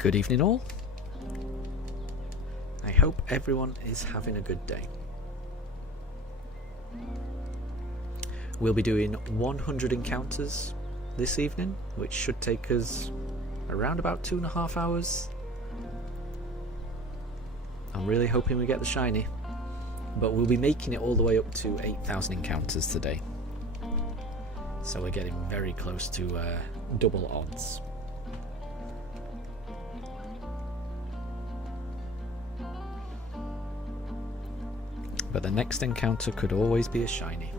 Good evening all. I hope everyone is having a good day. We'll be doing 100 encounters this evening, which should take us around about 2.5 hours. I'm really hoping we get the shiny, but we'll be making it all the way up to 8,000 encounters today. So we're getting very close to double odds. But the next encounter could always be a shiny.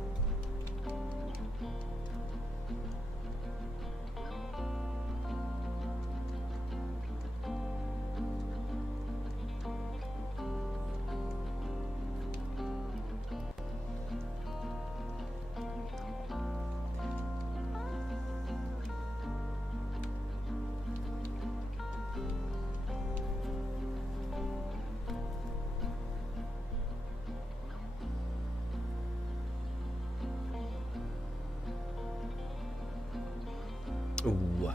Ooh.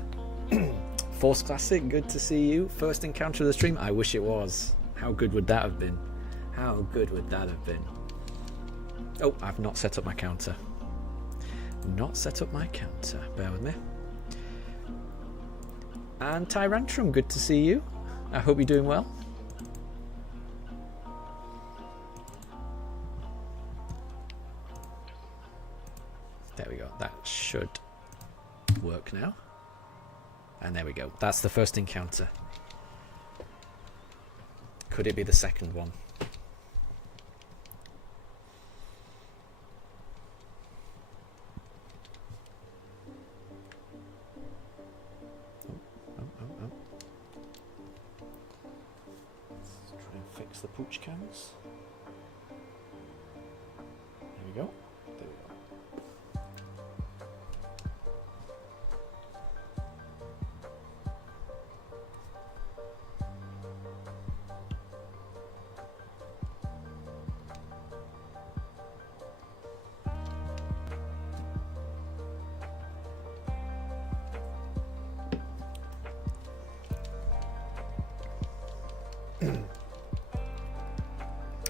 Force Classic, good to see you. First encounter of the stream? I wish it was. How good would that have been? How good would that have been? Oh, I've not set up my counter. Not set up my counter. Bear with me. And Tyrantrum, good to see you. I hope you're doing well. There we go. That should work now. And there we go. That's the first encounter. Could it be the second one? Oh. Let's try and fix the pooch cans. There we go. There we go.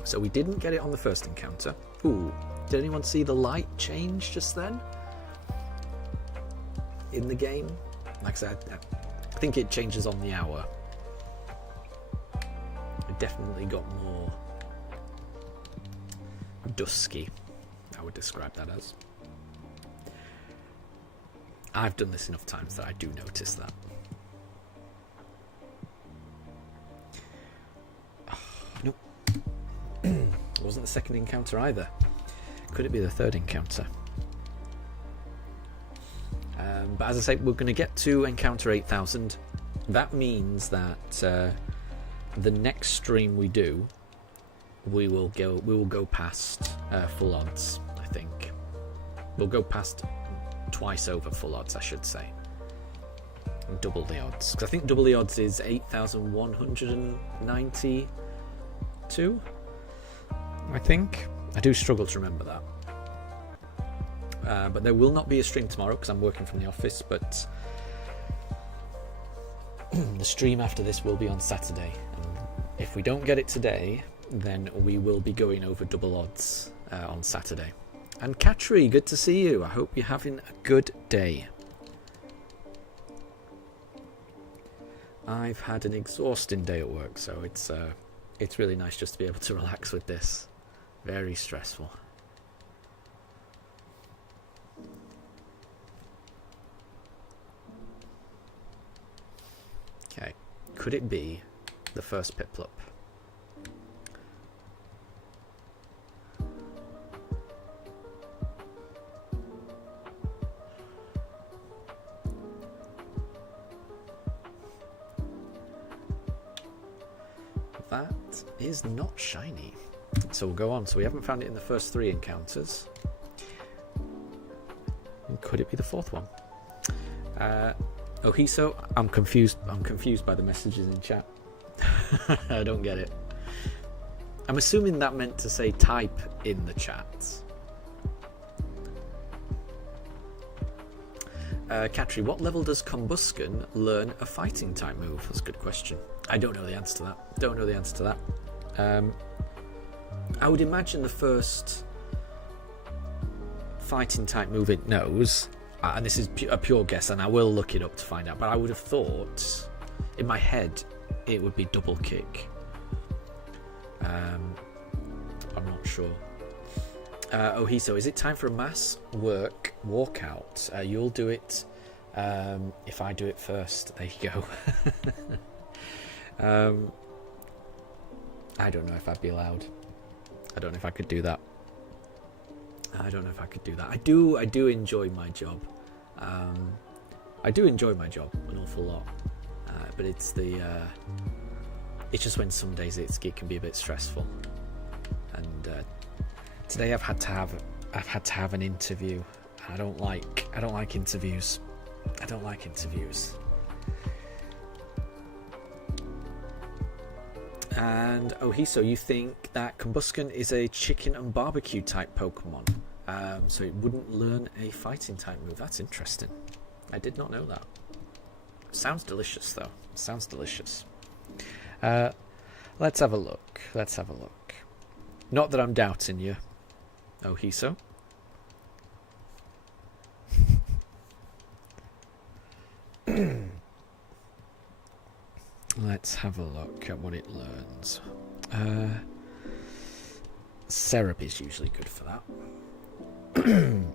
So we didn't get it on the first encounter. Ooh, did anyone see the light change just then? In the game? Like I said, I think it changes on the hour. It definitely got more dusky, I would describe that as. I've done this enough times that I do notice that. Nope. It wasn't the second encounter either. Could it be the third encounter? But as I say, we're going to get to encounter 8,000. That means that the next stream we do, we will go past full odds. I think we'll go past twice over full odds, I should say. Double the odds, because I think double the odds is 8,192. I think. I do struggle to remember that. But there will not be a stream tomorrow because I'm working from the office, but the stream after this will be on Saturday. And if we don't get it today, then we will be going over double odds on Saturday. And Katri, good to see you. I hope you're having a good day. I've had an exhausting day at work, so it's really nice just to be able to relax with this. Very stressful. Okay, could it be the first Piplup? That is not shiny. So we'll go on. So we haven't found it in the first 3 encounters. Could it be the fourth one? Ohiso, I'm confused. I'm confused by the messages in chat. I don't get it. I'm assuming that meant to say type in the chat. Katri, what level does Combusken learn a fighting type move? That's a good question. I don't know the answer to that. Don't know the answer to that. I would imagine the first fighting type move it knows, and this is a pure guess, and I will look it up to find out, but I would have thought, in my head, it would be double kick. I'm not sure. Ohiso, is it time for a mass walkout? You'll do it if I do it first. There you go. I don't know if I'd be allowed. I don't know if I could do that. I do enjoy my job. I do enjoy my job an awful lot. But it's just when some days it can be a bit stressful. And today I've had to have an interview. I don't like interviews. I don't like interviews. And Ohiso, you think that Combusken is a chicken and barbecue type Pokemon, so it wouldn't learn a fighting type move. That's interesting. I did not know that. Sounds delicious, though. Sounds delicious. Let's have a look. Not that I'm doubting you, Ohiso. Let's have a look at what it learns. Serap is usually good for that. And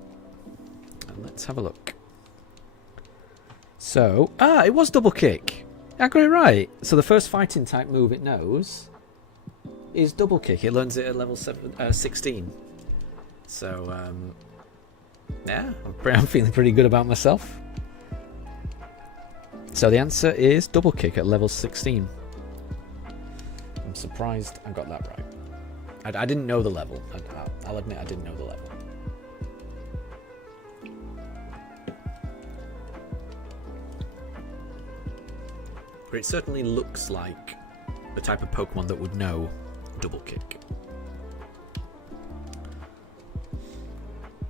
let's have a look. So, it was double kick. I got it right. So the first fighting type move it knows is double kick. It learns it at level 16. So, yeah, I'm feeling pretty good about myself. So the answer is double kick at level 16. I'm surprised I got that right. I didn't know the level. I'll admit I didn't know the level. But it certainly looks like the type of Pokemon that would know double kick.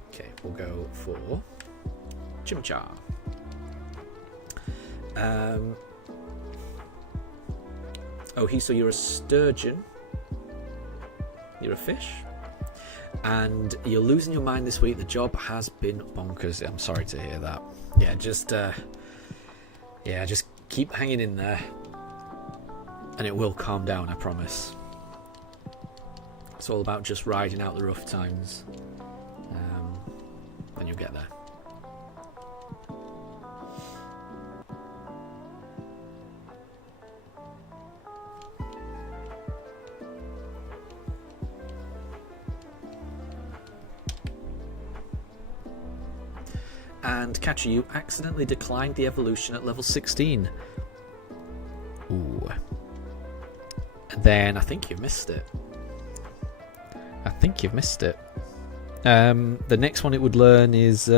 Okay, we'll go for Chimchar. So you're a sturgeon. You're a fish. And you're losing your mind this week. The job has been bonkers. I'm sorry to hear that. Just keep hanging in there. And it will calm down, I promise. It's all about just riding out the rough times. And you'll get there. And Catcher, you accidentally declined the evolution at level 16. Ooh. Then I think you've missed it. The next one it would learn is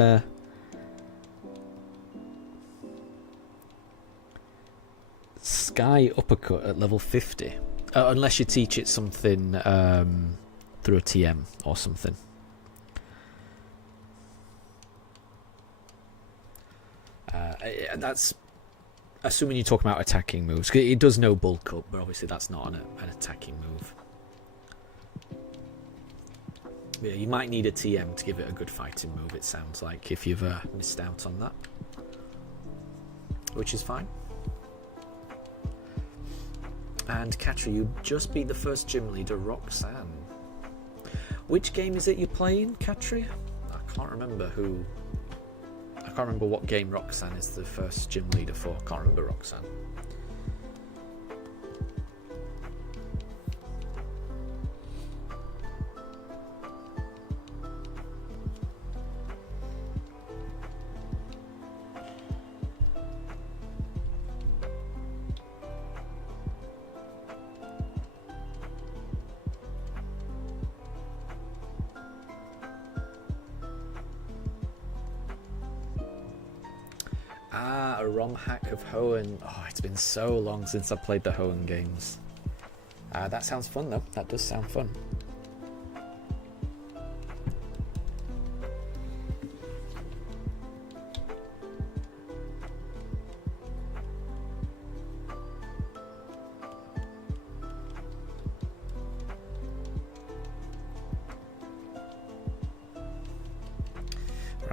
Sky Uppercut at level 50. Unless you teach it something through a TM or something. That's assuming you talk about attacking moves. It does know bulk up, but obviously that's not an attacking move. But yeah, you might need a TM to give it a good fighting move, it sounds like, if you've missed out on that. Which is fine. And Catcher, you just beat the first gym leader, Roxanne. Which game is it you're playing, Catcher? I can't remember what game Roxanne is the first gym leader for. I can't remember Roxanne. A ROM hack of Hoenn. Oh, it's been so long since I played the Hoenn games. That sounds fun, though. That does sound fun.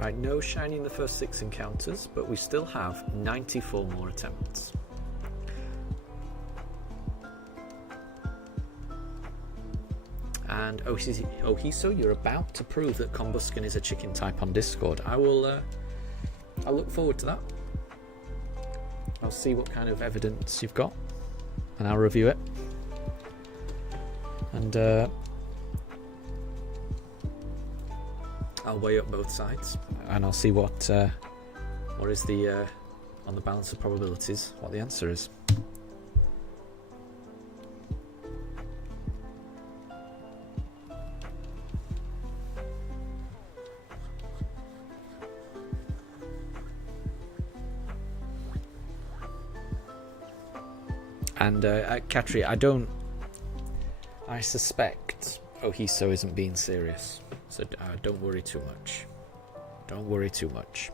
Right, no shiny in the first 6 encounters, but we still have 94 more attempts. And Ohiso, you're about to prove that Combusken is a chicken type on Discord. I'll look forward to that. I'll see what kind of evidence you've got, and I'll review it. And I'll weigh up both sides, and I'll see what is the on the balance of probabilities, what the answer is. And Katri, I suspect Ohiso isn't being serious, so don't worry too much. Don't worry too much.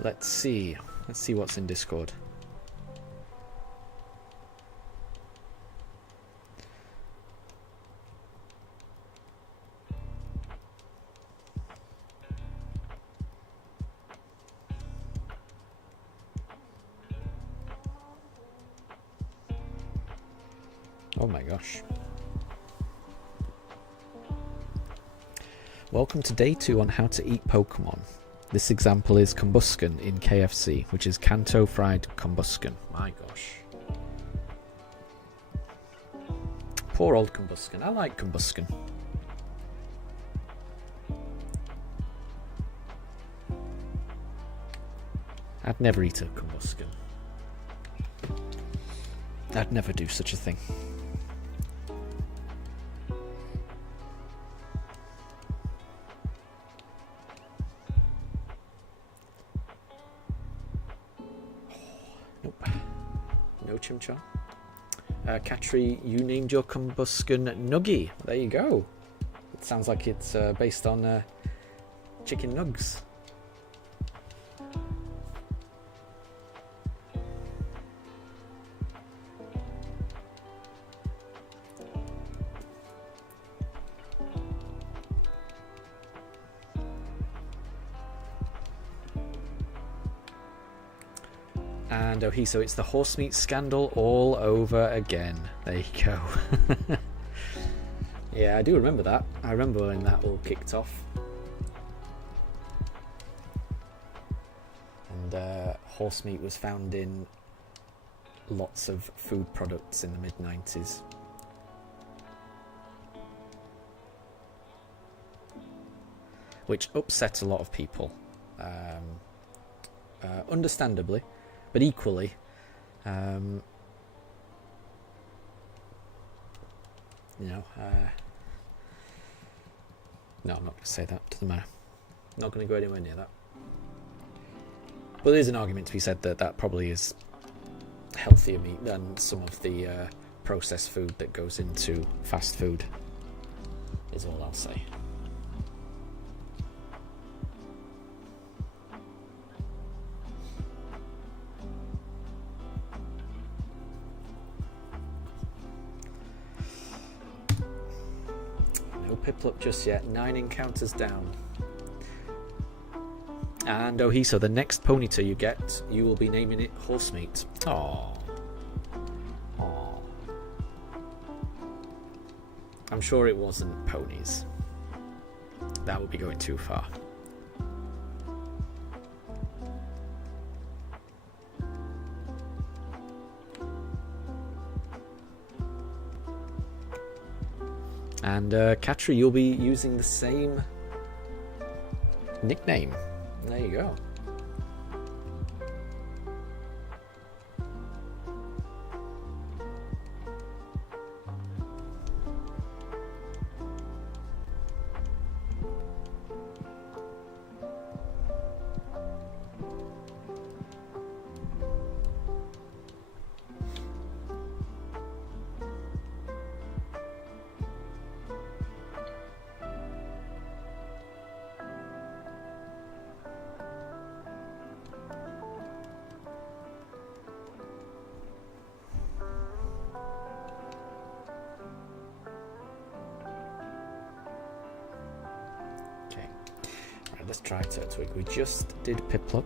Let's see what's in Discord. Oh my gosh. Welcome to day 2 on how to eat Pokemon. This example is Combusken in KFC, which is Kanto Fried Combusken. My gosh. Poor old Combusken. I like Combusken. I'd never eat a Combusken. I'd never do such a thing. Nope. No Chimchar. Katri, you named your Combusken Nuggy. There you go. It sounds like it's based on chicken nugs. And Ohiso, it's the horse meat scandal all over again. There you go. Yeah, I do remember that. I remember when that all kicked off. And horse meat was found in lots of food products in the mid-90s. Which upset a lot of people. Understandably. But equally, no, I'm not going to say that. Doesn't matter. Not going to go anywhere near that. But there's an argument to be said that that probably is healthier meat than some of the processed food that goes into fast food, is all I'll say. Piplup just yet. 9 encounters down. And Ohiso, the next Ponyta you get, you will be naming it Horsemeat. Aww. Aww. I'm sure it wasn't ponies. That would be going too far. And Katri, you'll be using the same nickname. There you go. let's try Turtwig. We just did Piplup.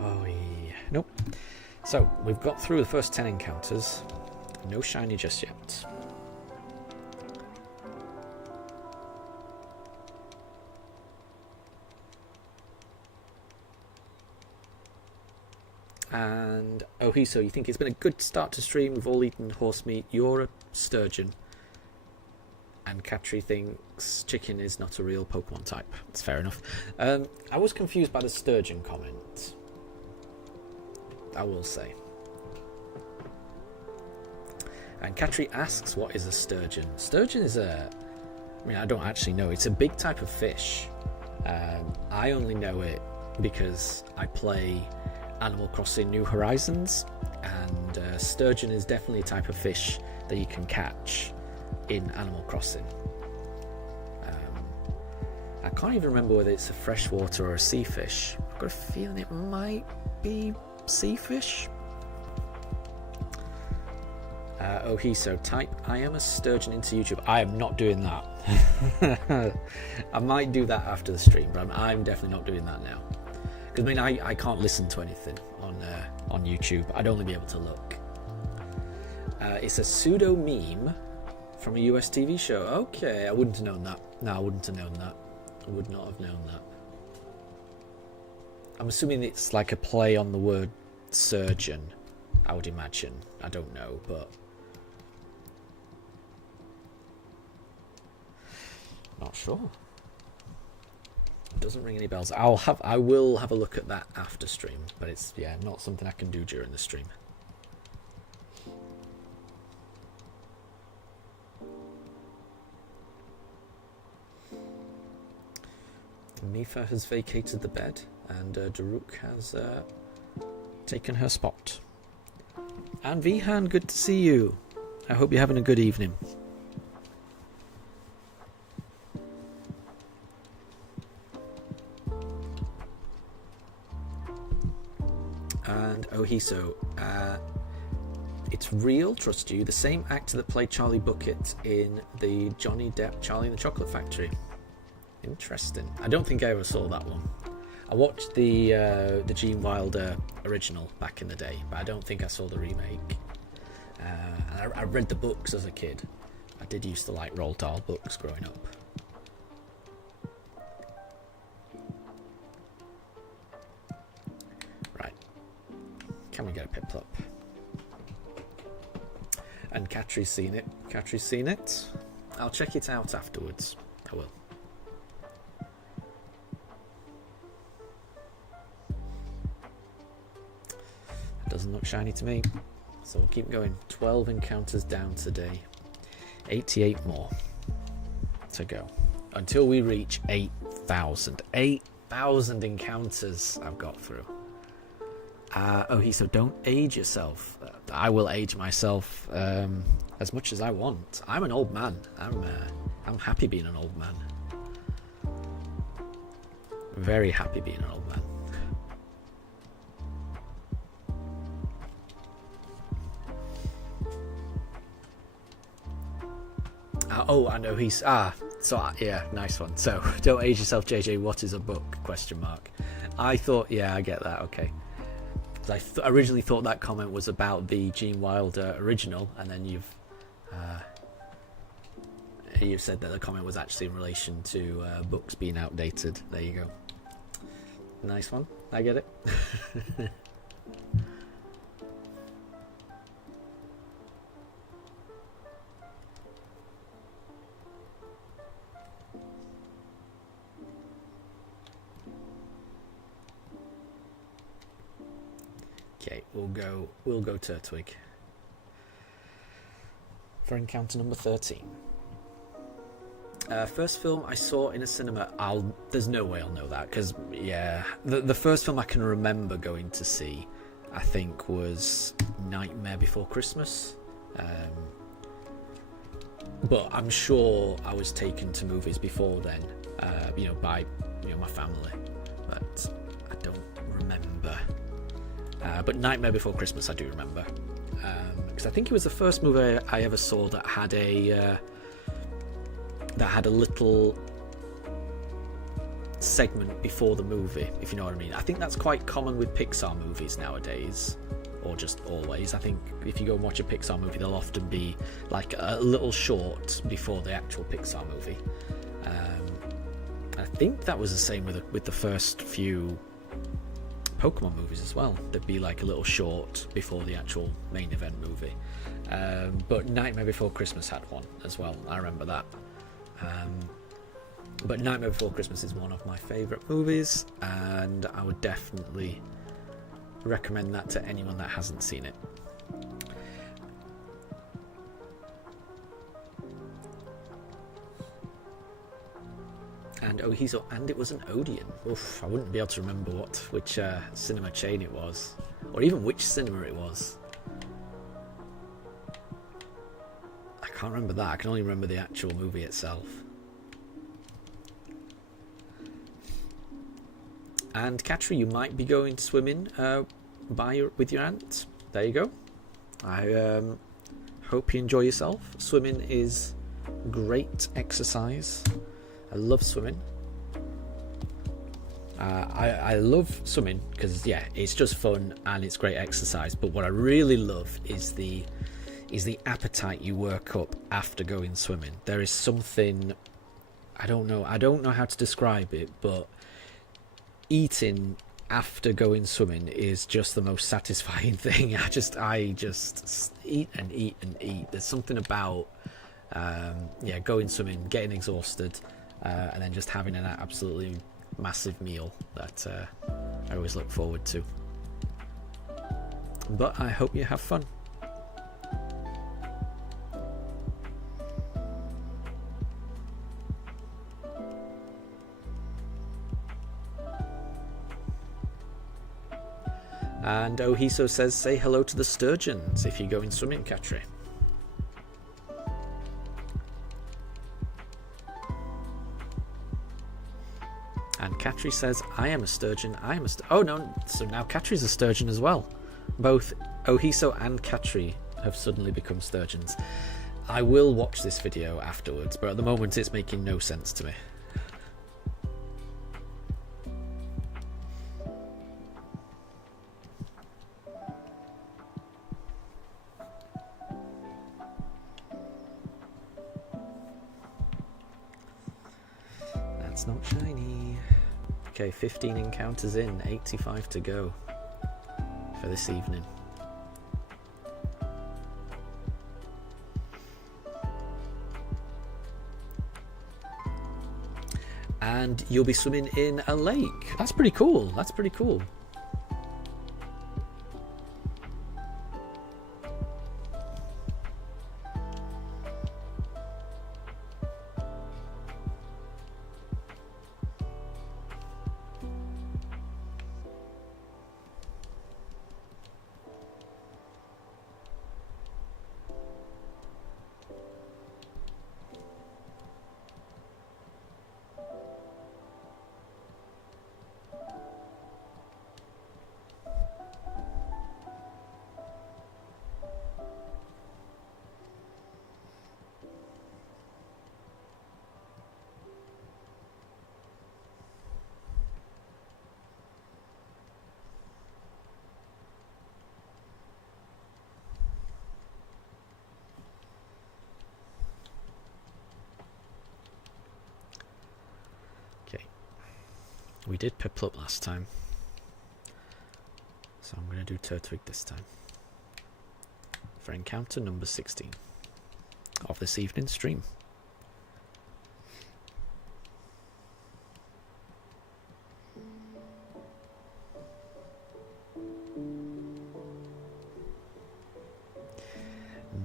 Oh yeah, nope. So we've got through the first 10 encounters. No shiny just yet. And Ohiso, you think it's been a good start to stream? We've all eaten horse meat. You're a sturgeon. And Katri thinks chicken is not a real Pokemon type. That's fair enough. I was confused by the sturgeon comment, I will say. And Katri asks, what is a sturgeon? Sturgeon is I don't actually know. It's a big type of fish. I only know it because I play Animal Crossing New Horizons, and sturgeon is definitely a type of fish that you can catch in Animal Crossing. I can't even remember whether it's a freshwater or a sea fish. I've got a feeling it might be sea fish. Ohiso, type I am a sturgeon into YouTube. I am not doing that. I might do that after the stream, but I'm definitely not doing that now. Because I can't listen to anything on YouTube. I'd only be able to look. It's a pseudo meme from a US TV show. Okay, I wouldn't have known that. No, I wouldn't have known that. I would not have known that. I'm assuming it's like a play on the word surgeon, I would imagine. I don't know, but not sure. It doesn't ring any bells. I will have a look at that after stream, but it's not something I can do during the stream. Mifa has vacated the bed, and Daruk has taken her spot. And Vihan, good to see you. I hope you're having a good evening. And Ohiso, it's real, trust you, the same actor that played Charlie Bucket in the Johnny Depp Charlie and the Chocolate Factory. Interesting. I don't think I ever saw that one. I watched the Gene Wilder original back in the day, but I don't think I saw the remake. I read the books as a kid. I did used to like Roald Dahl books growing up. Right. Can we get a Piplup? And Katri's seen it. Katri's seen it. I'll check it out afterwards. I will. Doesn't look shiny to me, so we'll keep going. 12 encounters down today, 88 more to go until we reach 8,000. 8,000 encounters I've got through. So don't age yourself. I will age myself as much as I want. I'm an old man. I'm happy being an old man. Very happy being an old man. I know he's yeah, nice one. So don't age yourself, JJ. What is a book? ? I thought, yeah, I get that. Okay, I originally thought that comment was about the Gene Wilder original, and then you've said that the comment was actually in relation to books being outdated. There you go. Nice one. I get it. Okay, we'll go Turtwig for encounter number 13. First film I saw in a cinema. There's no way I'll know that, because the first film I can remember going to see, I think, was Nightmare Before Christmas. But I'm sure I was taken to movies before then, by my family. But I don't remember But Nightmare Before Christmas I do remember, because I think it was the first movie I ever saw that had a little segment before the movie, if you know what I mean. I think that's quite common with Pixar movies nowadays, or just always. I think if you go and watch a Pixar movie, there'll often be like a little short before the actual Pixar movie. I think that was the same with the first few Pokemon movies as well. There'd be like a little short before the actual main event movie. But Nightmare Before Christmas had one as well. I remember that. But Nightmare Before Christmas is one of my favourite movies, and I would definitely recommend that to anyone that hasn't seen it. And and it was an Odeon. Oof, I wouldn't be able to remember which cinema chain it was, or even which cinema it was. I can't remember that. I can only remember the actual movie itself. And Katri, you might be going swimming with your aunt. There you go. I hope you enjoy yourself. Swimming is great exercise. I love swimming. I love swimming because it's just fun and it's great exercise. But what I really love is the appetite you work up after going swimming. There is something, I don't know how to describe it, but eating after going swimming is just the most satisfying thing. I just eat and eat and eat. There's something about going swimming, getting exhausted, and then just having an absolutely massive meal that I always look forward to. But I hope you have fun. And Ohiso says, say hello to the sturgeons if you're going swimming, Katri. And Katri says, I am a sturgeon, oh no, so now Katri's a sturgeon as well. Both Ohiso and Katri have suddenly become sturgeons. I will watch this video afterwards, but at the moment it's making no sense to me. That's not shiny. Okay, 15 encounters in, 85 to go for this evening. And you'll be swimming in a lake. That's pretty cool. That's pretty cool. We did Piplup last time, so I'm going to do Turtwig this time for encounter number 16 of this evening's stream.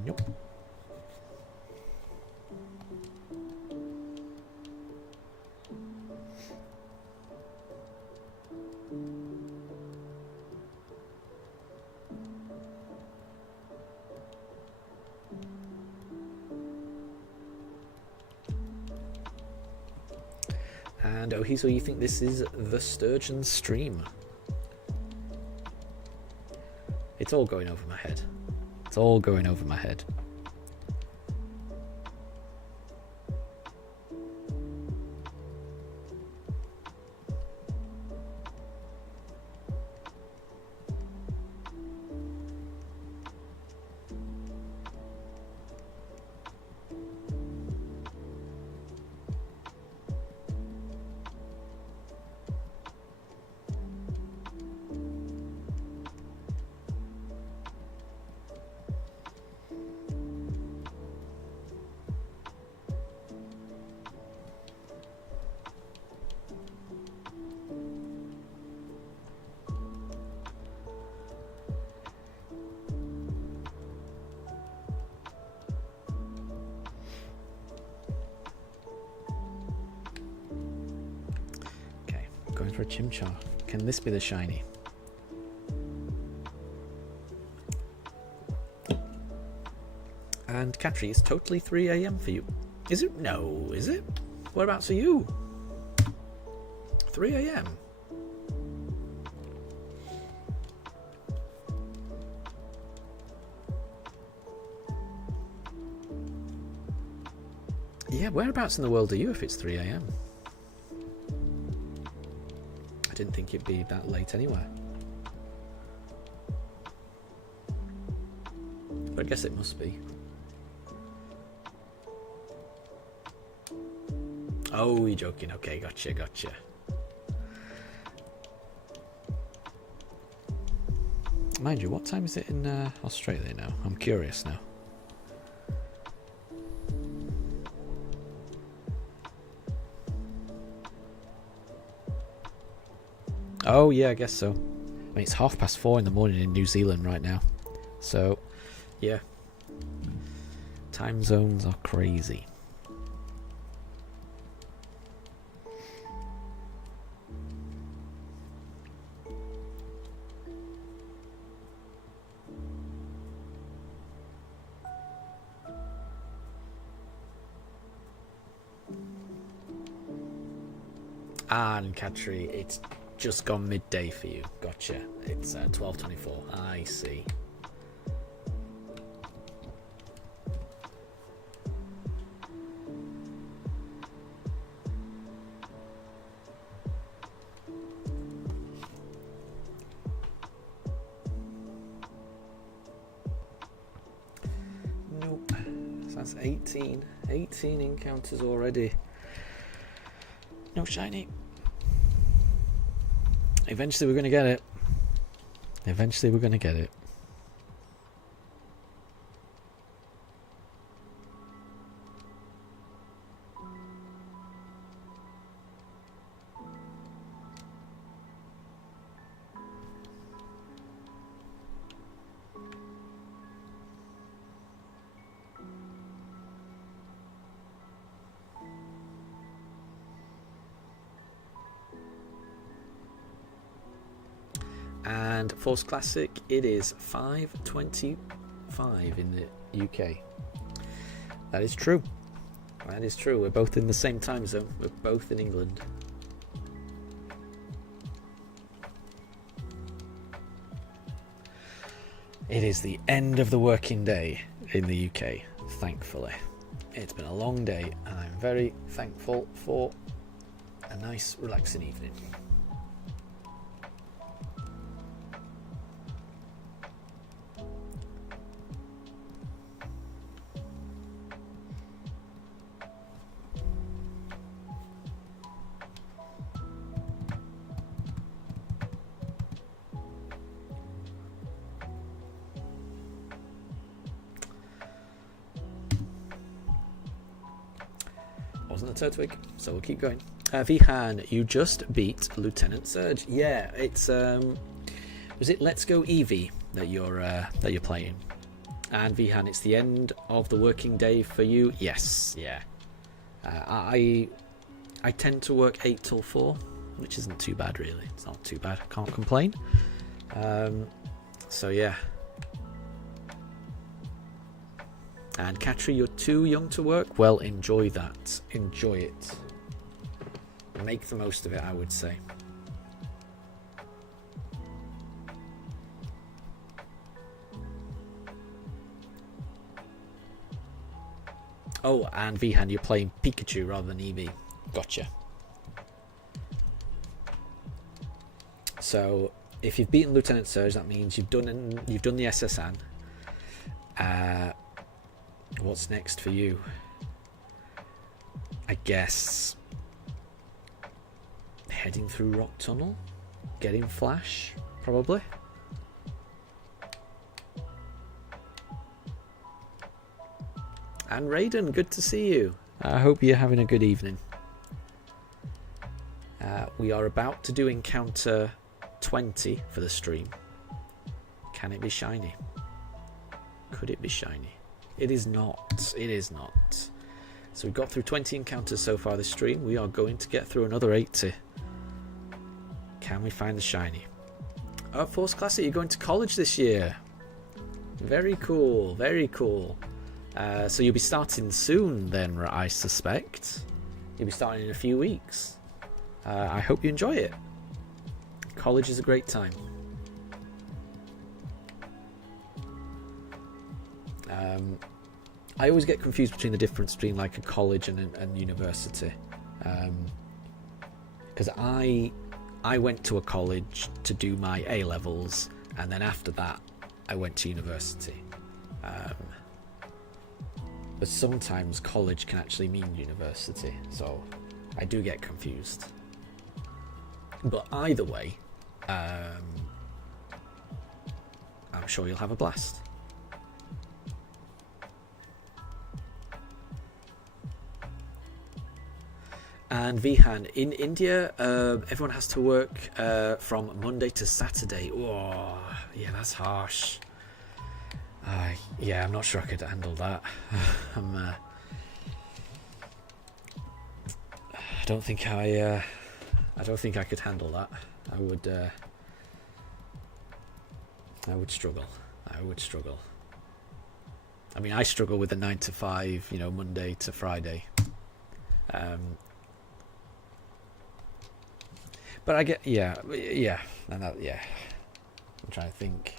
Nope. And Ohiso, you think this is the Sturgeon stream? It's all going over my head. It's all going over my head. Going for a Chimchar. Can this be the shiny? And Catry is totally 3 AM for you. Is it? No, is it? Whereabouts are you? 3 AM. Yeah, whereabouts in the world are you if it's 3 AM? I didn't think it'd be that late anywhere. But I guess it must be. Oh, you're joking. Okay, gotcha. Mind you, what time is it in Australia now? I'm curious now. Oh yeah, I guess so. I mean, it's 4:30 in the morning in New Zealand right now. So, yeah. Time zones are crazy. And Catry, it's just gone midday for you. Gotcha. It's 12:24. I see. Nope. So that's 18. 18 encounters already. No shiny. Eventually we're going to get it. Eventually we're going to get it. And Force Classic, it is 5:25 in the UK. That is true. That is true. We're both in the same time zone. We're both in England. It is the end of the working day in the UK, thankfully. It's been a long day, and I'm very thankful for a nice, relaxing evening. Wasn't a Turtwig, so we'll keep going. Vihan, you just beat Lieutenant Surge. Yeah, it's was it Let's Go Eevee that you're playing? And Vihan, it's the end of the working day for you. Yes, yeah. I tend to work 8 till 4, which isn't too bad really. It's not too bad. I can't complain. So yeah. And Catry, you're too young to work? Well, enjoy that. Enjoy it. Make the most of it, I would say. Oh, and Vihan, you're playing Pikachu rather than Eevee. Gotcha. So, if you've beaten Lieutenant Surge, that means you've done the SSN. What's next for you? I guess heading through Rock Tunnel, getting Flash, probably. And Raiden, good to see you. I hope you're having a good evening. We are about to do encounter 20 for the stream. Can it be shiny? Could it be shiny? It is not. It is not. So we've got through 20 encounters so far this stream. We are going to get through another 80. Can we find the shiny? Oh, Force Classic, you're going to college this year. Very cool. Very cool. So you'll be starting soon then, I suspect. You'll be starting in a few weeks. I hope you enjoy it. College is a great time. I always get confused between the difference between like a college and university. Because I went to a college to do my A-levels, and then after that I went to university. But sometimes college can actually mean university, so I do get confused. But either way, I'm sure you'll have a blast. And Vihan, in India, everyone has to work from Monday to Saturday. Oh, yeah, that's harsh. Yeah, I'm not sure I could handle that. I don't think I could handle that. I would struggle. I mean, I struggle with the 9 to 5, Monday to Friday. But I get, yeah, and that, yeah. I'm trying to think.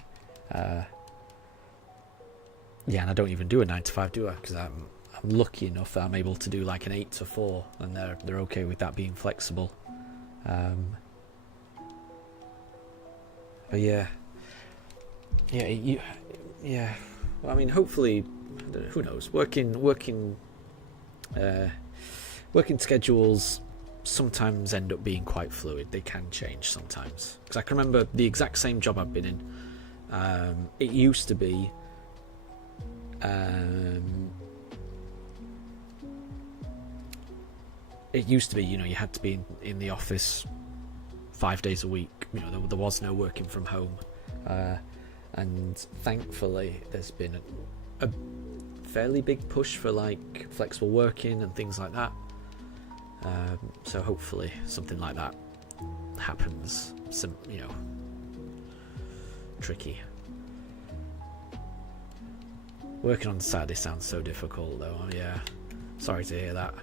Yeah, and I don't even do a 9 to 5, do I? Because I'm lucky enough that I'm able to do like an 8 to 4, and they're okay with that being flexible. But yeah. Well, I mean, hopefully, who knows? Working schedules sometimes end up being quite fluid. They can change sometimes. Because I can remember the exact same job I've been in. It used to be. You had to be in the office 5 days a week. There was no working from home. And thankfully, there's been a fairly big push for like flexible working and things like that. So hopefully something like that happens. Tricky. Working on Saturday sounds so difficult, though. Yeah, sorry to hear that.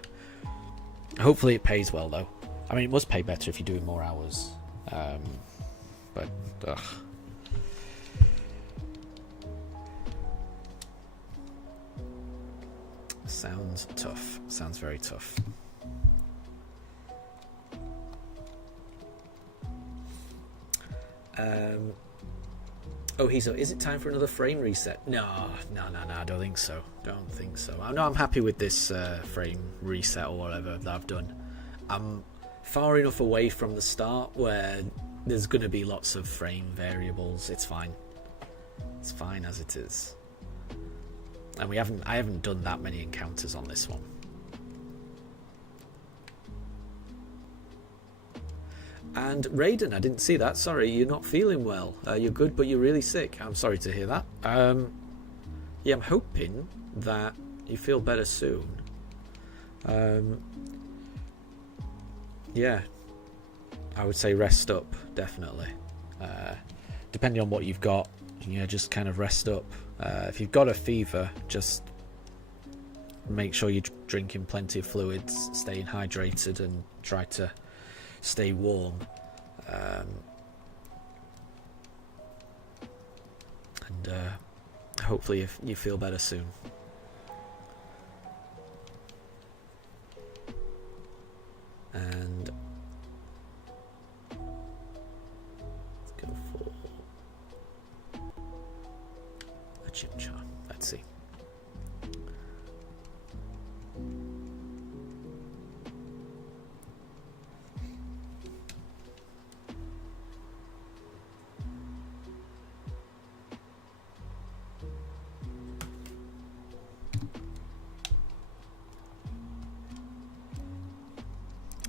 Hopefully it pays well, though. I mean, it must pay better if you're doing more hours. But, ugh. Sounds tough. Sounds very tough. Is it time for another frame reset? No, I don't think so. I'm happy with this frame reset or whatever that I've done. I'm far enough away from the start where there's going to be lots of frame variables. It's fine. It's fine as it is. And I haven't done that many encounters on this one. And Raiden, I didn't see that. Sorry, you're not feeling well. You're good, but you're really sick. I'm sorry to hear that. Yeah, I'm hoping that you feel better soon. Yeah, I would say rest up, definitely. Depending on what you've got, just kind of rest up. If you've got a fever, just make sure you're drinking plenty of fluids, staying hydrated, and try to stay warm. And hopefully you feel better soon. Chimchar. Let's see.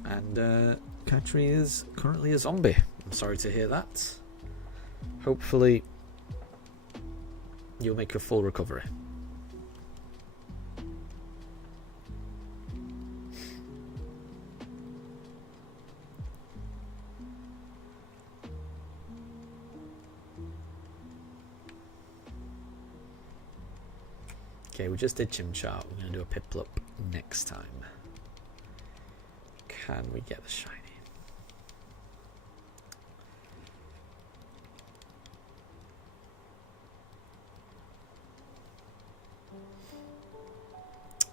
And Katri is currently a zombie. I'm sorry to hear that. Hopefully you'll make a full recovery. Okay, we just did Chimchar. We're going to do a Piplup next time. Can we get the shiny?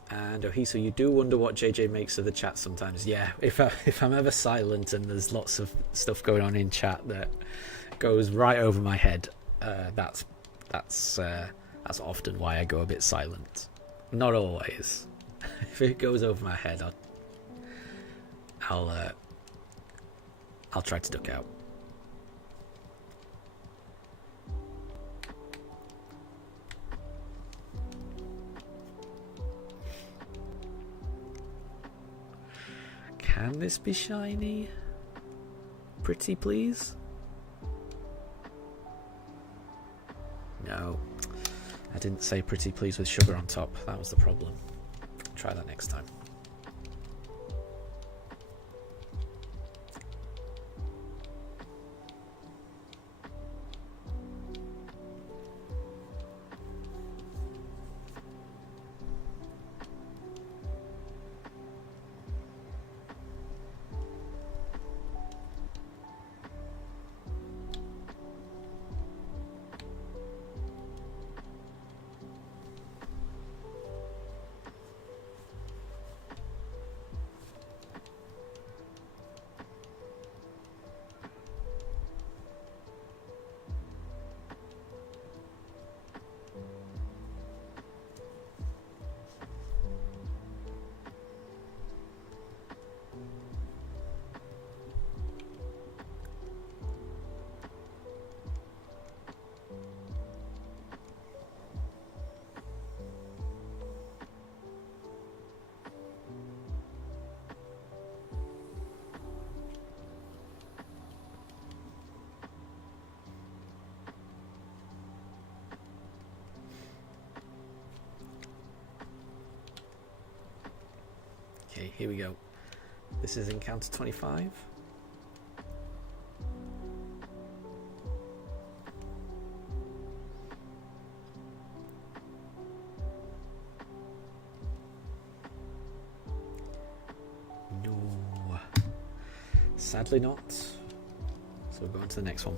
And Ohiso, you do wonder what JJ makes of the chat sometimes. Yeah, if I'm ever silent and there's lots of stuff going on in chat that goes right over my head, that's often why I go a bit silent. Not always. If it goes over my head, I'll try to duck out. Can this be shiny? Pretty, please? No. I didn't say pretty please with sugar on top. That was the problem. Try that next time. Okay, here we go. This is encounter 25. No. Sadly not. So we'll go on to the next one.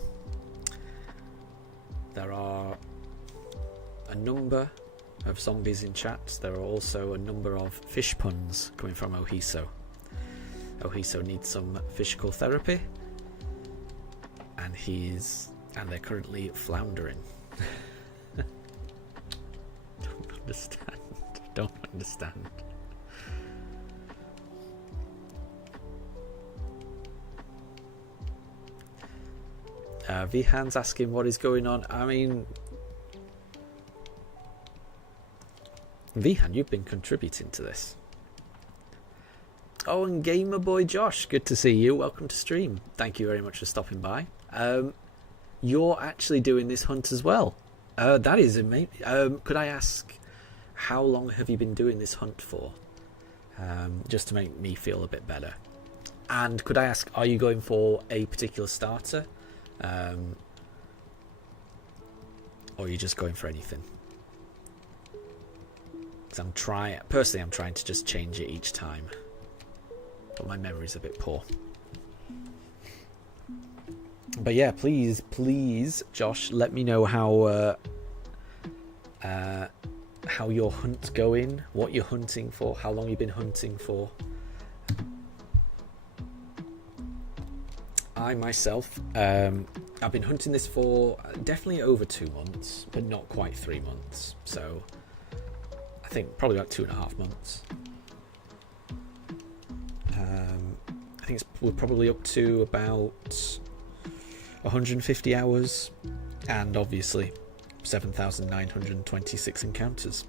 There are a number of zombies in chat. There are also a number of fish puns coming from Ohiso. Ohiso needs some physical therapy, and they're currently floundering. Don't understand. Vihan's asking what is going on. I mean, Vihan, you've been contributing to this. Oh, and Gamer Boy Josh, good to see you. Welcome to stream. Thank you very much for stopping by. You're actually doing this hunt as well. That is amazing. Could I ask, how long have you been doing this hunt for? Just to make me feel a bit better. And could I ask, are you going for a particular starter? Or are you just going for anything? Because I'm trying to just change it each time. But my memory's a bit poor. But yeah, please, Josh, let me know how your hunt's going, what you're hunting for, how long you've been hunting for. I myself, I've been hunting this for definitely over 2 months, but not quite 3 months. So I think probably about 2.5 months. I think we're probably up to about 150 hours, and obviously 7,926 encounters.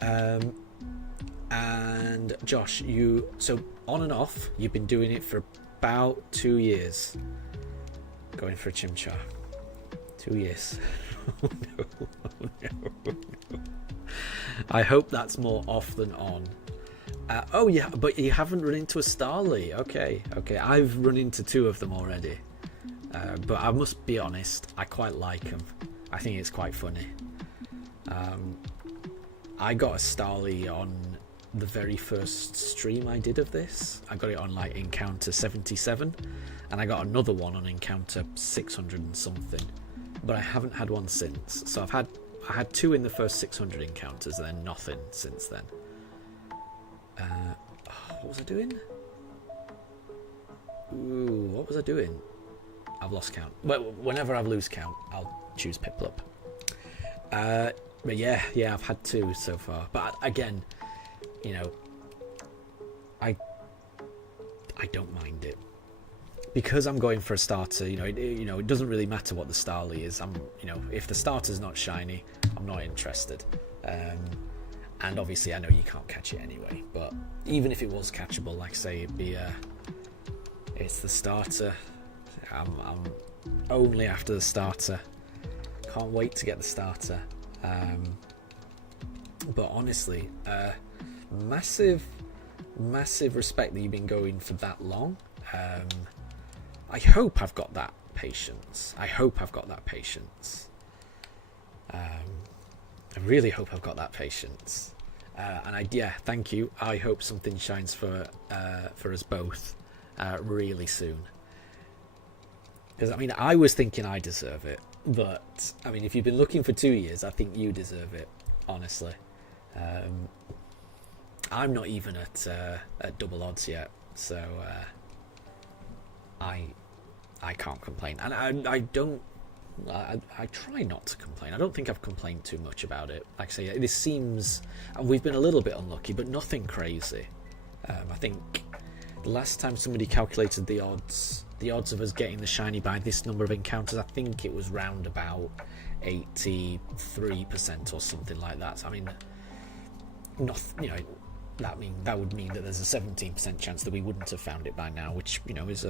And Josh, so on and off, you've been doing it for about 2 years. Going for a chimchar. 2 years. Oh no, oh no. I hope that's more off than on. Oh yeah, but you haven't run into a Starly. Okay. I've run into 2 of them already. But I must be honest, I quite like them. I think it's quite funny. I got a Starly on the very first stream I did of this. I got it on like encounter 77, and I got another one on encounter 600 and something, but I haven't had one since. So I had 2 in the first 600 encounters, and then nothing since then. What was I doing? Ooh, what was I doing? I've lost count. Well, whenever I lose count, I'll choose Piplup. But yeah, I've had 2 so far. But again, you know, I don't mind it, because I'm going for a starter. It doesn't really matter what the Starly is. If the starter's not shiny, I'm not interested. And obviously, I know you can't catch it anyway. But even if it was catchable, like say it's the starter. I'm only after the starter. Can't wait to get the starter. But honestly, massive respect that you've been going for that long. I hope I've got that patience. I really hope I've got that patience. Thank you. I hope something shines for us both really soon. Because I was thinking I deserve it, but if you've been looking for 2 years, I think you deserve it. Honestly, I'm not even at double odds yet, so I can't complain, and I don't. I try not to complain. I don't think I've complained too much about it. Like I say, this seems, and we've been a little bit unlucky, but nothing crazy. I think the last time somebody calculated the odds of us getting the shiny by this number of encounters, I think it was round about 83% or something like that. So, that would mean that there's a 17% chance that we wouldn't have found it by now, which is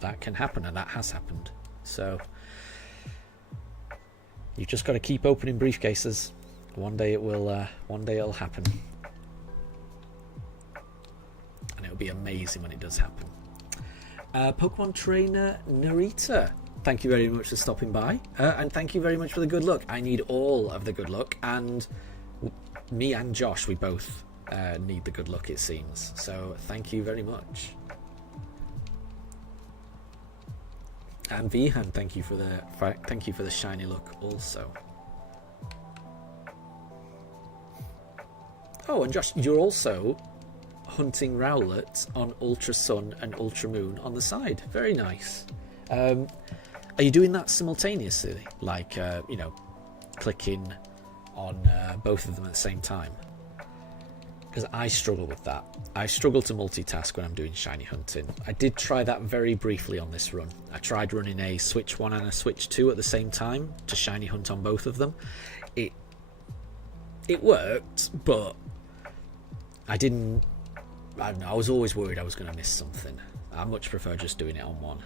that can happen, and that has happened. So you've just got to keep opening briefcases. One day it'll happen, and it'll be amazing when it does happen. Pokemon trainer Narita, thank you very much for stopping by, and thank you very much for the good luck. I need all of the good luck, and me and Josh, we both need the good luck, it seems. So thank you very much. And Vihan, thank you for the shiny look also. Oh, and Josh, you're also hunting Rowlet on Ultra Sun and Ultra Moon on the side. Very nice. Are you doing that simultaneously? Like, clicking on both of them at the same time? Because I struggle with that. I struggle to multitask when I'm doing shiny hunting. I did try that very briefly on this run. I tried running a Switch 1 and a Switch 2 at the same time to shiny hunt on both of them. It worked, but I don't know, I was always worried I was going to miss something. I much prefer just doing it on one.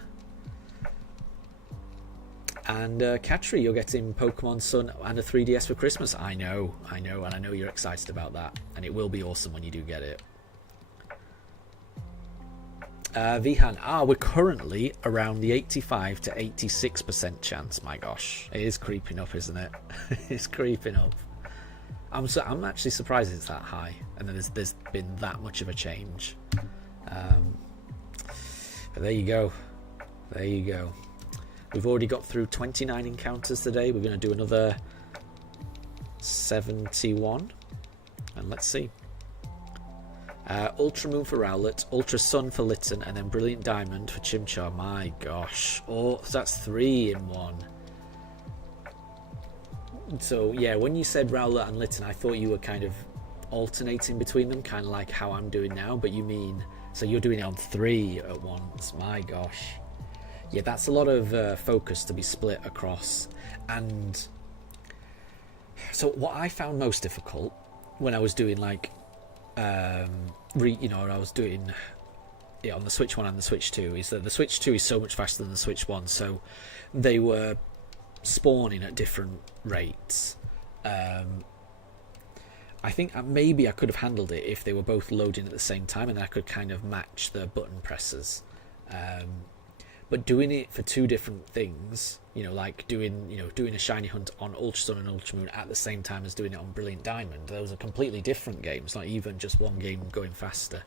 And Katri, you're getting Pokemon Sun and a 3DS for Christmas. I know, and I know you're excited about that, and it will be awesome when you do get it. Vihan, we're currently around the 85 to 86% chance. My gosh, it is creeping up, isn't it? It's creeping up. I'm actually surprised it's that high, and then there's been that much of a change. But there you go. We've already got through 29 encounters today. We're going to do another 71, and let's see. Ultra Moon for Rowlet, Ultra Sun for Litten, and then Brilliant Diamond for Chimchar. My gosh. Oh, so that's 3 in 1. So, yeah, when you said Rowlet and Litten, I thought you were kind of alternating between them, kind of like how I'm doing now, but you mean... So you're doing it on 3 at once. My gosh. Yeah, that's a lot of focus to be split across. And so what I found most difficult when I was doing like, I was doing it on the Switch 1 and the Switch 2 is that the Switch 2 is so much faster than the Switch 1. So they were spawning at different rates. I think maybe I could have handled it if they were both loading at the same time and I could kind of match the button presses. But doing it for 2 different things, like doing a shiny hunt on Ultra Sun and Ultra Moon at the same time as doing it on Brilliant Diamond, those are completely different games, not even just one game going faster.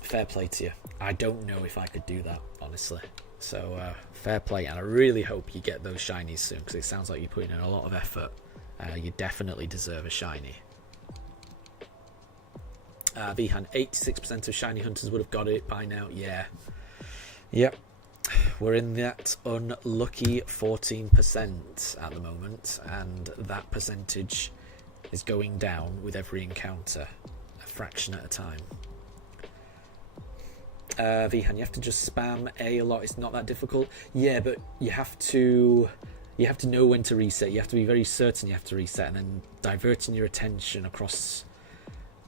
Fair play to you. I don't know if I could do that, honestly. So fair play, and I really hope you get those shinies soon, because it sounds like you're putting in a lot of effort. You definitely deserve a shiny. Vihan, 86% of shiny hunters would have got it by now. Yeah. Yep. We're in that unlucky 14% at the moment, and that percentage is going down with every encounter, a fraction at a time. Vihan, you have to just spam A lot. It's not that difficult. Yeah, but you have to know when to reset. You have to be very certain you have to reset, and then diverting your attention across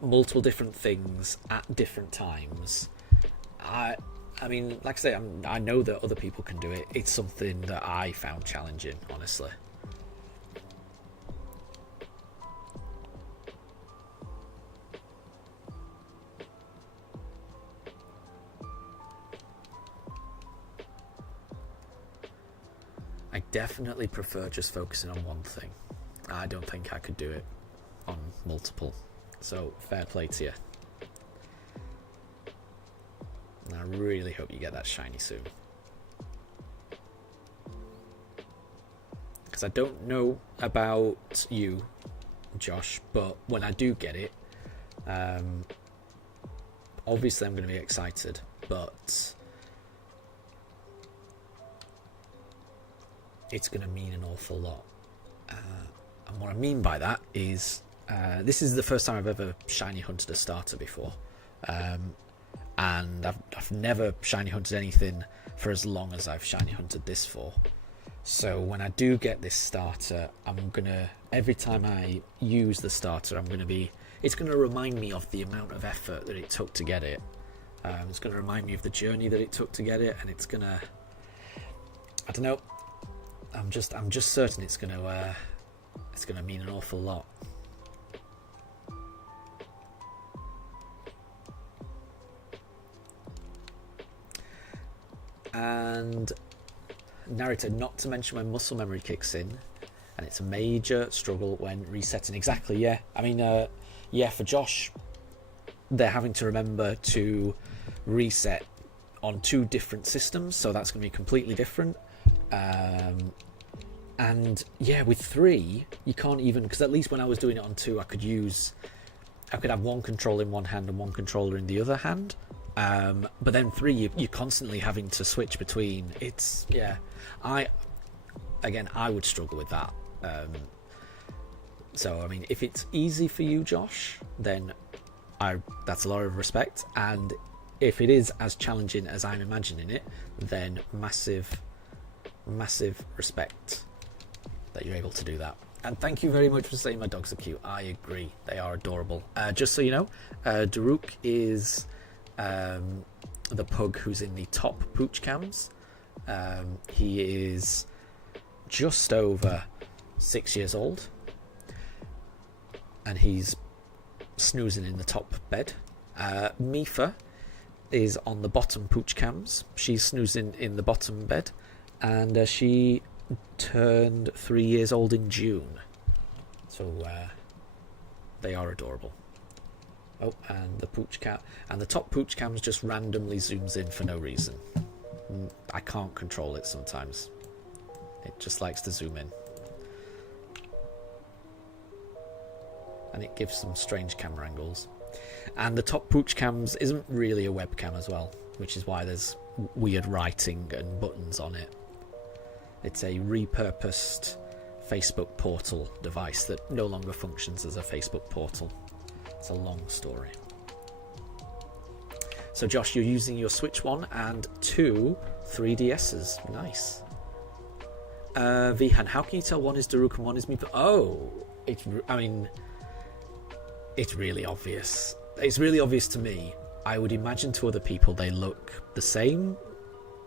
multiple different things at different times. I mean, like I say, I know that other people can do it. It's something that I found challenging, honestly. I definitely prefer just focusing on one thing. I don't think I could do it on multiple. So, fair play to you. And I really hope you get that shiny soon. Because I don't know about you, Josh, but when I do get it, obviously I'm going to be excited, but it's going to mean an awful lot. And what I mean by that is this is the first time I've ever shiny hunted a starter before. And I've never shiny hunted anything for as long as I've shiny hunted this for. So when I do get this starter, every time I use the starter, it's gonna remind me of the amount of effort that it took to get it. It's gonna remind me of the journey that it took to get it, and it's gonna, I don't know, I'm just certain it's gonna mean an awful lot. And narrator, not to mention when muscle memory kicks in, and it's a major struggle when resetting. Exactly, yeah. I mean, for Josh, they're having to remember to reset on 2 different systems, so that's going to be completely different. And yeah, with 3, you can't even, because at least when I was doing it on 2, I could have one controller in one hand and one controller in the other hand. But then 3, you're constantly having to switch between. It's, yeah, I would struggle with that. So I mean, if it's easy for you, Josh, then that's a lot of respect. And if it is as challenging as I'm imagining it, then massive respect that you're able to do that. And thank you very much for saying my dogs are cute. I agree, they are adorable. Just so you know, Daruk is the pug who's in the top pooch cams. He is just over 6 years old, and he's snoozing in the top bed. Mifa is on the bottom pooch cams. She's snoozing in the bottom bed, and she turned 3 years old in June. So they are adorable. Oh, and the pooch cat, and the top pooch cams just randomly zooms in for no reason. I can't control it sometimes. It just likes to zoom in, and it gives some strange camera angles. And the top pooch cams isn't really a webcam as well, which is why there's weird writing and buttons on it. It's a repurposed Facebook portal device that no longer functions as a Facebook portal. It's a long story. So Josh, you're using your Switch 1 and 2 3DSs. Nice. Vihan, how can you tell one is Daruk and one is me? Oh, it's really obvious. It's really obvious to me. I would imagine to other people they look the same.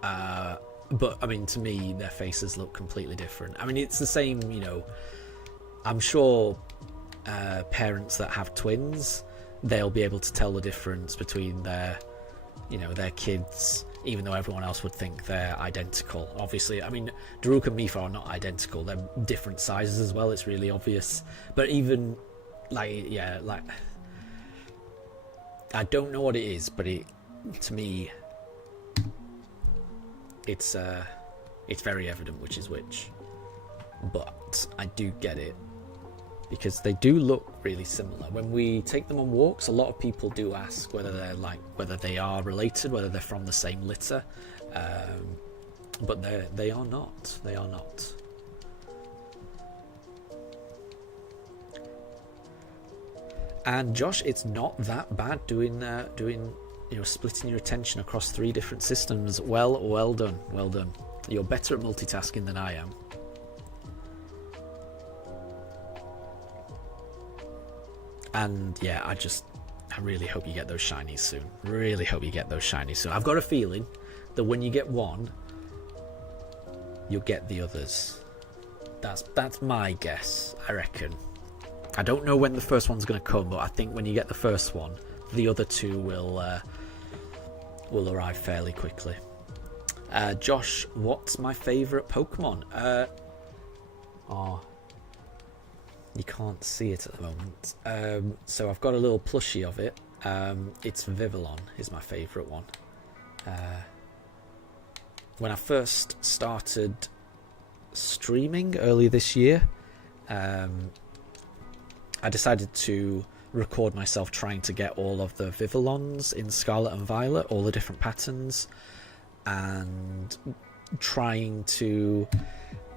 But, I mean, to me, their faces look completely different. I mean, it's the same, you know. I'm sure parents that have twins, they'll be able to tell the difference between their kids, even though everyone else would think they're identical. Obviously, I mean, Daruk and Mifa are not identical. They're different sizes as well. It's really obvious. But even, I don't know what it is, but to me, it's very evident which is which. But I do get it, because they do look really similar. When we take them on walks, a lot of people do ask whether they are related, whether they're from the same litter, but they are not. They are not. And Josh, it's not that bad doing splitting your attention across 3 different systems. Well done. You're better at multitasking than I am. And yeah, I really hope you get those shinies soon. Really hope you get those shinies soon. I've got a feeling that when you get one, you'll get the others. That's my guess, I reckon. I don't know when the first one's going to come, but I think when you get the first one, the other 2 will arrive fairly quickly. Josh, what's my favourite Pokemon? You can't see it at the moment. So I've got a little plushie of it. It's Vivillon is my favourite one. When I first started streaming earlier this year, I decided to record myself trying to get all of the Vivillons in Scarlet and Violet, all the different patterns, and trying to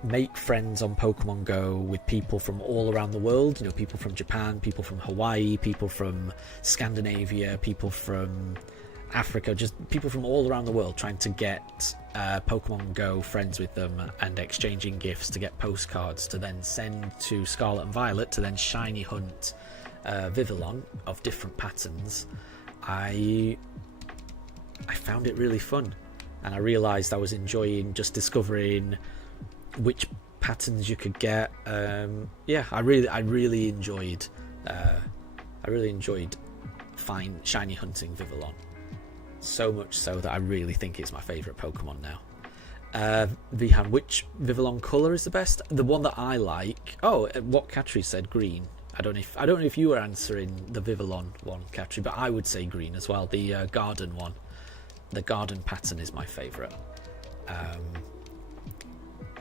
make friends on Pokemon Go with people from all around the world. You know, people from Japan, people from Hawaii, people from Scandinavia, people from Africa, just people from all around the world, trying to get Pokemon Go friends with them and exchanging gifts to get postcards to then send to Scarlet and Violet to then shiny hunt Vivillon of different patterns. I found it really fun, and I realised I was enjoying just discovering which patterns you could get. I really enjoyed shiny hunting Vivillon, so much so that I really think it's my favourite Pokemon now. Vihan, which Vivillon colour is the best? The one that I like. Oh, what Katri said green. I don't know if you were answering the Vivillon one, Katri, but I would say green as well. The garden one, the garden pattern is my favourite.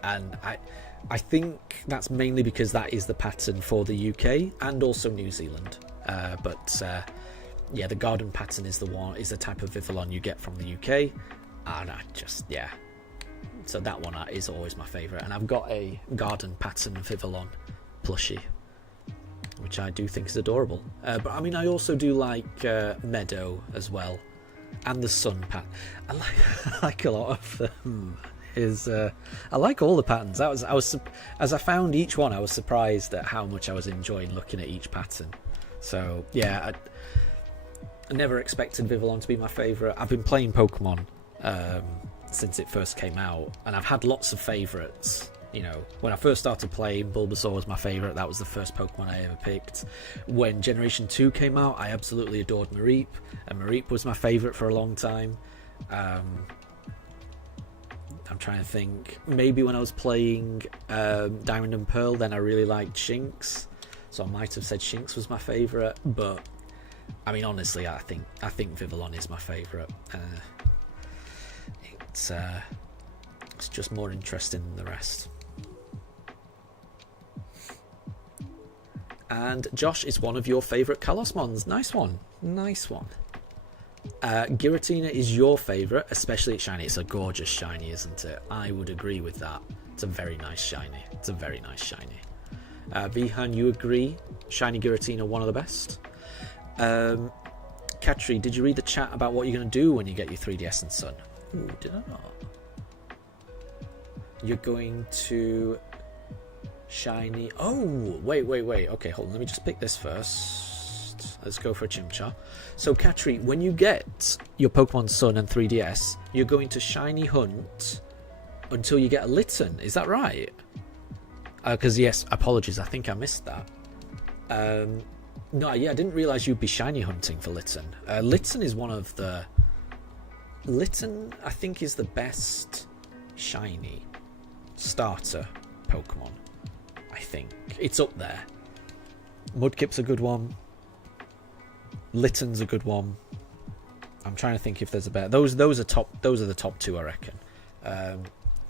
And I think that's mainly because that is the pattern for the UK and also New Zealand. The garden pattern is the type of Vivillon you get from the UK, and so that one is always my favourite. And I've got a garden pattern Vivillon plushie, which I do think is adorable. But I mean, I also do like Meadow as well, and the Sun pattern. I like a lot of them. I like all the patterns. As I found each one, I was surprised at how much I was enjoying looking at each pattern. So yeah, I never expected Vivillon to be my favourite. I've been playing Pokemon since it first came out, and I've had lots of favourites. You know, when I first started playing, Bulbasaur was my favourite. That was the first Pokemon I ever picked. When Generation 2 came out, I absolutely adored Mareep, and Mareep was my favourite for a long time. I'm trying to think. Maybe when I was playing Diamond and Pearl, then I really liked Shinx, so I might have said Shinx was my favourite. But I mean, honestly, I think Vivillon is my favourite. It's just more interesting than the rest. And Josh, is one of your favourite Kalos Mons. Nice one. Nice one. Giratina is your favourite, especially at shiny. It's a gorgeous shiny, isn't it? I would agree with that. It's a very nice shiny. It's a very nice shiny. Vihan, you agree? Shiny Giratina, one of the best. Katri, did you read the chat about what you're going to do when you get your 3DS and Sun? Ooh, did I not? You're going to shiny... Oh, wait. Okay, hold on. Let me just pick this first. Let's go for a Chimchar. So, Katri, when you get your Pokemon Sun and 3DS, you're going to shiny hunt until you get a Litten. Is that right? Because, yes, apologies. I think I missed that. No, yeah, I didn't realise you'd be shiny hunting for Litten. Litten is one of the... Litten, I think, is the best shiny starter Pokemon. I think. It's up there. Mudkip's a good one. Litten's a good one. I'm trying to think if there's a better... Those are the top two, I reckon.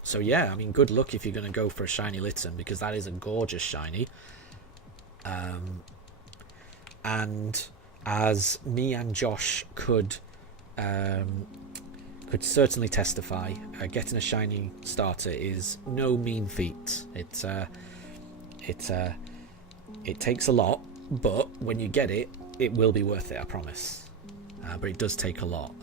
So, yeah, I mean, good luck if you're going to go for a shiny Litten, because that is a gorgeous shiny. And as me and Josh could certainly testify, getting a shiny starter is no mean feat. It takes a lot, but when you get it, it will be worth it, I promise. But it does take a lot.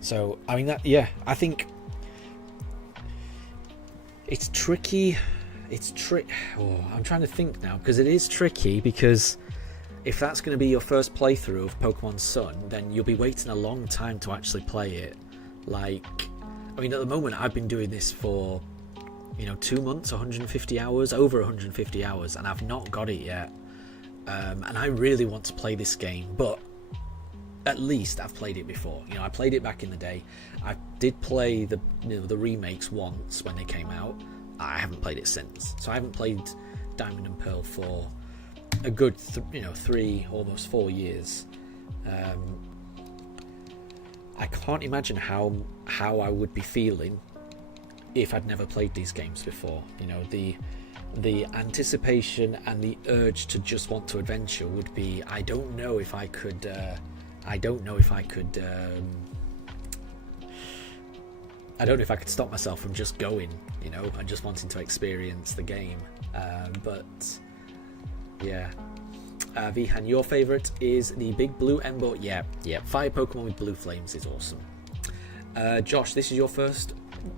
So, I mean, I think it's tricky. I'm trying to think now, because it is tricky, because if that's going to be your first playthrough of Pokemon Sun, then you'll be waiting a long time to actually play it. Like, I mean, at the moment, I've been doing this for, 2 months, 150 hours, over 150 hours, and I've not got it yet. And I really want to play this game, but at least I've played it before. I played it back in the day. I did play the remakes once when they came out. I haven't played it since. So I haven't played Diamond and Pearl for a good 3, almost 4 years. I can't imagine how I would be feeling if I'd never played these games before. The anticipation and the urge to just want to adventure would be... I don't know if I could stop myself from just going, and just wanting to experience the game. But yeah. Vihan, your favourite is the big blue Embo. Yeah, fire Pokemon with blue flames is awesome. Josh, this is your first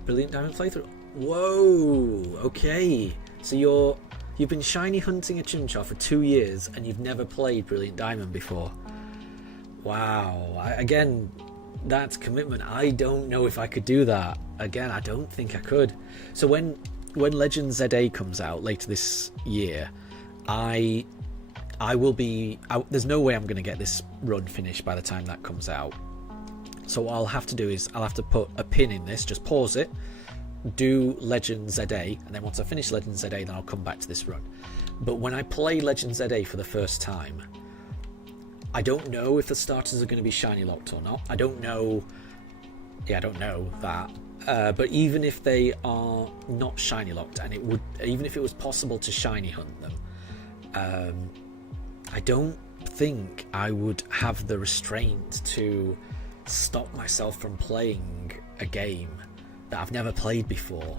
Brilliant Diamond playthrough. Whoa, okay. So you've been shiny hunting a Chimchar for 2 years and you've never played Brilliant Diamond before. Wow. Again, that's commitment. I don't know if I could do that. Again, I don't think I could. So when Legend ZA comes out later this year, I will be... there's no way I'm going to get this run finished by the time that comes out. So what I'll have to do is I'll have to put a pin in this, just pause it, do Legend ZA, and then once I finish Legend ZA, then I'll come back to this run. But when I play Legend ZA for the first time, I don't know if the starters are going to be shiny locked or not. I don't know. Yeah, I don't know that. But even if they are not shiny locked, and even if it was possible to shiny hunt them, I don't think I would have the restraint to stop myself from playing a game that I've never played before.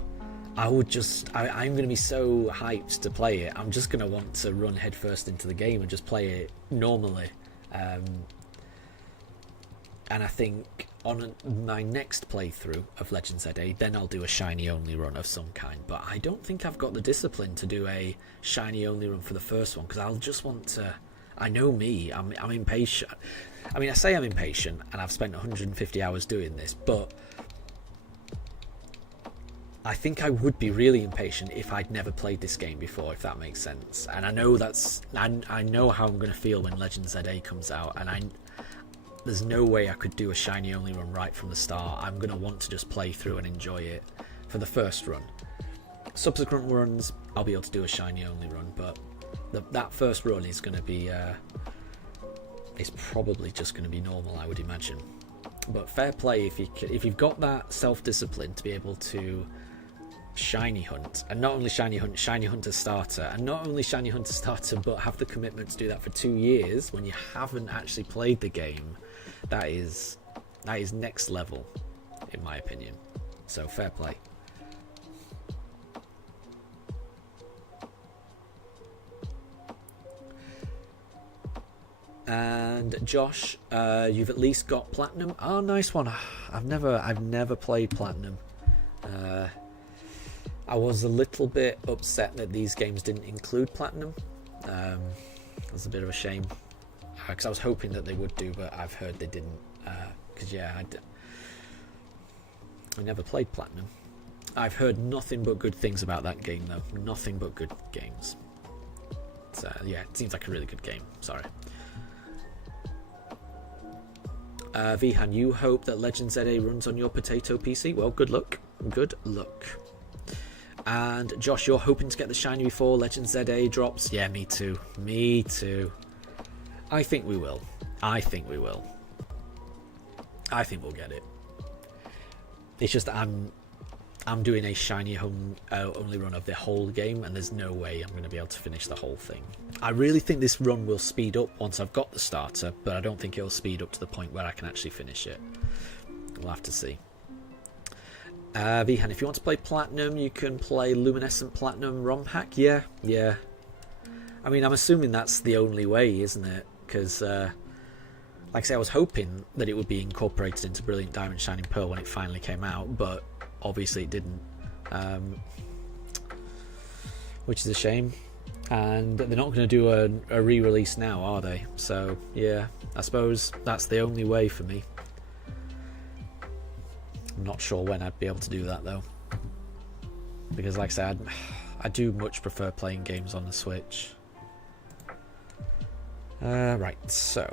I'm going to be so hyped to play it. I'm just going to want to run headfirst into the game and just play it normally. And I think on my next playthrough of Legend ZA, then I'll do a shiny only run of some kind. But I don't think I've got the discipline to do a shiny only run for the first one, because I'll just want to... I know me, I'm impatient. I mean, I say I'm impatient, and I've spent 150 hours doing this, but I think I would be really impatient if I'd never played this game before, if that makes sense. And I know I know how I'm going to feel when Legend ZA comes out, and there's no way I could do a shiny only run right from the start. I'm going to want to just play through and enjoy it for the first run. Subsequent runs, I'll be able to do a shiny only run, but that first run is going to be it's probably just going to be normal, I would imagine. But fair play if you've got that self-discipline to be able to Shiny Hunt, and not only Shiny Hunt, Shiny Hunter Starter, and not only Shiny Hunter Starter, but have the commitment to do that for 2 years when you haven't actually played the game. That is next level, in my opinion. So fair play. And Josh, you've at least got Platinum. Oh, nice one. I've never played Platinum. I was a little bit upset that these games didn't include Platinum. That's a bit of a shame, because I was hoping that they would do, but I've heard they didn't. Because I never played Platinum. I've heard nothing but good things about that game, though. Nothing but good games. So yeah, it seems like a really good game. Sorry. Vihan, you hope that Legend ZA runs on your potato PC? Well, good luck. Good luck. And Josh, you're hoping to get the shiny before Legend ZA drops? Yeah, me too. Me too. I think we will. I think we will. I think we'll get it. It's just that I'm doing a shiny only run of the whole game, and there's no way I'm going to be able to finish the whole thing. I really think this run will speed up once I've got the starter, but I don't think it'll speed up to the point where I can actually finish it. We'll have to see. Vihan, if you want to play Platinum, you can play Luminescent Platinum ROM hack. Yeah. I mean, I'm assuming that's the only way, isn't it? Because, like I say, I was hoping that it would be incorporated into Brilliant Diamond Shining Pearl when it finally came out, but obviously it didn't. Which is a shame. And they're not going to do a re-release now, are they? So, yeah, I suppose that's the only way for me. I'm not sure when I'd be able to do that, though. Because, like I said, I do much prefer playing games on the Switch. Right, so.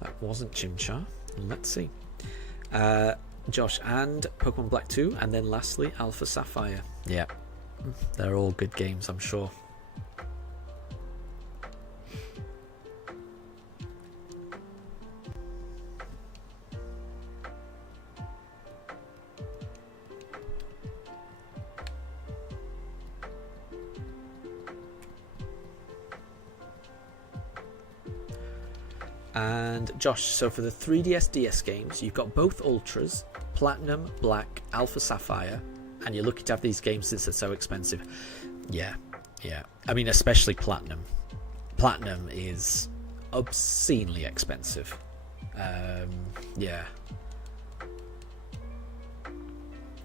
That wasn't Chimchar. Let's see. Josh, and Pokemon Black 2, and then lastly, Alpha Sapphire. Yeah, they're all good games, I'm sure. And Josh, so for the 3DS DS games, you've got both Ultras, Platinum, Black, Alpha Sapphire, and you're lucky to have these games since they're so expensive. Yeah. I mean, especially Platinum. Platinum is obscenely expensive. Yeah,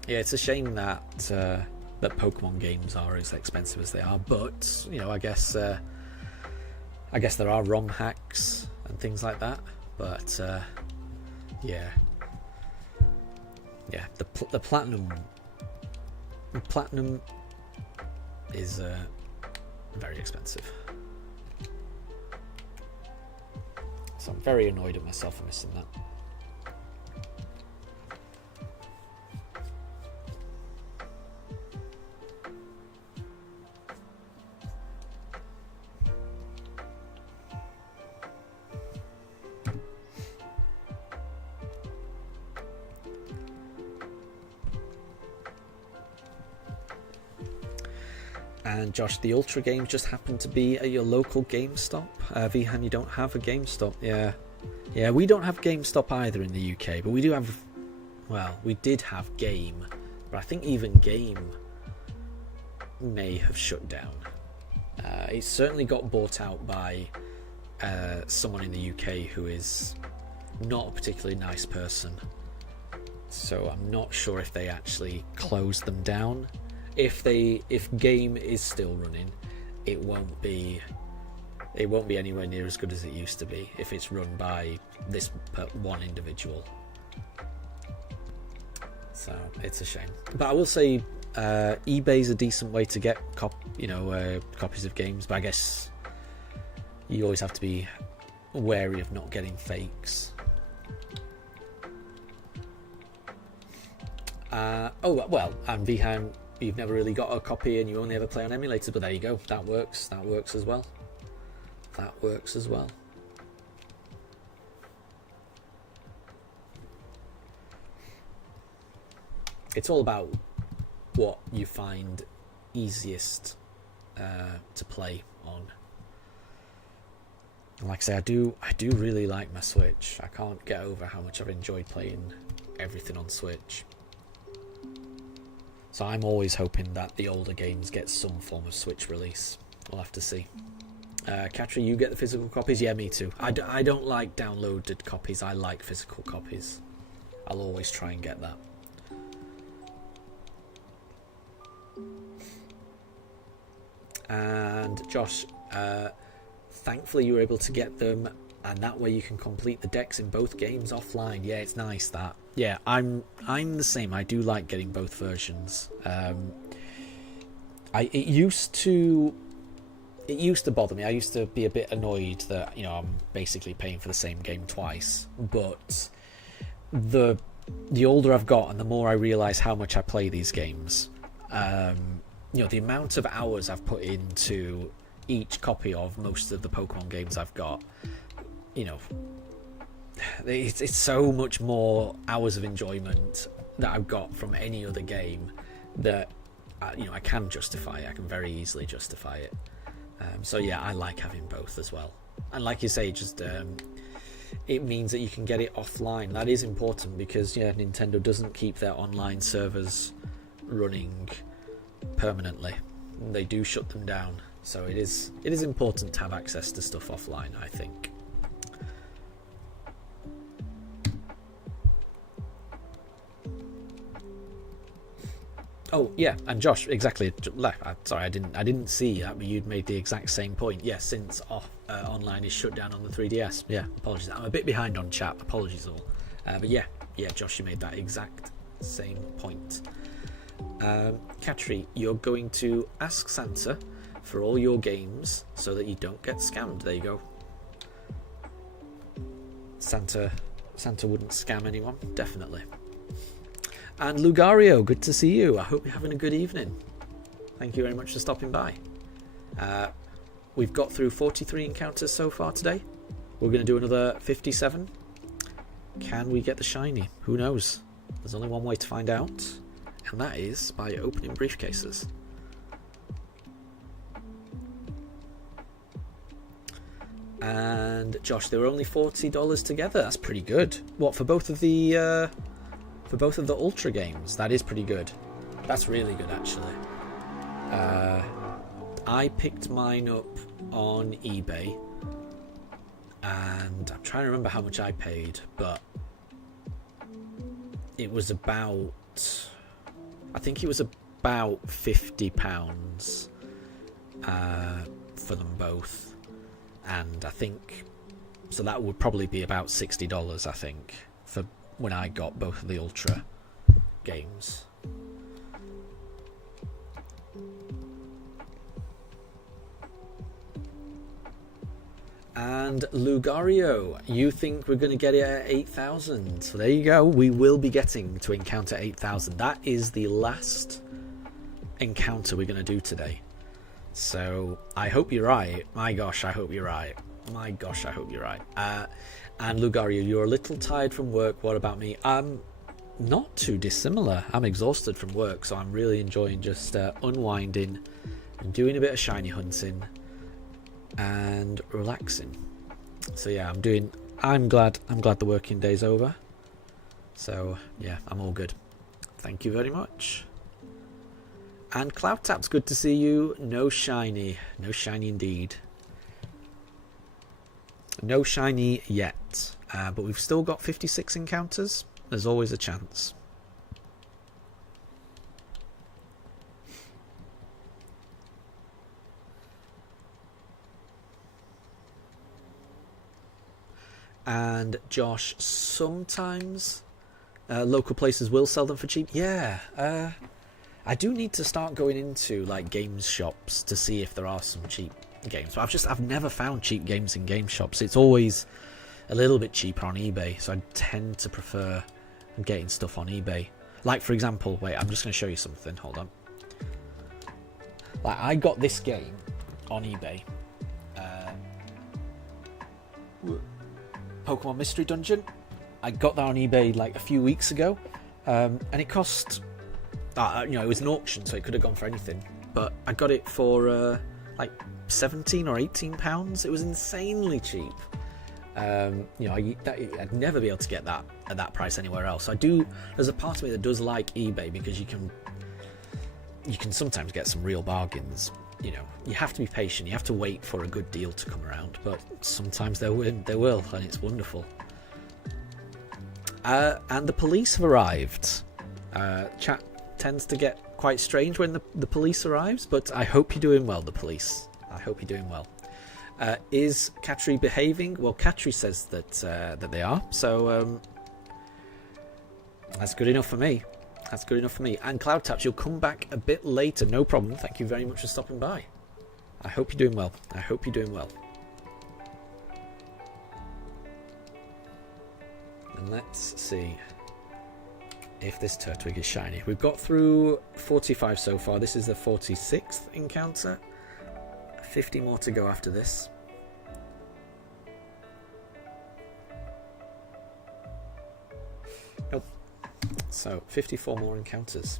it's a shame that that Pokemon games are as expensive as they are, but you know, I guess there are ROM hacks and things like that, but yeah, the platinum is very expensive, so I'm very annoyed at myself for missing that. And Josh, the Ultra games just happen to be at your local GameStop. Vihan, you don't have a GameStop. Yeah, we don't have GameStop either in the UK, but we do have. Well, we did have Game, but I think even Game may have shut down. It certainly got bought out by someone in the UK who is not a particularly nice person. So I'm not sure if they actually closed them down. If Game is still running, it won't be anywhere near as good as it used to be if it's run by this one individual. So it's a shame. But I will say eBay's a decent way to get copies of games, but I guess you always have to be wary of not getting fakes. And Vihan, you've never really got a copy and you only ever play on emulators, but there you go, that works as well. It's all about what you find easiest to play on. And like I say, I do really like my Switch. I can't get over how much I've enjoyed playing everything on Switch. So I'm always hoping that the older games get some form of Switch release. We'll have to see. Katri, you get the physical copies? Yeah, me too. I don't like downloaded copies. I like physical copies. I'll always try and get that. And Josh, thankfully you were able to get them, and that way you can complete the decks in both games offline. Yeah, it's nice that. Yeah, I'm the same. I do like getting both versions. It used to bother me. I used to be a bit annoyed that I'm basically paying for the same game twice. But the older I've got and the more I realise how much I play these games, the amount of hours I've put into each copy of most of the Pokemon games I've got, it's so much more hours of enjoyment that I've got from any other game that I can justify it. I can very easily justify it. So yeah, I like having both as well. And like you say, just it means that you can get it offline. That is important because Nintendo doesn't keep their online servers running permanently. They do shut them down. So it is important to have access to stuff offline, I think. Oh yeah, and Josh, exactly. Sorry, I didn't see that, but you'd made the exact same point. Yes, since online is shut down on the 3DS. Yeah, apologies. I'm a bit behind on chat. Apologies all. But yeah, Josh, you made that exact same point. Katri, you're going to ask Santa for all your games so that you don't get scammed. There you go. Santa wouldn't scam anyone, definitely. And Lugario, good to see you. I hope you're having a good evening. Thank you very much for stopping by. We've got through 43 encounters so far today. We're going to do another 57. Can we get the shiny? Who knows? There's only one way to find out, and that is by opening briefcases. And Josh, they were only $40 together. That's pretty good. What, for both of the Ultra games? That is pretty good. That's really good, actually. I picked mine up on eBay, and I'm trying to remember how much I paid, but it was about, I think it was about £50 for them both. And I think, so that would probably be about $60, I think, for when I got both of the Ultra games. And Lugario, you think we're going to get it at 8,000. So there you go. We will be getting to encounter 8,000. That is the last encounter we're going to do today. So I hope you're right. My gosh, I hope you're right. My gosh, I hope you're right. And Lugario, you're a little tired from work. What about me? I'm not too dissimilar. I'm exhausted from work, so I'm really enjoying just unwinding and doing a bit of shiny hunting and relaxing. So yeah, I'm glad the working day's over. So yeah, I'm all good. Thank you very much. And Cloud Tap's good to see you. No shiny indeed. No shiny yet, but we've still got 56 encounters. There's always a chance. And Josh, sometimes local places will sell them for cheap. Yeah, I do need to start going into like games shops to see if there are some cheap games. But I've never found cheap games in game shops. It's always a little bit cheaper on eBay, so I tend to prefer getting stuff on eBay. Like for example, wait, I'm just going to show you something. Hold on. Like I got this game on eBay. Pokemon Mystery Dungeon. I got that on eBay like a few weeks ago, and it cost It was an auction, so it could have gone for anything. But I got it for like £17 or £18. It was insanely cheap. I'd never be able to get that at that price anywhere else. There's a part of me that does like eBay because you can sometimes get some real bargains. You have to be patient. You have to wait for a good deal to come around, but sometimes they will, and it's wonderful. And the police have arrived. Chat tends to get quite strange when the police arrives, but I hope you're doing well, the police. I hope you're doing well. Is Katri behaving? Well, Katri says that they are, so that's good enough for me. That's good enough for me. And Cloud Taps, you'll come back a bit later. No problem. Thank you very much for stopping by. I hope you're doing well. I hope you're doing well. And let's see if this Turtwig is shiny. We've got through 45 so far. This is the 46th encounter. 50 more to go after this. Nope. So 54 more encounters.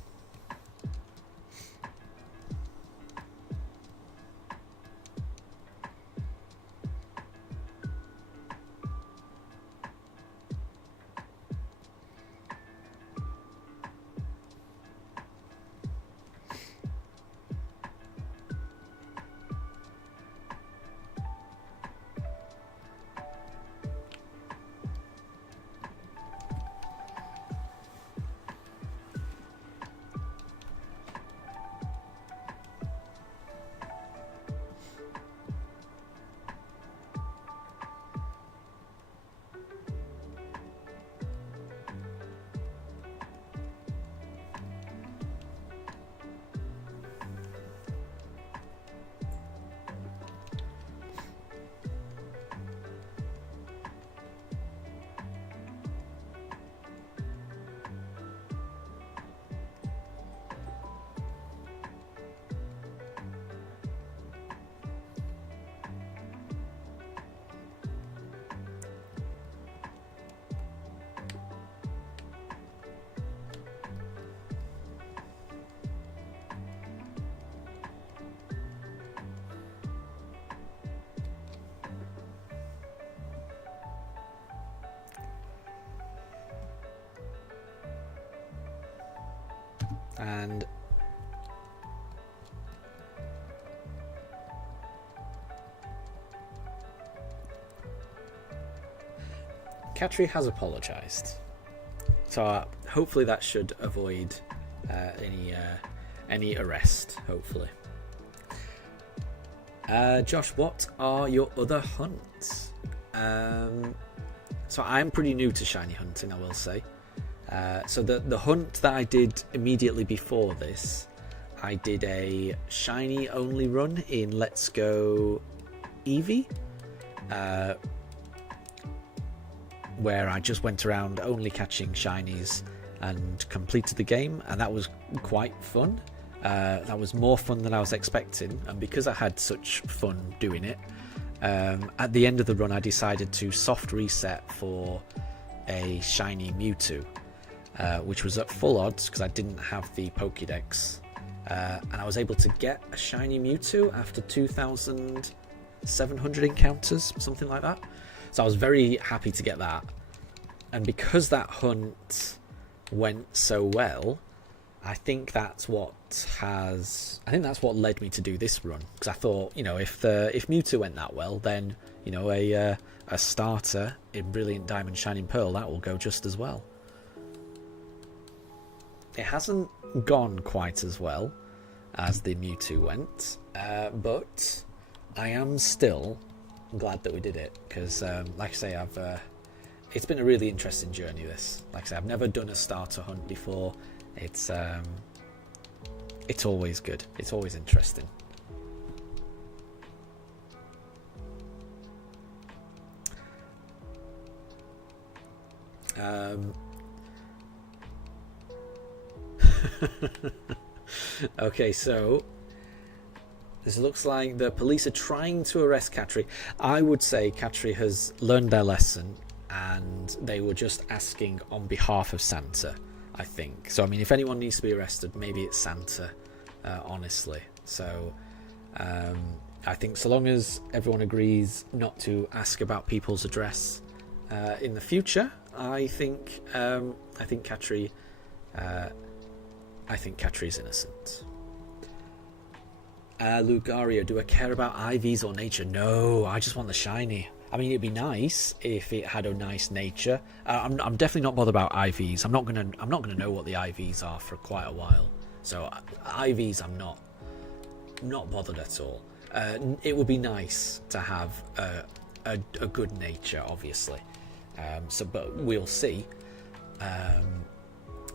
And Katri has apologised, so hopefully that should avoid any arrest. Hopefully. Josh, what are your other hunts? So I'm pretty new to shiny hunting, I will say. So the hunt that I did immediately before this, I did a shiny only run in Let's Go Eevee, where I just went around only catching shinies and completed the game, and that was quite fun. That was more fun than I was expecting, and because I had such fun doing it, at the end of the run I decided to soft reset for a shiny Mewtwo. Which was at full odds because I didn't have the Pokédex, and I was able to get a shiny Mewtwo after 2,700 encounters, something like that. So I was very happy to get that, and because that hunt went so well, I think that's what led me to do this run, because I thought, if Mewtwo went that well, then a starter in Brilliant Diamond Shining Pearl, that will go just as well. It hasn't gone quite as well as the Mewtwo went, but I am still glad that we did it, because like I say, it's been a really interesting journey, this. Like I say, I've never done a starter hunt before. It's always good. It's always interesting. Okay, so this looks like the police are trying to arrest Katri. I would say Katri has learned their lesson and they were just asking on behalf of Santa. I think. So I mean, if anyone needs to be arrested, maybe it's Santa, honestly. So I think so long as everyone agrees not to ask about people's address in the future, I think Katri is innocent. Lugaria, do I care about IVs or nature? No, I just want the shiny. I mean, it'd be nice if it had a nice nature. I'm definitely not bothered about IVs. I'm not gonna know what the IVs are for quite a while. So IVs, I'm not bothered at all. It would be nice to have a good nature, obviously. But we'll see.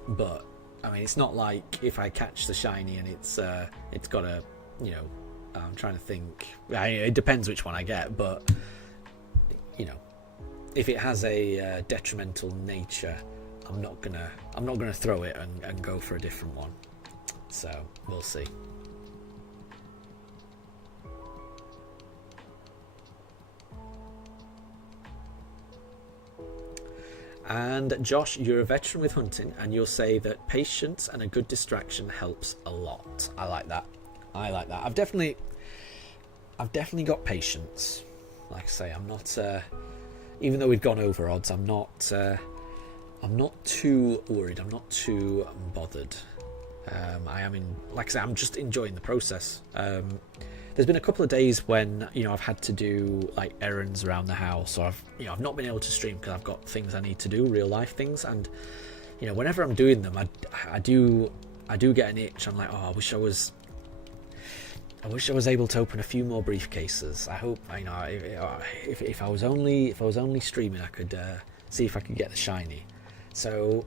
But I mean, it's not like if I catch the shiny and it's got a, you know, I'm trying to think. It depends which one I get, but you know, if it has a detrimental nature, I'm not gonna throw it and go for a different one. So we'll see. And Josh, you're a veteran with hunting, and you'll say that patience and a good distraction helps a lot. I like that. I've definitely got patience. Like I say, I'm not. Even though we've gone over odds, I'm not too worried. I'm not too bothered. Like I say, I'm just enjoying the process. There's been a couple of days when, you know, I've had to do like errands around the house, or I've not been able to stream because I've got things I need to do, real life things, and you know, whenever I'm doing them, I do get an itch. I'm like, oh, I wish I was able to open a few more briefcases. I hope, you know, if I was only streaming, I could see if I could get the shiny. So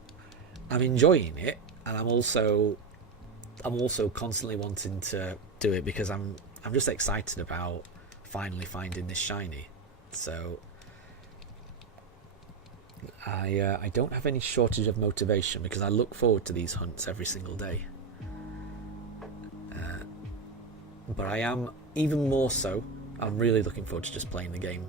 I'm enjoying it, and I'm also constantly wanting to do it because I'm just excited about finally finding this shiny. So I don't have any shortage of motivation because I look forward to these hunts every single day. But I am even more so. I'm really looking forward to just playing the game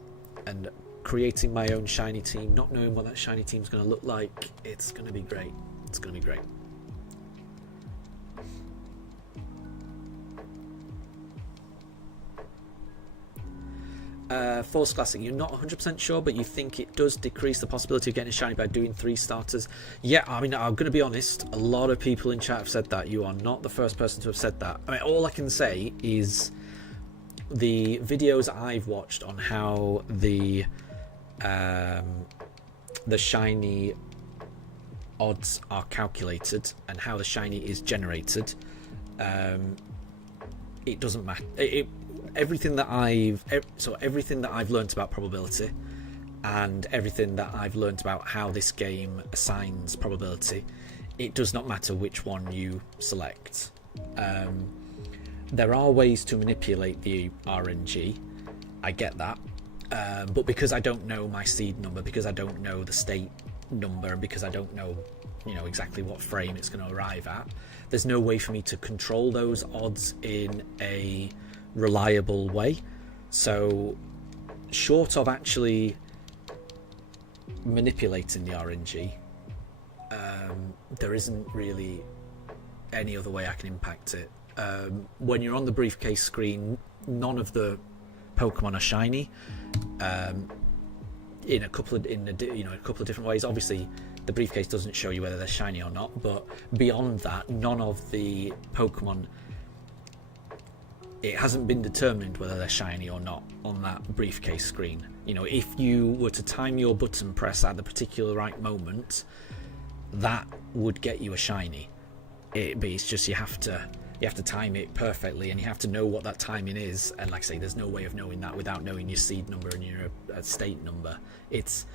and creating my own shiny team, not knowing what that shiny team's going to look like. It's going to be great. It's going to be great. Force Classic, you're not 100% sure, but you think it does decrease the possibility of getting a shiny by doing 3 starters. Yeah, I mean, I'm going to be honest, a lot of people in chat have said that. You are not the first person to have said that. I mean, all I can say is the videos I've watched on how the shiny odds are calculated and how the shiny is generated, it doesn't matter. Everything that I've learnt about probability and everything that I've learnt about how this game assigns probability, it does not matter which one you select. There are ways to manipulate the RNG, I get that, but because I don't know my seed number, because I don't know the state number, and because I don't know, you know, exactly what frame it's going to arrive at, there's no way for me to control those odds in a reliable way. So short of actually manipulating the RNG, there isn't really any other way I can impact it. When you're on the briefcase screen, none of the Pokemon are shiny. In a couple of different ways. Obviously, the briefcase doesn't show you whether they're shiny or not, but beyond that, none of the Pokemon, it hasn't been determined whether they're shiny or not on that briefcase screen. You know, if you were to time your button press at the particular right moment, that would get you a shiny. It's just you have to time it perfectly, and you have to know what that timing is. And like I say, there's no way of knowing that without knowing your seed number and your state number. It's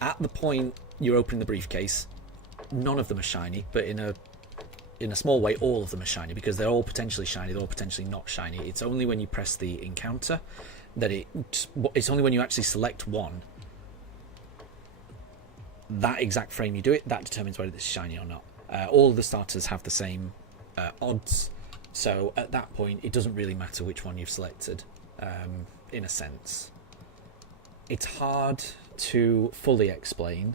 at the point you're opening the briefcase, none of them are shiny, but in a small way, all of them are shiny, because they're all potentially shiny, they're all potentially not shiny. It's only when you press the encounter that it's only when you actually select one, that exact frame you do it, that determines whether it's shiny or not. All of the starters have the same odds, so at that point it doesn't really matter which one you've selected, in a sense. It's hard to fully explain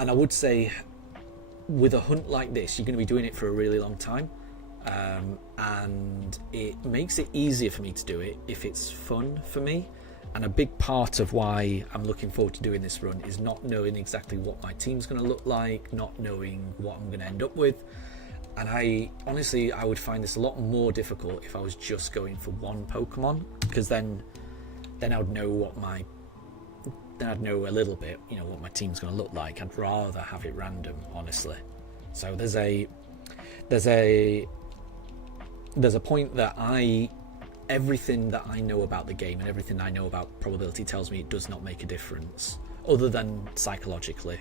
And I would say, with a hunt like this, you're going to be doing it for a really long time. And it makes it easier for me to do it if it's fun for me. And a big part of why I'm looking forward to doing this run is not knowing exactly what my team's going to look like, not knowing what I'm going to end up with. And I would find this a lot more difficult if I was just going for one Pokemon, because then I would know I'd know a little bit, what my team's going to look like. I'd rather have it random, honestly. So there's a point that everything that I know about the game and everything I know about probability tells me it does not make a difference, other than psychologically.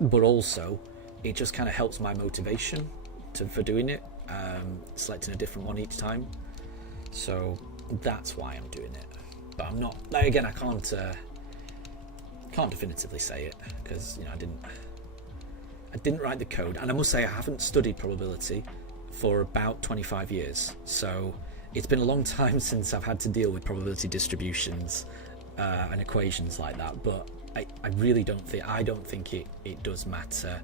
But also, it just kind of helps my motivation for doing it, selecting a different one each time. So that's why I'm doing it. But I'm not. Again, I can't definitively say it because I didn't write the code, and I must say I haven't studied probability for about 25 years. So it's been a long time since I've had to deal with probability distributions and equations like that. But I really don't think it does matter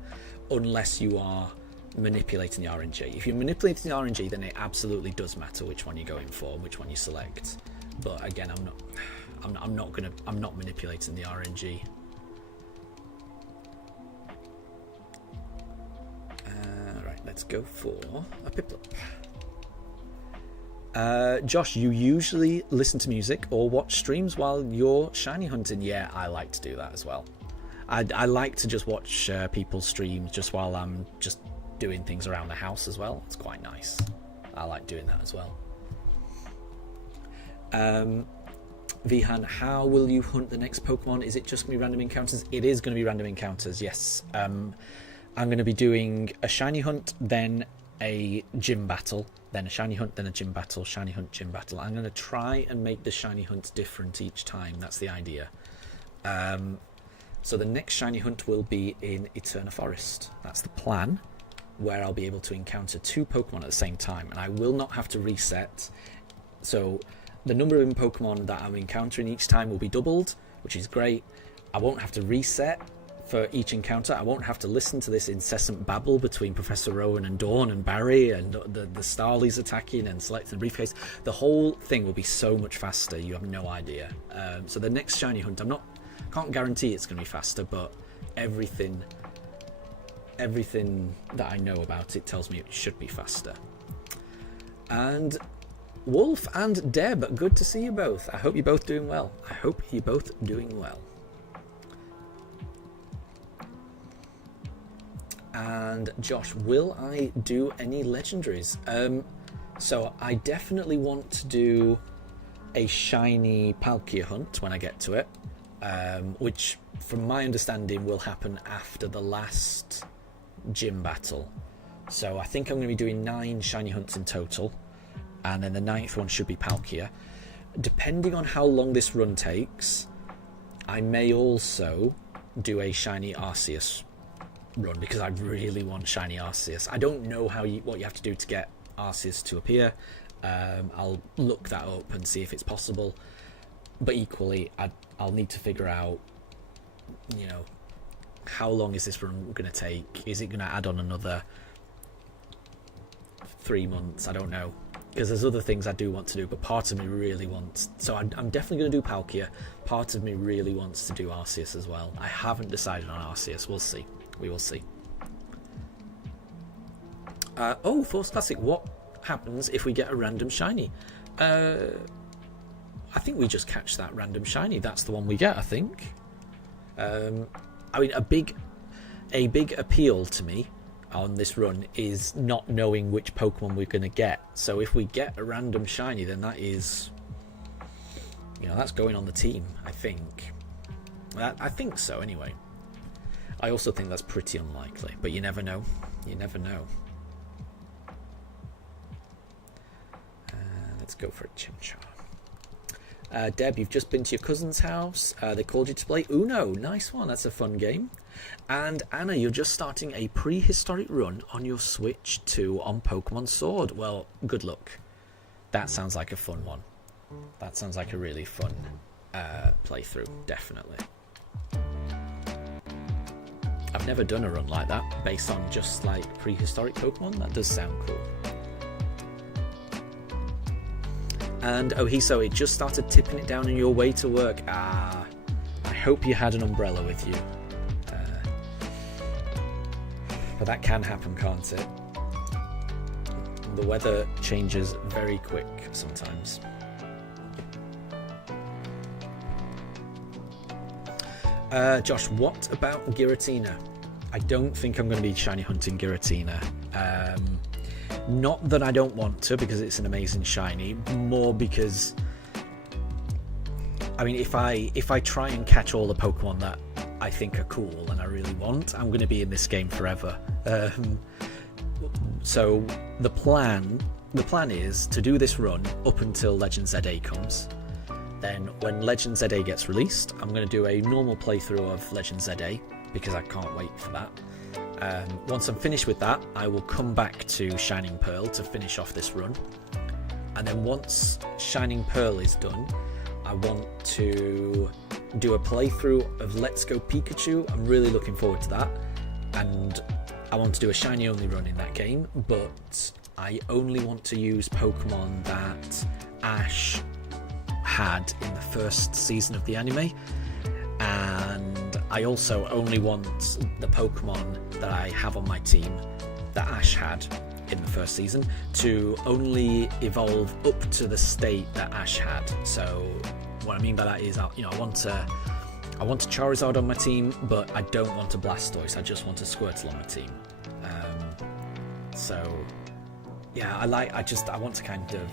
unless you are manipulating the RNG. If you're manipulating the RNG, then it absolutely does matter which one you're going for, which one you select. But again, I'm not manipulating the RNG. Right, let's go for a Piplup. Josh, you usually listen to music or watch streams while you're shiny hunting? Yeah, I like to do that as well. I like to just watch people's streams just while I'm just doing things around the house as well. It's quite nice. I like doing that as well. Vihan, how will you hunt the next Pokemon? Is it just going to be random encounters? It is going to be random encounters, yes. I'm going to be doing a shiny hunt, then a gym battle, then a shiny hunt, then a gym battle, shiny hunt, gym battle. I'm going to try and make the shiny hunts different each time. That's the idea. So the next shiny hunt will be in Eterna Forest. That's the plan, where I'll be able to encounter 2 Pokemon at the same time, and I will not have to reset. So the number of Pokemon that I'm encountering each time will be doubled, which is great. I won't have to reset for each encounter. I won't have to listen to this incessant babble between Professor Rowan and Dawn and Barry and the Starlies attacking and selecting the briefcase. The whole thing will be so much faster, you have no idea. So the next shiny hunt, can't guarantee it's going to be faster, but everything that I know about it tells me it should be faster. And Wolf and Deb, good to see you both. I hope you're both doing well. And Josh, will I do any legendaries? So I definitely want to do a shiny Palkia hunt when I get to it, which from my understanding will happen after the last gym battle. So I think I'm going to be doing 9 shiny hunts in total, and then the 9th one should be Palkia. Depending on how long this run takes, I may also do a shiny Arceus run, because I really want shiny Arceus. I don't know what you have to do to get Arceus to appear. I'll look that up and see if it's possible, but equally I'll need to figure out how long is this run going to take. Is it going to add on another 3 months? I don't know, because there's other things I do want to do, but part of me really wants, so I'm definitely going to do Palkia. Part of me really wants to do Arceus as well. I haven't decided on Arceus. We'll see. We will see. Force Classic, what happens if we get a random shiny? I think we just catch that random shiny. That's the one we get, I think. I mean, a big appeal to me on this run is not knowing which Pokemon we're going to get. So if we get a random shiny, then that is, that's going on the team, I think. I think so, anyway. I also think that's pretty unlikely, but you never know. You never know. Let's go for a Chimchar. Deb, you've just been to your cousin's house. They called you to play Uno. Nice one. That's a fun game. And Anna, you're just starting a prehistoric run on your Switch 2 on Pokemon Sword. Well, good luck. That sounds like a fun one. That sounds like a really fun playthrough, definitely. I've never done a run like that based on just like prehistoric Pokemon. That does sound cool. And Ohiso, it just started tipping it down on your way to work. I hope you had an umbrella with you. But that can happen, can't it? The weather changes very quick sometimes. Josh, what about Giratina? I don't think I'm going to be shiny hunting Giratina. Not that I don't want to, because it's an amazing shiny, more because, I mean, if I try and catch all the Pokemon that I think are cool and I really want, I'm going to be in this game forever. So the plan is to do this run up until Legend ZA comes. Then when Legend ZA gets released, I'm going to do a normal playthrough of Legend ZA, because I can't wait for that. Once I'm finished with that, I will come back to Shining Pearl to finish off this run. And then once Shining Pearl is done, I want to do a playthrough of Let's Go Pikachu. I'm really looking forward to that. And I want to do a shiny only run in that game, but I only want to use Pokemon that Ash had in the first season of the anime, and I also only want the Pokemon that I have on my team that Ash had in the first season to only evolve up to the state that Ash had. So what I mean by that is, I want a Charizard on my team, but I don't want a Blastoise. I just want a Squirtle on my team. So yeah, I want to kind of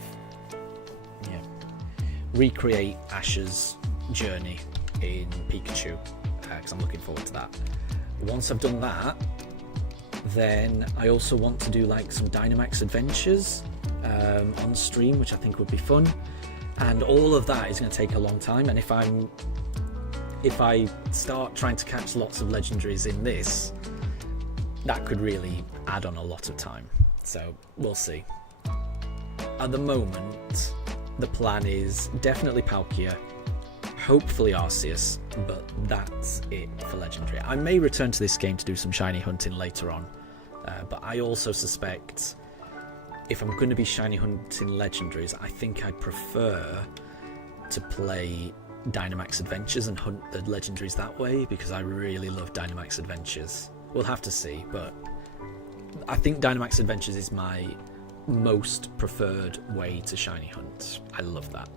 recreate Ash's journey in Pikachu, because I'm looking forward to that. Once I've done that, then I also want to do like some Dynamax adventures on stream, which I think would be fun. And all of that is going to take a long time. And if I start trying to catch lots of legendaries in this, that could really add on a lot of time. So we'll see. At the moment, the plan is definitely Palkia, hopefully Arceus, but that's it for Legendary. I may return to this game to do some shiny hunting later on, but I also suspect if I'm going to be shiny hunting Legendaries, I think I'd prefer to play Dynamax Adventures and hunt the Legendaries that way, because I really love Dynamax Adventures. We'll have to see, but I think Dynamax Adventures is my most preferred way to shiny hunt. I love that.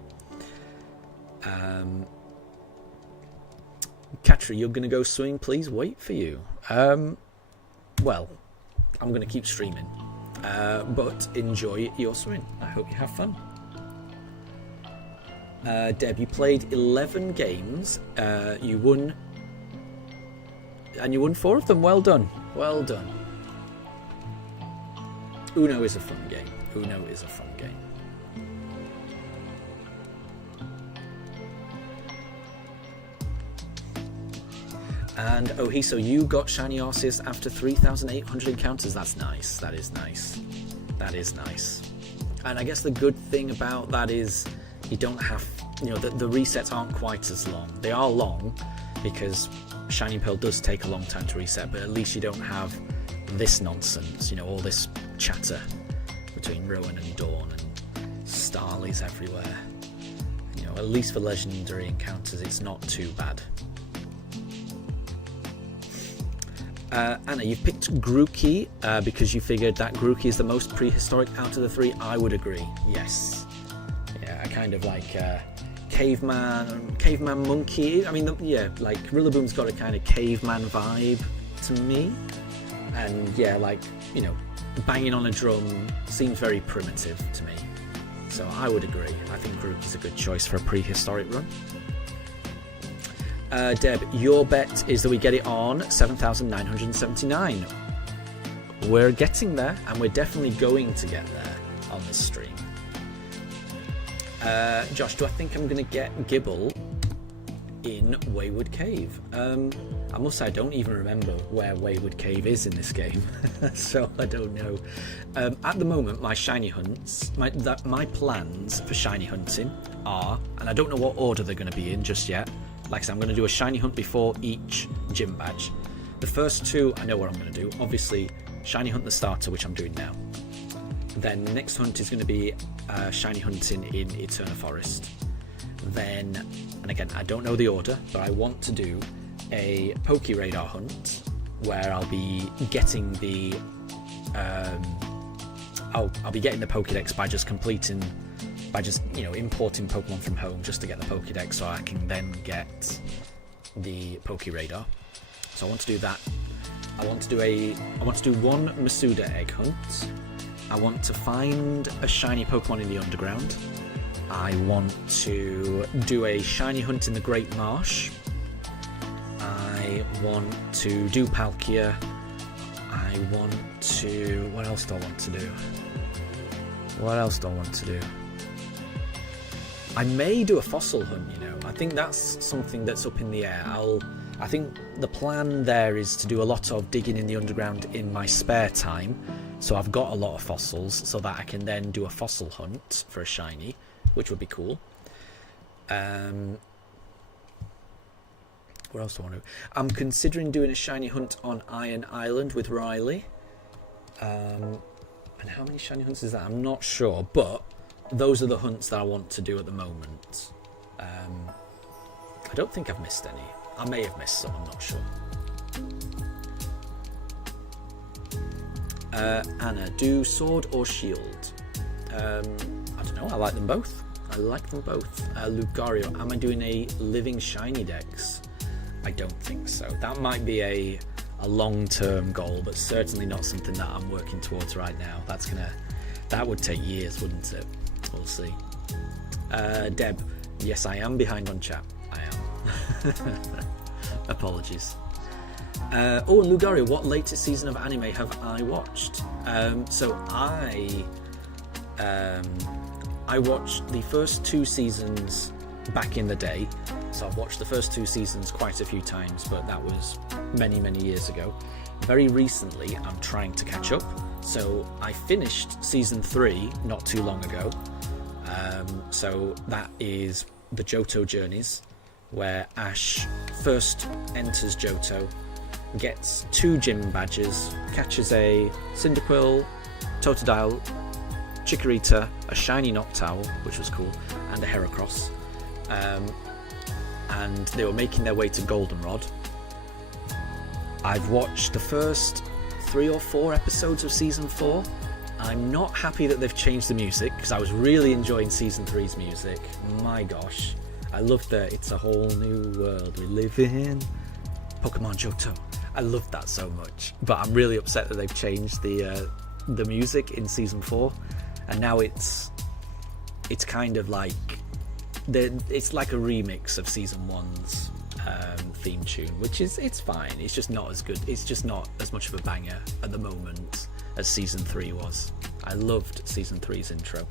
Katri, you're going to go swimming? Please wait for you. Well, I'm going to keep streaming, but enjoy your swimming. I hope you have fun. Deb, you played 11 games. You won, and you won 4 of them. Well done. Well done. Uno is a fun game. Uno is a fun game. And Ohiso, you got shiny Arceus after 3,800 encounters. That's nice. That is nice. That is nice. And I guess the good thing about that is you don't have, the resets aren't quite as long. They are long because Shining Pearl does take a long time to reset, but at least you don't have this nonsense, all this chatter between Rowan and Dawn and Starlies everywhere. At least for legendary encounters, it's not too bad. Anna, you've picked Grookey because you figured that Grookey is the most prehistoric out of the 3. I would agree. Yes. Yeah, I kind of like caveman monkey. I mean, like Rillaboom's got a kind of caveman vibe to me. And yeah, banging on a drum seems very primitive to me. So I would agree. I think Grookey's a good choice for a prehistoric run. Deb, your bet is that we get it on 7,979. We're getting there, and we're definitely going to get there on this stream. Josh, do I think I'm going to get Gibble in Wayward Cave. I must say I don't even remember where Wayward Cave is in this game, so I don't know. At the moment, my shiny hunts, my plans for shiny hunting are, and I don't know what order they're going to be in just yet. Like I said, I'm going to do a shiny hunt before each gym badge. The first two, I know what I'm going to do. Obviously, shiny hunt the starter, which I'm doing now. Then the next hunt is going to be shiny hunting in Eterna Forest. Then, and again, I don't know the order, but I want to do a Poke Radar hunt where I'll be getting the I'll be getting the Pokédex by just importing Pokemon from home just to get the Pokédex, so I can then get the Poke Radar. So I want to do that. I want to do one Masuda egg hunt. I want to find a shiny Pokemon in the underground. I want to do a shiny hunt in the Great Marsh. I want to do Palkia. I want to... What else do I want to do? I may do a fossil hunt, you know. I think that's something that's up in the air. I think the plan there is to do a lot of digging in the underground in my spare time. So I've got a lot of fossils so that I can then do a fossil hunt for a shiny, which would be cool. What else do I want to do? I'm considering doing a shiny hunt on Iron Island with Riley. And how many shiny hunts is that? I'm not sure, but those are the hunts that I want to do at the moment. I don't think I've missed any. I may have missed some, I'm not sure. Anna, do sword or shield? I don't know, I like them both. Lucario, am I doing a living shiny dex? I don't think so. That might be a long-term goal, but certainly not something that I'm working towards right now. That would take years, wouldn't it? We'll see. Deb, yes, I am behind on chat. I am. Apologies. And Lucario, what latest season of anime have I watched? So I watched the first 2 seasons back in the day. So I've watched the first 2 seasons quite a few times, but that was many, many years ago. Very recently, I'm trying to catch up. So I finished season 3 not too long ago. So that is the Johto Journeys, where Ash first enters Johto, gets 2 gym badges, catches a Cyndaquil, Totodile, Chikorita, a shiny Noctowl, which was cool, and a Heracross. And they were making their way to Goldenrod. I've watched the first 3 or 4 episodes of season 4. I'm not happy that they've changed the music, because I was really enjoying season 3's music. My gosh, I love the "It's a Whole New World We Live In" Pokemon Johto. I loved that so much, but I'm really upset that they've changed the music in season 4, and now it's kind of like it's like a remix of season 1's theme tune, which it's fine. It's just not as good. It's just not as much of a banger at the moment as season 3 was. I loved season 3's intro,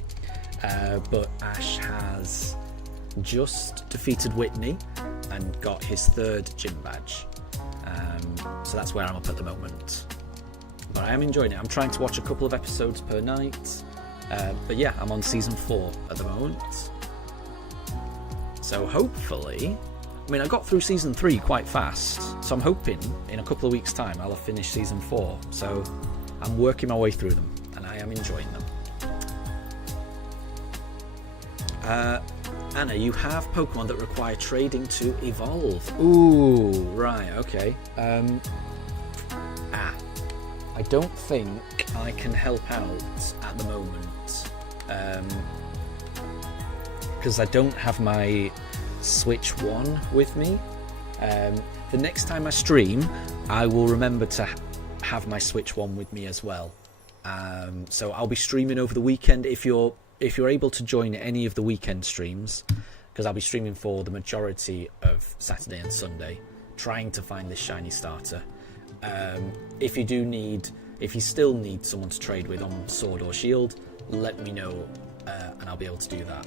but Ash has just defeated Whitney and got his 3rd gym badge. So that's where I'm up at the moment. But I am enjoying it. I'm trying to watch a couple of episodes per night. But yeah, I'm on season 4 at the moment. So hopefully, I mean, I got through season 3 quite fast. So I'm hoping in a couple of weeks' time I'll have finished season 4. So I'm working my way through them, and I am enjoying them. Anna, you have Pokemon that require trading to evolve. Ooh, right, okay. I don't think I can help out at the moment. Because I don't have my Switch 1 with me. The next time I stream, I will remember to have my Switch 1 with me as well. So I'll be streaming over the weekend. If you're able to join any of the weekend streams, because I'll be streaming for the majority of Saturday and Sunday, trying to find this shiny starter. If you still need someone to trade with on Sword or Shield, let me know, and I'll be able to do that.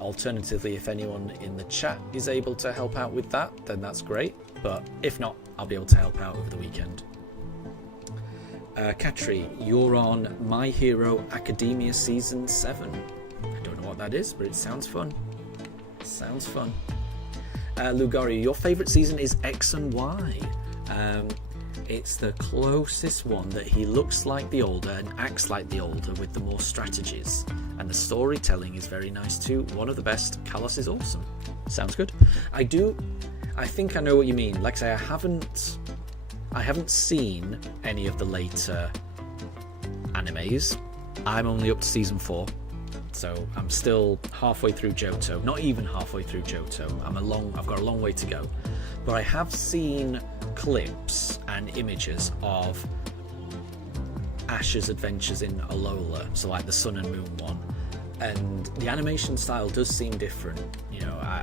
Alternatively, if anyone in the chat is able to help out with that, then that's great. But if not, I'll be able to help out over the weekend. Katri, you're on My Hero Academia Season 7. I don't know what that is, but it sounds fun. Sounds fun. Lugari, your favourite season is X and Y. It's the closest one that he looks like the older and acts like the older with the more strategies. And the storytelling is very nice too. One of the best. Kalos is awesome. Sounds good. I think I know what you mean. Like I say, I haven't seen any of the later animes. I'm only up to season 4. So I'm still halfway through Johto. Not even halfway through Johto. I've got a long way to go. But I have seen clips and images of Ash's adventures in Alola, so like the Sun and Moon one, and the animation style does seem different,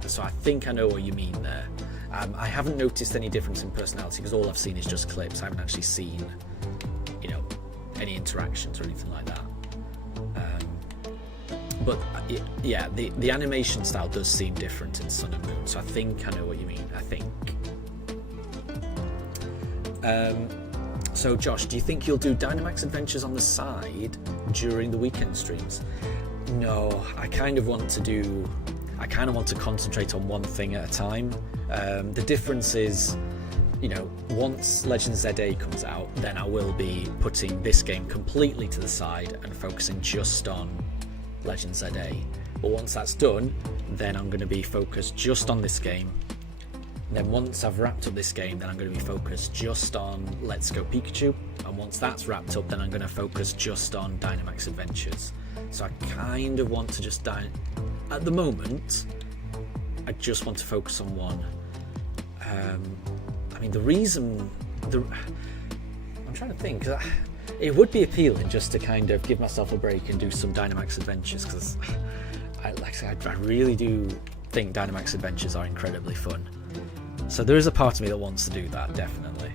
so I think I know what you mean there. I haven't noticed any difference in personality because all I've seen is just clips. I haven't actually seen any interactions or anything like that. But yeah, the animation style does seem different in Sun and Moon, so I think I know what you mean. I think. So Josh, do you think you'll do Dynamax Adventures on the side during the weekend streams? No, I kind of want to concentrate on one thing at a time. The difference is, once Legends ZA comes out, then I will be putting this game completely to the side and focusing just on Legends ZA. But once that's done, then I'm going to be focused just on this game. Then once I've wrapped up this game, then I'm going to be focused just on Let's Go Pikachu. And once that's wrapped up, then I'm going to focus just on Dynamax Adventures. So I kind of want to just at the moment, I just want to focus on one. I'm trying to think. It would be appealing just to kind of give myself a break and do some Dynamax Adventures, because I really do think Dynamax Adventures are incredibly fun. So there is a part of me that wants to do that, definitely.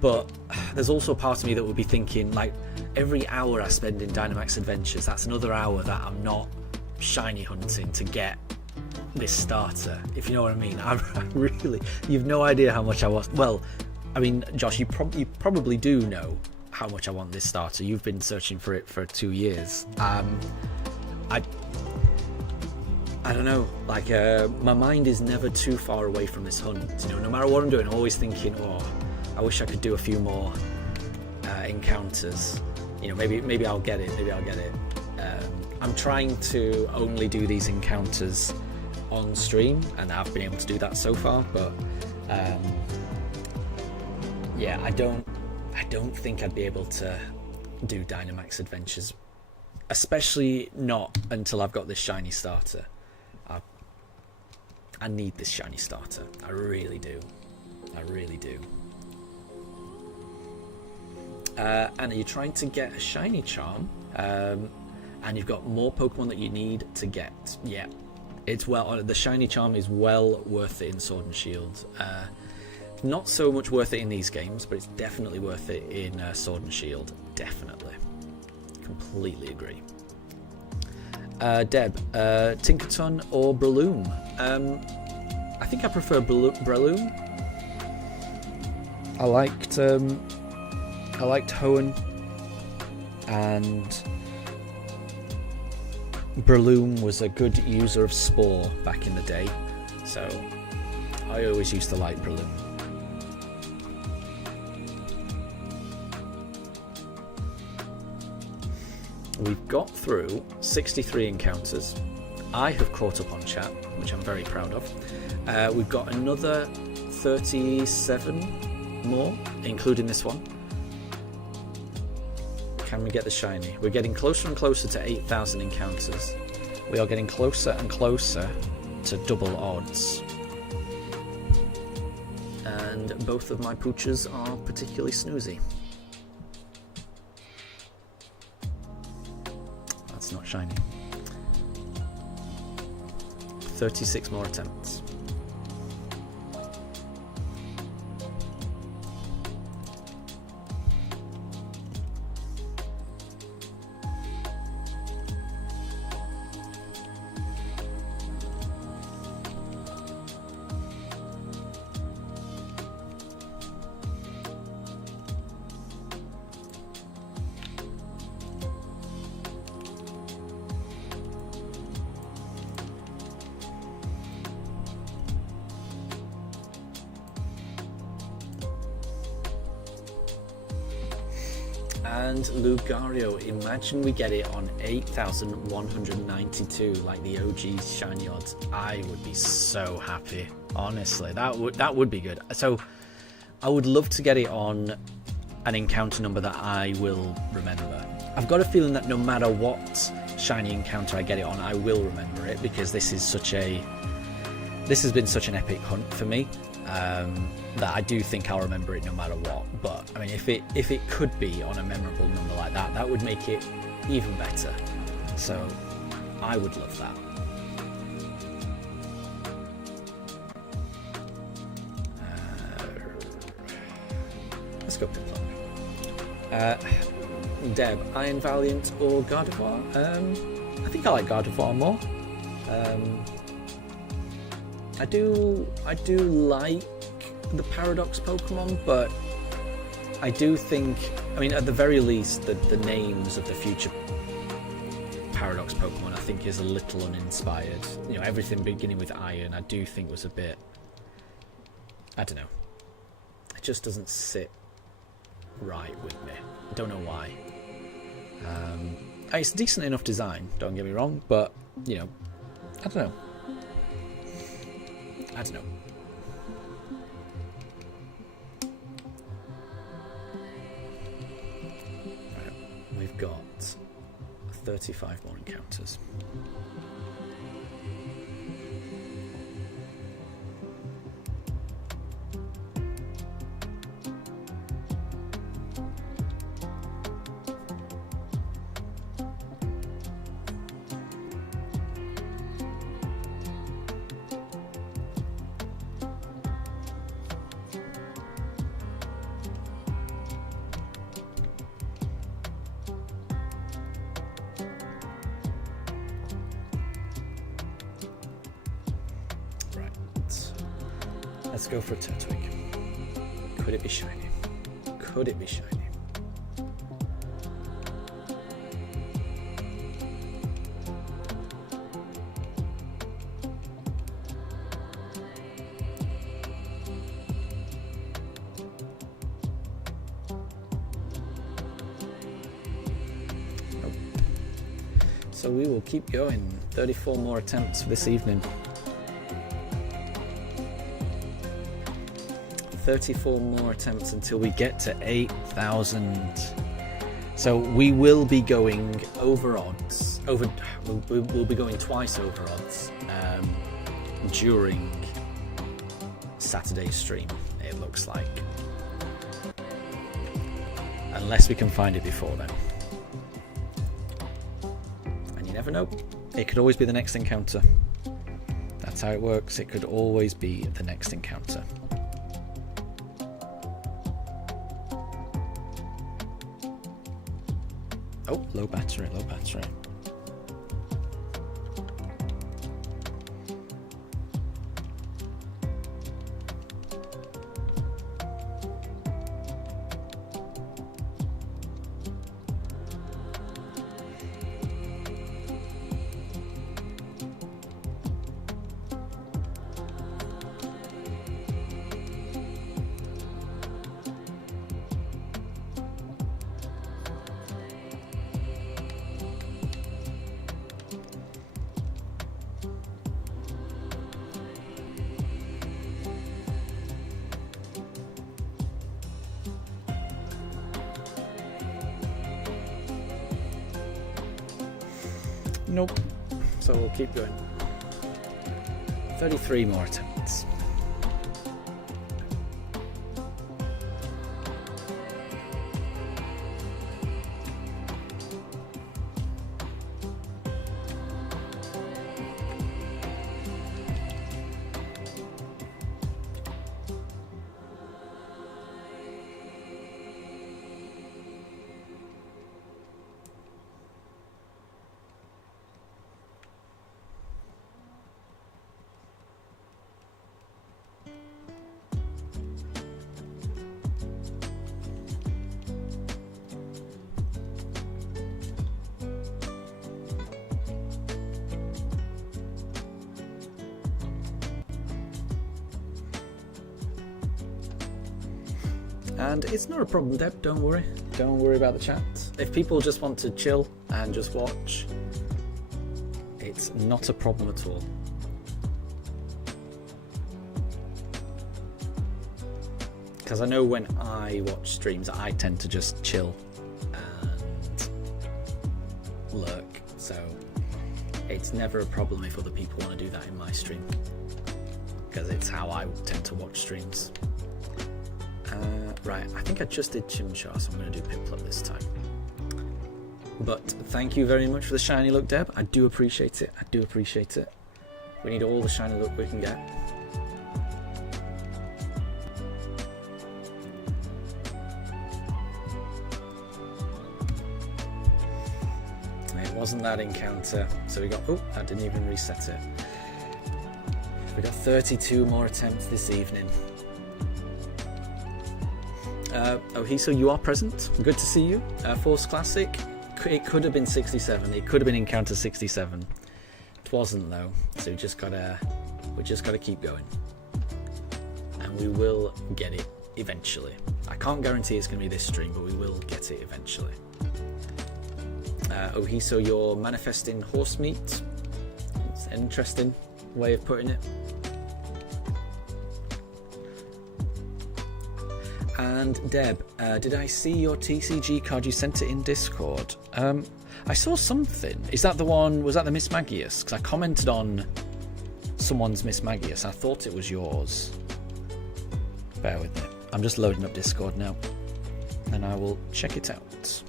But there's also a part of me that would be thinking, like, every hour I spend in Dynamax Adventures, that's another hour that I'm not shiny hunting to get this starter, if you know what I mean. I really, you've no idea how much I want. Well, I mean, Josh, you probably do know how much I want this starter. You've been searching for it for 2 years. I don't know, like, my mind is never too far away from this hunt. No matter what I'm doing, I'm always thinking, I wish I could do a few more encounters. Maybe I'll get it. I'm trying to only do these encounters on stream, and I've been able to do that so far. But yeah, I don't think I'd be able to do Dynamax Adventures, especially not until I've got this shiny starter. I need this shiny starter. I really do. And are you trying to get a shiny charm? And you've got more Pokemon that you need to get. Yeah, the shiny charm is well worth it in Sword and Shield. Not so much worth it in these games, but it's definitely worth it in Sword and Shield. Definitely. Completely agree. Deb, Tinkerton or Breloom? I think I prefer Breloom. I liked Hoenn, and Breloom was a good user of Spore back in the day, so I always used to like Breloom. We've got through 63 encounters. I have caught up on chat, which I'm very proud of. We've got another 37 more, including this one. Can we get the shiny? We're getting closer and closer to 8,000 encounters. We are getting closer and closer to double odds. And both of my pooches are particularly snoozy. That's not shiny. 36 more attempts. And Lucario, imagine we get it on 8,192 like the OG shiny odds. I would be so happy. Honestly, that would be good. So I would love to get it on an encounter number that I will remember. I've got a feeling that no matter what shiny encounter I get it on, I will remember it, because this has been such an epic hunt for me. That I do think I'll remember it no matter what. But I mean, if it could be on a memorable number like that, that would make it even better. So I would love that. Let's go Piplup. Deb, Iron Valiant or Gardevoir? I think I like Gardevoir more. I do like the Paradox Pokemon, but I do think, I mean, at the very least, the names of the future Paradox Pokemon I think is a little uninspired. You know, everything beginning with Iron I do think was a bit, I don't know, it just doesn't sit right with me. I don't know why. It's a decent enough design, don't get me wrong, but, you know, I don't know. Right, we've got 35 more encounters. Let's go for a Turtwig. Could it be shiny? Could it be shiny? Nope. So we will keep going. 34 more attempts for this evening. 34 more attempts until we get to 8,000. So we will be going over odds. We'll be going twice over odds during Saturday's stream, it looks like. Unless we can find it before then. And you never know. It could always be the next encounter. That's how it works. It could always be the next encounter. Oh, low battery, low battery. Nope. So we'll keep going. 33 more attempts. And it's not a problem, Deb, don't worry. Don't worry about the chat. If people just want to chill and just watch, it's not a problem at all. Because I know when I watch streams, I tend to just chill and lurk. So it's never a problem if other people want to do that in my stream. Because it's how I tend to watch streams. Right, I think I just did Chimchar, so I'm going to do Piplup this time. But thank you very much for the shiny look, Deb. I do appreciate it. I do appreciate it. We need all the shiny look we can get. It wasn't that encounter. So we got... Oh, I didn't even reset it. We got 32 more attempts this evening. Ohiso, you are present. Good to see you. Force Classic. It could have been 67. It could have been encounter 67. It wasn't though. So we just gotta keep going, and we will get it eventually. I can't guarantee it's gonna be this stream, but we will get it eventually. Ohiso, you're manifesting horse meat. It's an interesting way of putting it. And Deb, did I see your TCG card? You sent it in Discord. I saw something. Is that the one? Was that the Miss Magius? Because I commented on someone's Miss Magius. I thought it was yours. Bear with me. I'm just loading up Discord now, and I will check it out.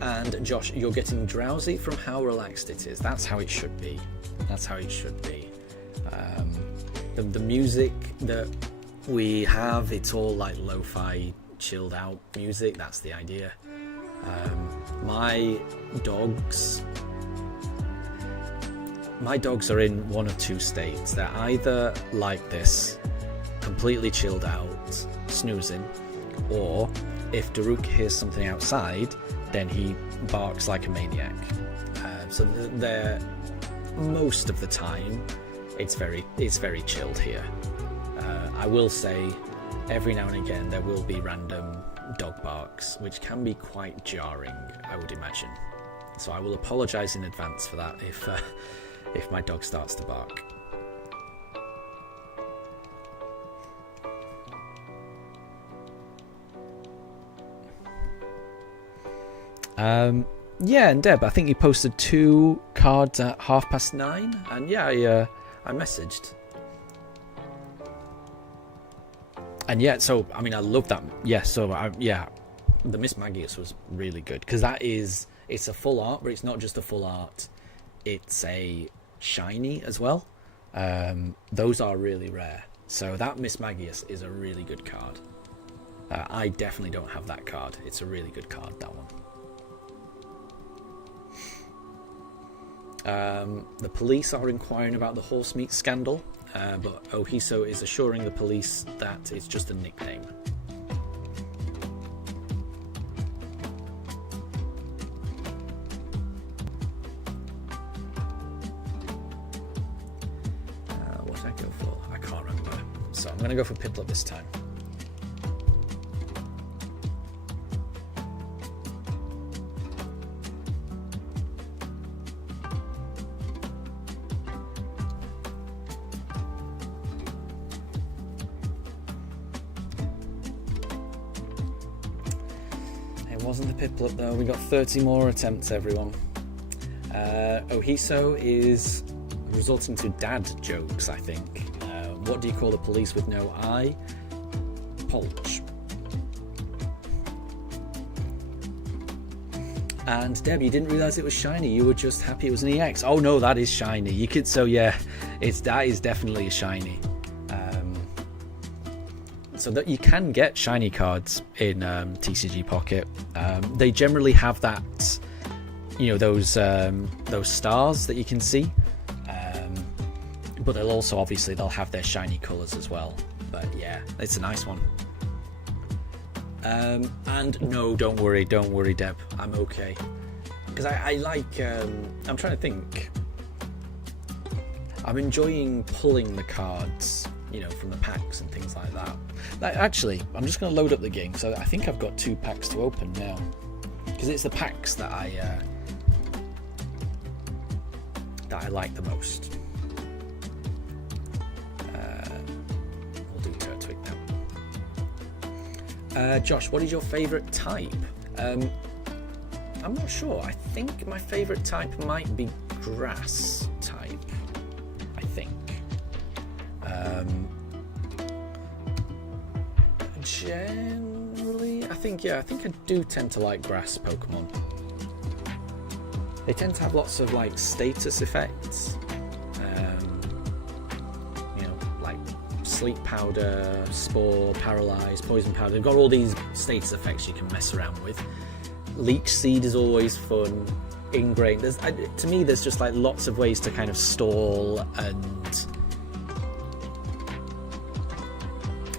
And Josh, you're getting drowsy from how relaxed it is. That's how it should be. That's how it should be. The music that we have, it's all like lo-fi, chilled out music. That's the idea. My dogs are in one of two states. They're either like this, completely chilled out, snoozing, or if Daruk hears something outside, then he barks like a maniac. So they're most of the time it's very chilled here. I will say every now and again there will be random dog barks, which can be quite jarring, I would imagine. So I will apologise in advance for that if my dog starts to bark. Yeah, and Deb, I think you posted 2 cards at 9:30, and yeah, I messaged. And yeah, so I mean, I love that. Yeah, so yeah, the Miss Magius was really good because it's a full art, but it's not just a full art; it's a shiny as well. Those are really rare. So that Miss Magius is a really good card. I definitely don't have that card. It's a really good card, that one. The police are inquiring about the horse meat scandal, but Ohiso is assuring the police that it's just a nickname. What did I go for? I can't remember. So I'm going to go for Piplup this time. Wasn't the Piplup though. We got 30 more attempts, everyone. Ohiso is resorting to dad jokes, I think. What do you call the police with no eye? Polch. And Deb, you didn't realise it was shiny. You were just happy it was an EX. Oh no, that is shiny. You could. So yeah, that is definitely a shiny. So that you can get shiny cards in TCG Pocket. They generally have that, you know, those stars that you can see. But they'll also they'll have their shiny colours as well. But yeah, it's a nice one. And no, don't worry, Deb. I'm okay. Because I like. I'm trying to think. I'm enjoying pulling the cards. you know, from the packs and things like that. Actually, I'm just going to load up the game, so I think I've got 2 packs to open now, because it's the packs that I like the most. We'll do Turtwig now. Josh, what is your favourite type? I'm not sure. I think my favourite type might be grass type. I think. Generally, I think I do tend to like grass Pokemon. They tend to have lots of like status effects. You know, like sleep powder, spore, paralyze, poison powder. They've got all these status effects you can mess around with. Leech seed is always fun. Ingrain. To me, there's just like lots of ways to kind of stall, and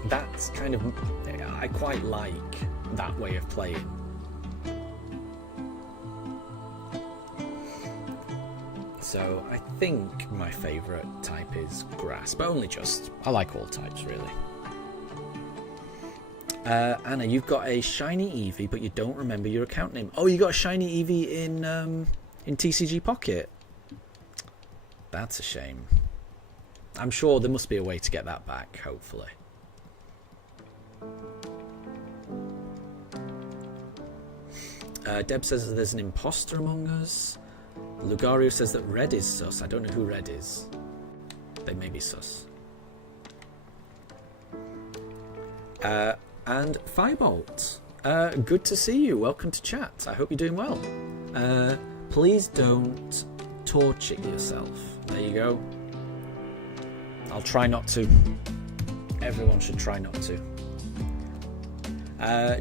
that's kind of, I quite like that way of playing. So I think my favourite type is grass, but only just. I like all types really. Anna, you've got a shiny Eevee, but you don't remember your account name. Oh, you got a shiny Eevee in TCG Pocket. That's a shame. I'm sure there must be a way to get that back, hopefully. Deb says that there's an imposter among us. Lugario says that Red is sus. I don't know who Red is. They may be sus. And Firebolt, good to see you. Welcome to chat. I hope you're doing well. Please don't torch it yourself. There you go. I'll try not to. Everyone should try not to.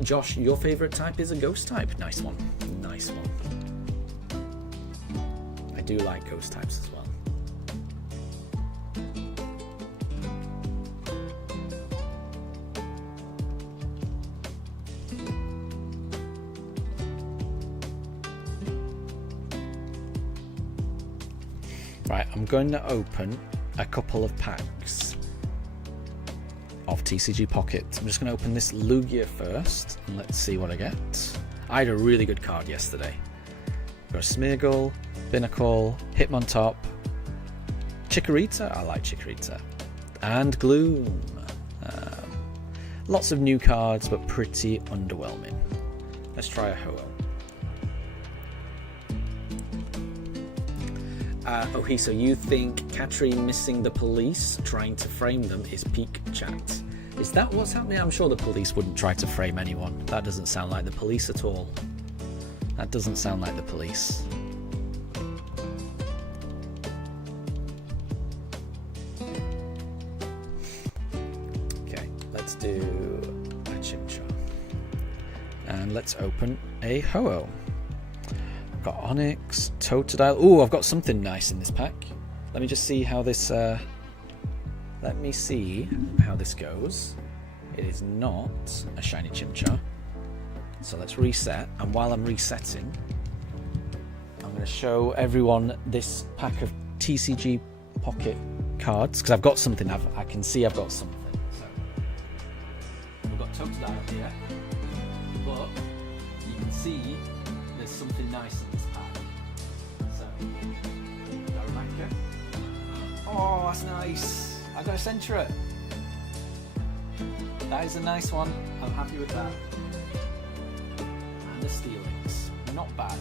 Josh, your favourite type is a ghost type. Nice one. Nice one. I do like ghost types as well. Right, I'm going to open a couple of packs of TCG Pocket. I'm just going to open this Lugia first, and let's see what I get. I had a really good card yesterday. Got a Smeargle, Binnacle, Hitmontop, Chikorita, I like Chikorita, and Gloom. Lots of new cards, but pretty underwhelming. Let's try a Ho-Oh. So you think Katri missing the police, trying to frame them, is peak chat? Is that what's happening? I'm sure the police wouldn't try to frame anyone. That doesn't sound like the police at all. That doesn't sound like the police. Okay, let's do a Chimchar. And let's open a Ho-Oh. Got Onyx, Totodile. Ooh, I've got something nice in this pack. Let me just see how this. Let me see how this goes. It is not a shiny Chimchar. So let's reset. And while I'm resetting, I'm going to show everyone this pack of TCG Pocket cards, because I've got something. I can see I've got something. So we've got Totodile here, but you can see there's something nice in this pack. So, Darumaka. Oh, that's nice. I got a Centra. That is a nice one. I'm happy with that. And the Steelix. Not bad.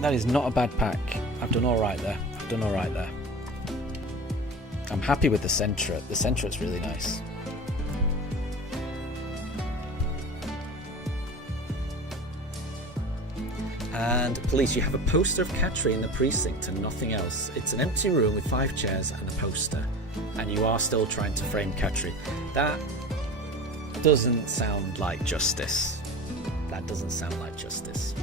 That is not a bad pack. I've done alright there. I'm happy with the Centra. The Centra's really nice. And police, you have a poster of Katri in the precinct and nothing else. It's an empty room with 5 chairs and a poster. And you are still trying to frame Katri. That doesn't sound like justice. That doesn't sound like justice.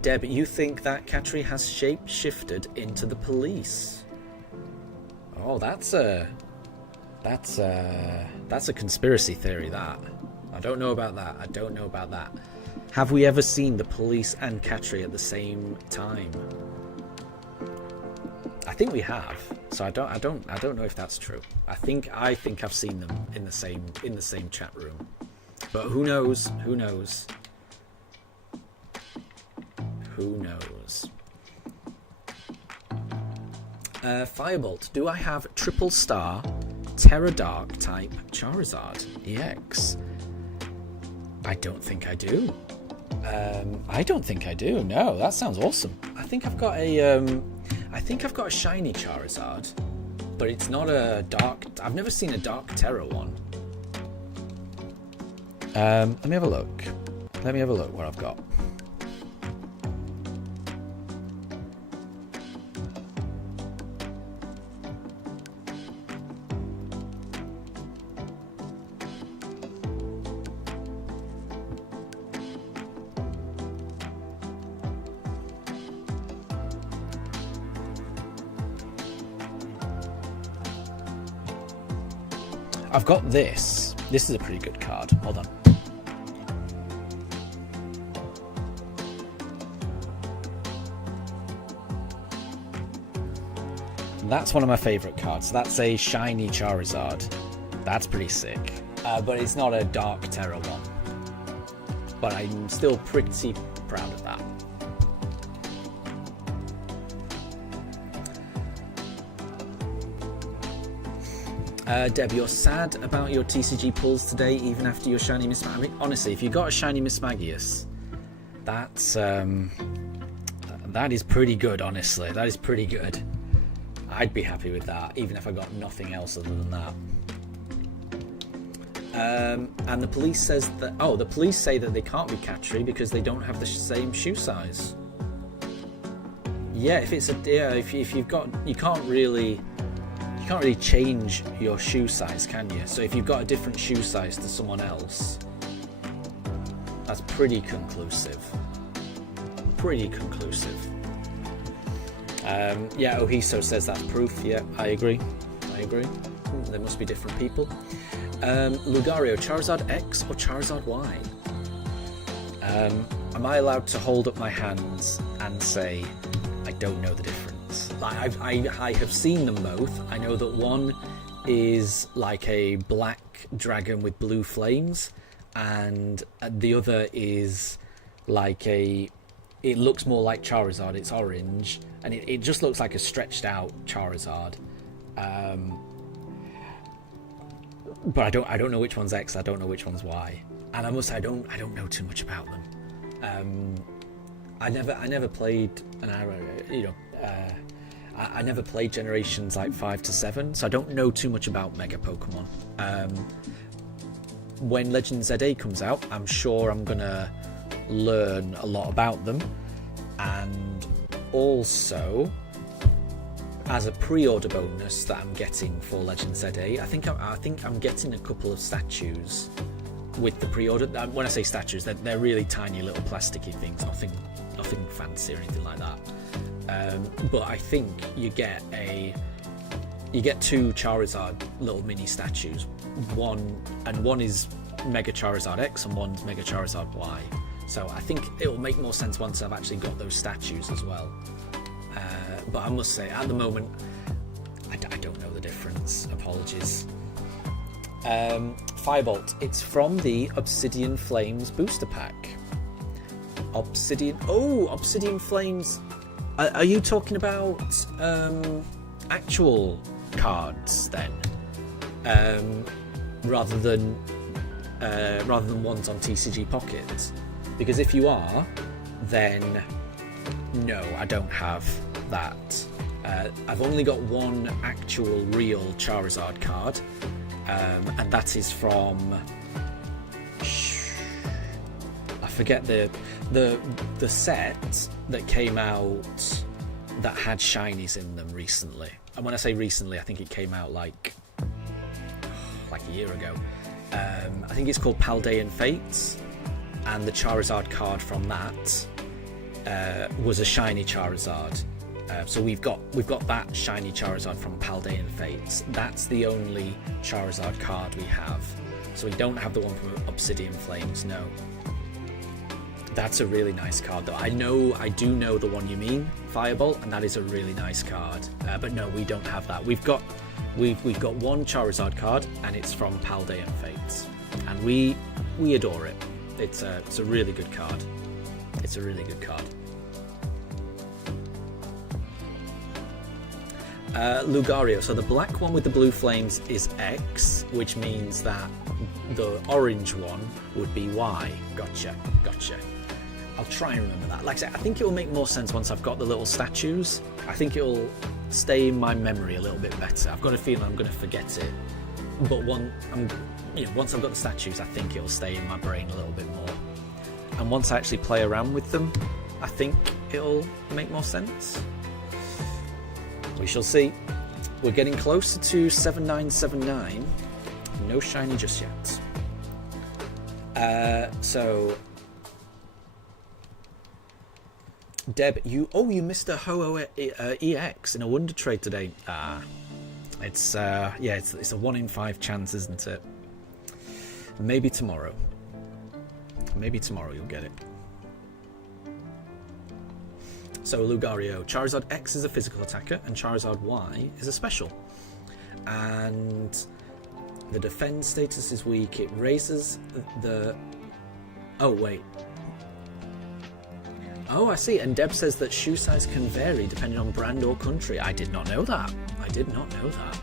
Deb, you think that Katri has shape-shifted into the police? Oh, that's a conspiracy theory, that. I don't know about that. Have we ever seen the police and Katri at the same time? I think we have. So I don't know if that's true. I think I've seen them in the same chat room. But who knows? Who knows? Who knows? Firebolt. Do I have triple star Terra Dark type Charizard EX? I don't think I do. I don't think I do. No, that sounds awesome. I think I've got a shiny Charizard, but it's not a dark. I've never seen a dark Terra one. Let me have a look. Let me have a look what I've got. I've got this. This is a pretty good card. Hold on. That's one of my favourite cards. That's a shiny Charizard. That's pretty sick. But it's not a Dark Terra one. But I'm still pretty proud of that. Deb, you're sad about your TCG pulls today, even after your shiny Mismagius. I mean, honestly, if you got a shiny Mismagius, that's that is pretty good. Honestly, that is pretty good. I'd be happy with that, even if I got nothing else other than that. And the police says that the police say that they can't be Katri because they don't have the same shoe size. Yeah, if it's if you've got, you can't really change your shoe size, can you? So if you've got a different shoe size to someone else, that's pretty conclusive. Pretty conclusive. Yeah, Ohiso says that's proof. Yeah, I agree. There must be different people. Lugario, Charizard X or Charizard Y? Am I allowed to hold up my hands and say I don't know the difference? Like, I have seen them both. I know that one is like a black dragon with blue flames, and the other is like it looks more like Charizard. It's orange, and it just looks like a stretched out Charizard. But I don't know which one's X. I don't know which one's Y. And I must say I don't know too much about them. I never played I never played generations like 5 to 7, so I don't know too much about Mega Pokemon. When Legend ZA comes out, I'm sure I'm gonna learn a lot about them, and also as a pre-order bonus that I'm getting for Legend ZA, I think I'm getting a couple of statues with the pre-order. When I say statues, they're really tiny little plasticky things, nothing fancy or anything like that. But I think you get two Charizard little mini statues. One is Mega Charizard X and one's Mega Charizard Y. So I think it'll make more sense once I've actually got those statues as well. But I must say, at the moment, I don't know the difference. Apologies. Firebolt. It's from the Obsidian Flames booster pack. Obsidian Flames. Are you talking about actual cards then, rather than ones on TCG Pocket? Because if you are, then no, I don't have that. I've only got one actual real Charizard card, and that is from I forget the set that came out that had shinies in them recently. And when I say recently, I think it came out like a year ago. I think it's called Paldean Fates, and the Charizard card from that was a shiny Charizard. So we've got that shiny Charizard from Paldean Fates. That's the only Charizard card we have. So we don't have the one from Obsidian Flames, no. That's a really nice card, though. I do know the one you mean, Firebolt, and that is a really nice card. But no, we don't have that. We've got one Charizard card, and it's from Paldean Fates, and we adore it. It's a really good card. It's a really good card. Lucario. So the black one with the blue flames is X, which means that the orange one would be Y. Gotcha. I'll try and remember that. Like I said, I think it will make more sense once I've got the little statues. I think it will stay in my memory a little bit better. I've got a feeling I'm going to forget it, but once I've got the statues, I think it'll stay in my brain a little bit more. And once I actually play around with them, I think it'll make more sense. We shall see. We're getting closer to 7979. No shiny just yet. So Deb, you missed a Ho-Oh EX in a Wonder Trade today. It's a 1 in 5 chance, isn't it? Maybe tomorrow. Maybe tomorrow you'll get it. So Lucario, Charizard X is a physical attacker and Charizard Y is a special. And the defense status is weak. It raises the... Oh, wait. Oh, I see. And Deb says that shoe size can vary depending on brand or country. I did not know that. I did not know that.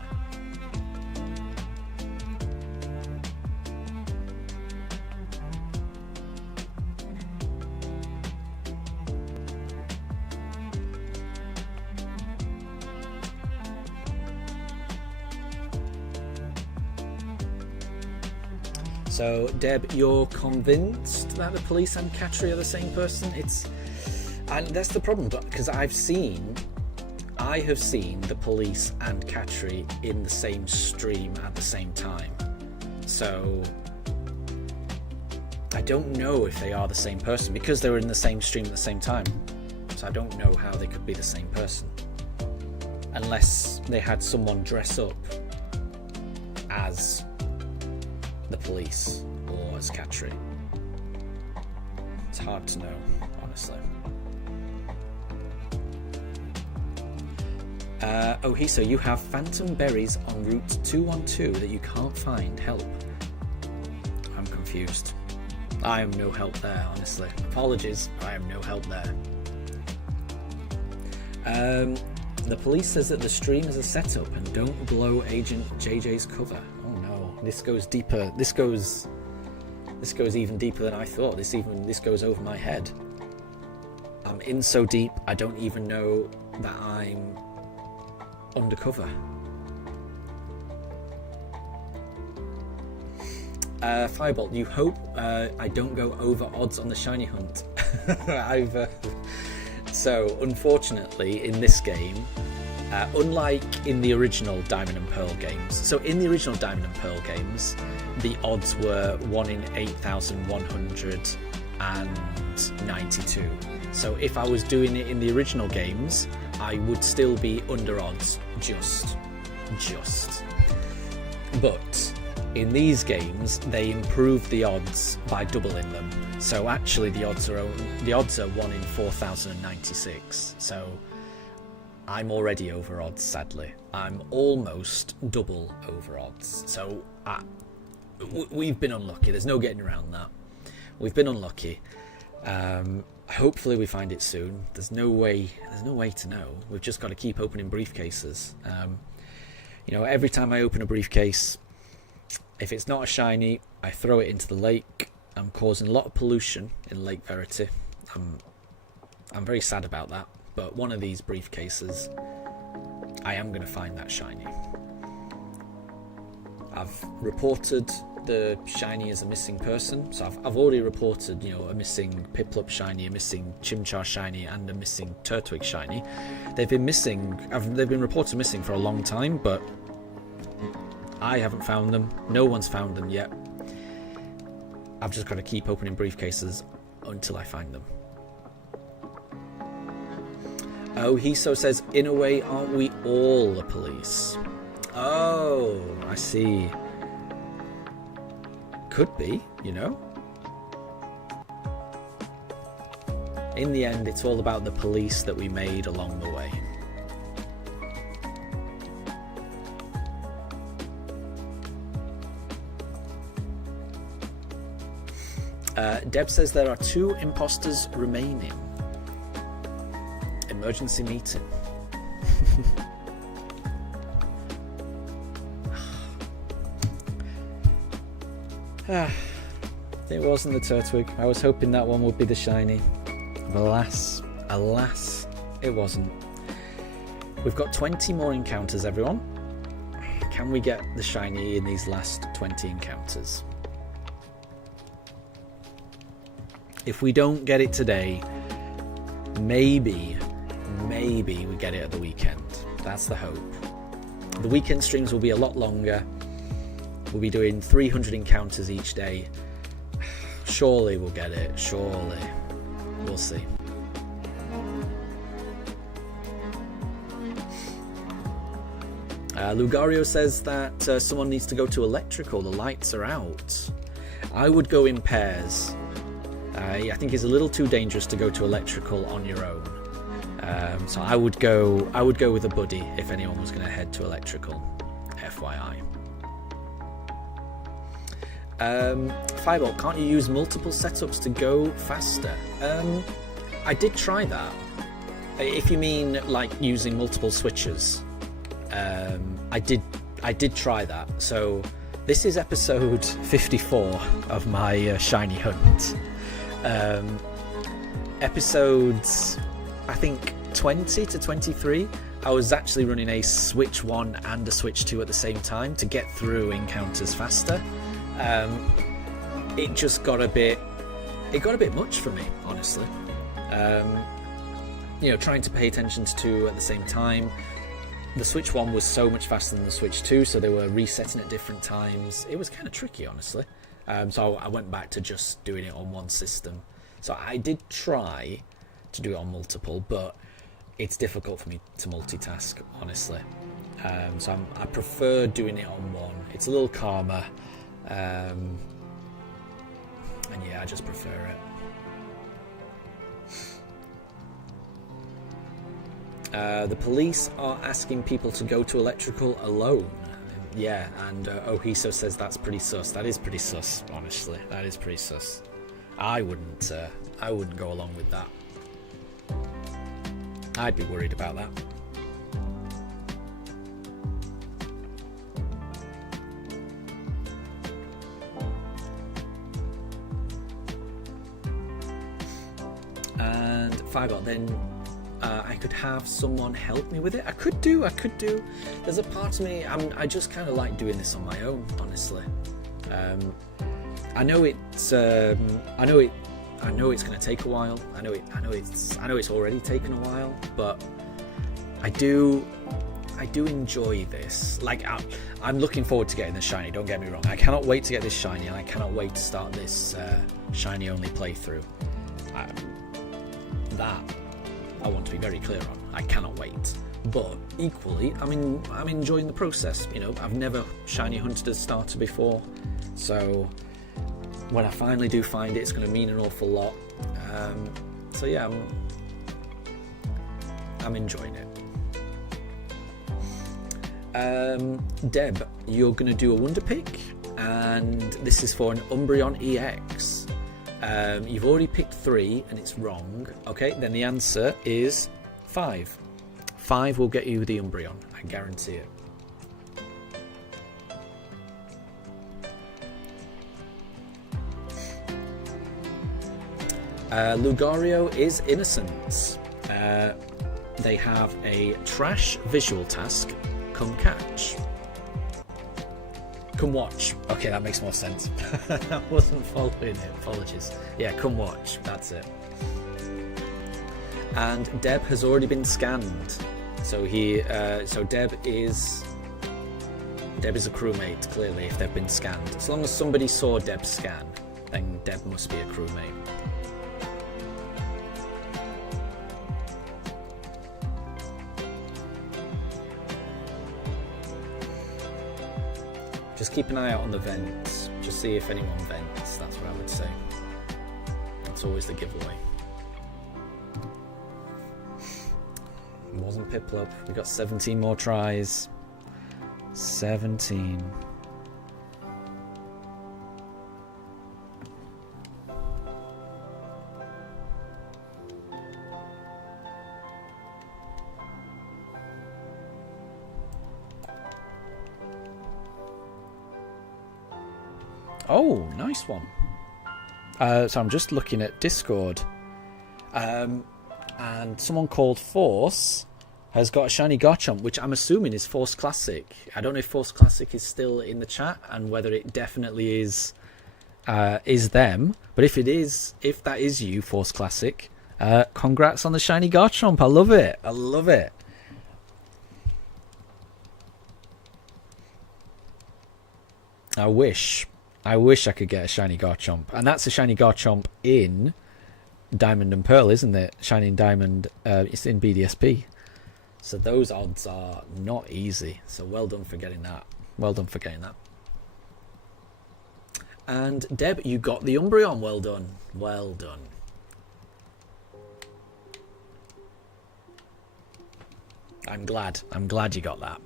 So, Deb, you're convinced that the police and Katri are the same person? And that's the problem, because I have seen the police and Katri in the same stream at the same time. So, I don't know if they are the same person, because they were in the same stream at the same time. So I don't know how they could be the same person. Unless they had someone dress up as the police or as Katri. It's hard to know, honestly. Hiso, you have phantom berries on route 212 that you can't find. Help. I'm confused. I am no help there, honestly. Apologies, I am no help there. The police says that the stream is a setup and don't blow Agent JJ's cover. Oh no, this goes deeper. This goes even deeper than I thought. This goes over my head. I'm in so deep I don't even know that I'm undercover. Firebolt, you hope I don't go over odds on the shiny hunt. So unfortunately in this game, unlike in the original Diamond and Pearl games, so in the original Diamond and Pearl games the odds were 1 in 8,192. So if I was doing it in the original games, I would still be under odds, just. But in these games, they improved the odds by doubling them. So actually, the odds are 1 in 4,096. So I'm already over odds. Sadly, I'm almost double over odds. So we've been unlucky. There's no getting around that. We've been unlucky. Hopefully we find it soon. There's no way to know. We've just got to keep opening briefcases. Every time I open a briefcase, if it's not a shiny, I throw it into the lake. I'm causing a lot of pollution in Lake Verity. I'm very sad about that. But one of these briefcases, I am going to find that shiny. I've reported the shiny as a missing person, so I've already reported, a missing Piplup shiny, a missing Chimchar shiny, and a missing Turtwig shiny. They've been reported missing for a long time, but I haven't found them. No one's found them yet. I've just got to keep opening briefcases until I find them. Oh, Hiso says, in a way, aren't we all the police? Oh, I see. Could be, In the end, it's all about the police that we made along the way. Deb says there are 2 imposters remaining. Emergency meeting. It wasn't the Turtwig. I was hoping that one would be the shiny. But alas, it wasn't. We've got 20 more encounters, everyone. Can we get the shiny in these last 20 encounters? If we don't get it today, maybe we get it at the weekend. That's the hope. The weekend streams will be a lot longer. We'll be doing 300 encounters each day. Surely we'll get it. Surely. We'll see. Lugario says that someone needs to go to electrical. The lights are out. I would go in pairs. I think it's a little too dangerous to go to electrical on your own. So I would go with a buddy if anyone was going to head to electrical. FYI. Firebolt, can't you use multiple setups to go faster? I did try that. If you mean like using multiple switches, I did try that. So this is episode 54 of my shiny hunt. Episodes, I think 20 to 23, I was actually running a switch 1 and a switch 2 at the same time to get through encounters faster. It just got a bit much for me, honestly. Trying to pay attention to 2 at the same time. The switch 1 was so much faster than the switch 2, so they were resetting at different times. It was kind of tricky, honestly. So I went back to just doing it on one system. So I did try to do it on multiple, but it's difficult for me to multitask, honestly. So I prefer doing it on one. It's a little calmer. And yeah, I just prefer it. The police are asking people to go to electrical alone. Yeah, and Ohiso says that's pretty sus. That is pretty sus, honestly. That is pretty sus. I wouldn't go along with that. I'd be worried about that. And Firebot, then I could have someone help me with it. I could do. There's a part of me, I just kind of like doing this on my own, honestly. I know it's going to take a while. I know it's already taken a while, but I do enjoy this. Like I'm looking forward to getting the shiny. Don't get me wrong. I cannot wait to get this shiny, and I cannot wait to start this shiny only playthrough. That I want to be very clear on. I cannot wait. But equally, I'm enjoying the process. I've never shiny hunted a starter before, so when I finally do find it, it's going to mean an awful lot. So yeah, I'm enjoying it. Deb, you're going to do a wonder pick, and this is for an Umbreon EX. You've already picked 3 and it's wrong. Okay, then the answer is 5. 5 will get you the Umbreon, I guarantee it. Lugario is Innocence. They have a trash visual task. Come catch. Come watch. Okay, that makes more sense. I wasn't following it. Apologies. Yeah, come watch. That's it. And Deb has already been scanned. So Deb is a crewmate, clearly, if they've been scanned. As long as somebody saw Deb scan, then Deb must be a crewmate. Just keep an eye out on the vents. Just see if anyone vents. That's what I would say. That's always the giveaway. wasn't Piplup. We got 17 more tries. 17. Oh, nice one. So I'm just looking at Discord. And someone called Force has got a shiny Garchomp, which I'm assuming is Force Classic. I don't know if Force Classic is still in the chat and whether it definitely is them. But if it is, if that is you, Force Classic, congrats on the shiny Garchomp. I love it. I love it. I wish I could get a shiny Garchomp. And that's a shiny Garchomp in Diamond and Pearl, isn't it? Shining Diamond, it's in BDSP. So those odds are not easy. So well done for getting that. Well done for getting that. And Deb, you got the Umbreon. Well done. Well done. I'm glad you got that.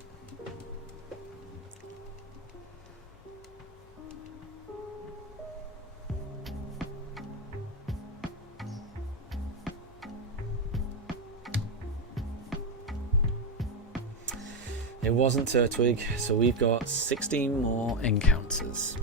It wasn't Turtwig, so we've got 16 more encounters.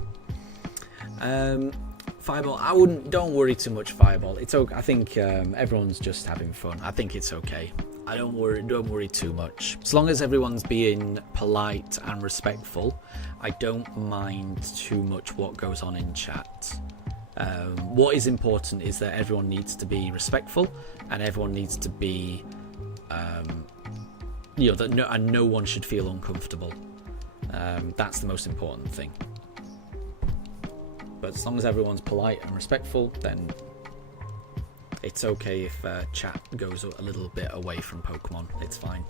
Fireball, don't worry too much, Fireball. It's okay. I think everyone's just having fun. I think it's okay. Don't worry too much. As long as everyone's being polite and respectful, I don't mind too much what goes on in chat. What is important is that everyone needs to be respectful and everyone needs to be no one should feel uncomfortable. That's the most important thing. But as long as everyone's polite and respectful, then it's okay if chat goes a little bit away from Pokemon. It's fine.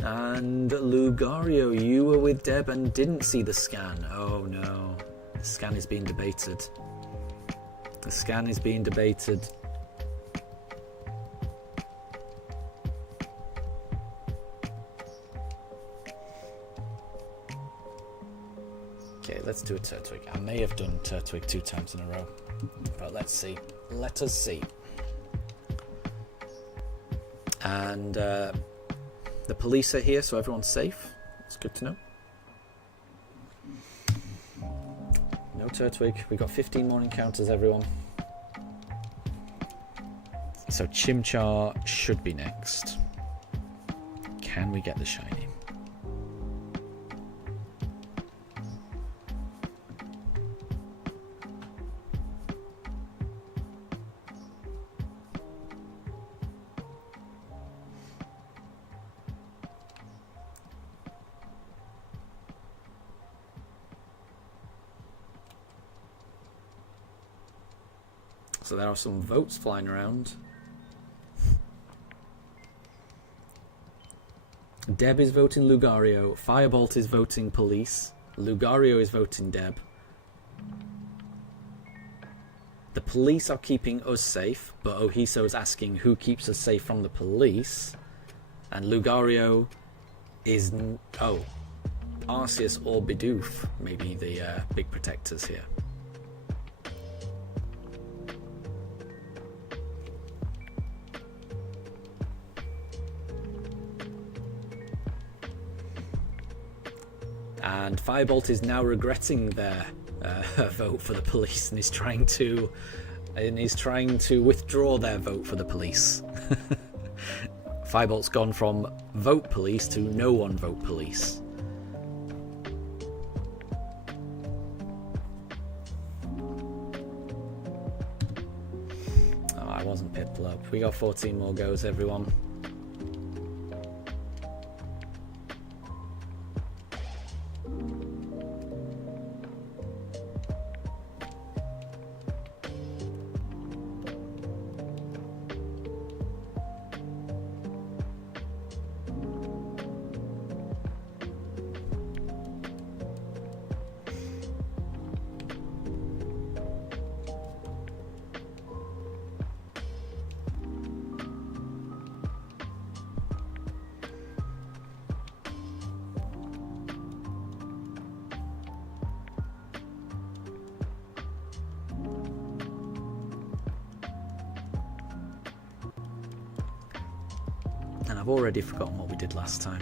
And Lucario, you were with Deb and didn't see the scan. Oh no. The scan is being debated. The scan is being debated. Okay, let's do a Turtwig. I may have done Turtwig 2 times in a row, but let's see. Let us see. And the police are here, so everyone's safe. It's good to know. No Turtwig. We got 15 more encounters, everyone. So Chimchar should be next. Can we get the shiny? So there are some votes flying around. Deb is voting Lucario. Firebolt is voting police. Lucario is voting Deb. The police are keeping us safe, but Ohiso is asking who keeps us safe from the police. And Lucario is... Oh. Arceus or Bidoof may be the big protectors here. And Firebolt is now regretting their vote for the police and is trying to withdraw their vote for the police. Firebolt's gone from vote police to no one vote police. Oh, I wasn't Piplup. We got 14 more goes, everyone. I've already forgotten what we did last time.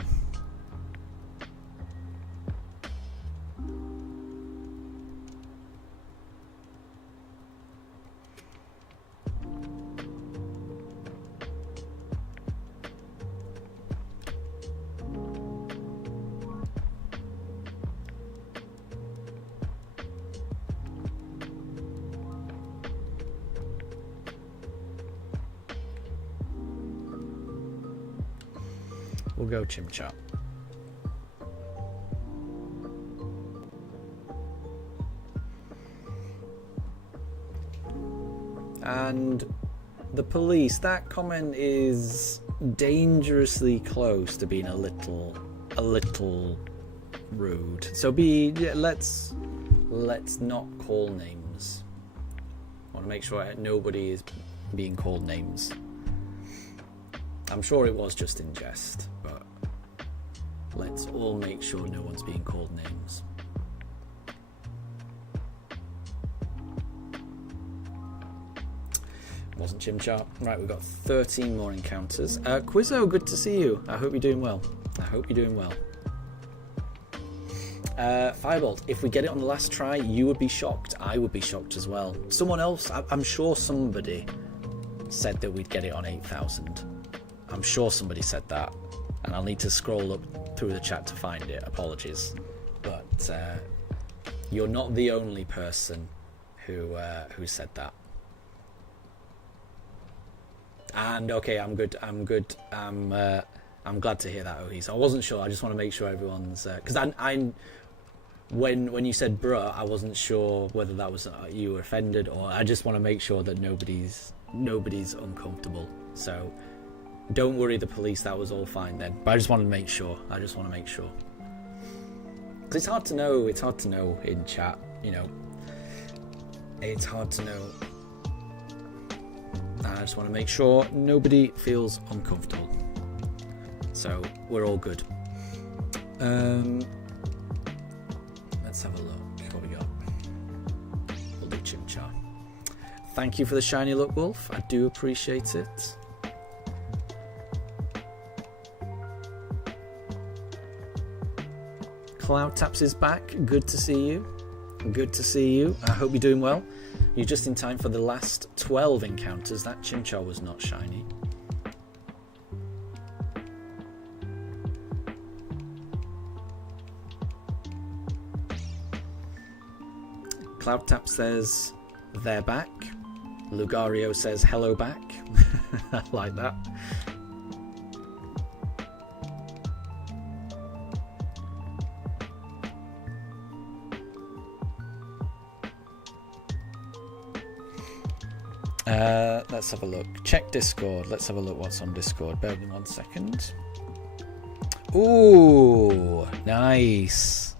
We'll go Chimchar. And the police, that comment is dangerously close to being a little rude. So let's not call names. I want to make sure nobody is being called names. I'm sure it was just in jest, but let's all make sure no one's being called names. Wasn't Chimchar. Right, we've got 13 more encounters. Quizzo, good to see you. I hope you're doing well. Firebolt, if we get it on the last try, you would be shocked. I would be shocked as well. Someone else, I'm sure somebody said that we'd get it on 8,000. I'm sure somebody said that, and I'll need to scroll up through the chat to find it. Apologies, but you're not the only person who said that. And okay, I'm good. I'm glad to hear that, Ohis. I wasn't sure. I just want to make sure everyone's because I when you said bruh, I wasn't sure whether that was you were offended, or I just want to make sure that nobody's uncomfortable. So. Don't worry, the police, that was all fine then. But I just wanted to make sure. Because it's hard to know. It's hard to know in chat, you know. It's hard to know. I just want to make sure nobody feels uncomfortable. So, we're all good. Let's have a look. What we got? We'll do Chimchar. Thank you for the shiny look, Wolf. I do appreciate it. Cloud Taps is back. Good to see you. I hope you're doing well. You're just in time for the last 12 encounters. That Chimchar was not shiny. Cloud Tap says they're back. Lugario says hello back. I like that. Let's have a look. Check Discord. Let's have a look what's on Discord. Bear with me 1 second. Ooh, nice.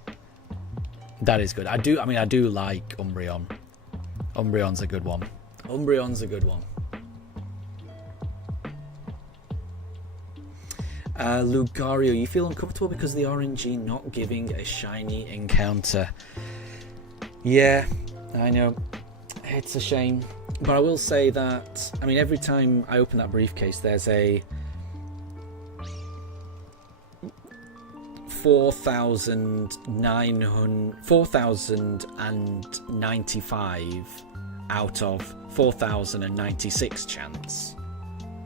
That is good. I do like Umbreon. Umbreon's a good one. Lugario, you feel uncomfortable because of the RNG not giving a shiny encounter. Yeah, I know. It's a shame. But I will say that, I mean, every time I open that briefcase, there's a 4,095 out of 4,096 chance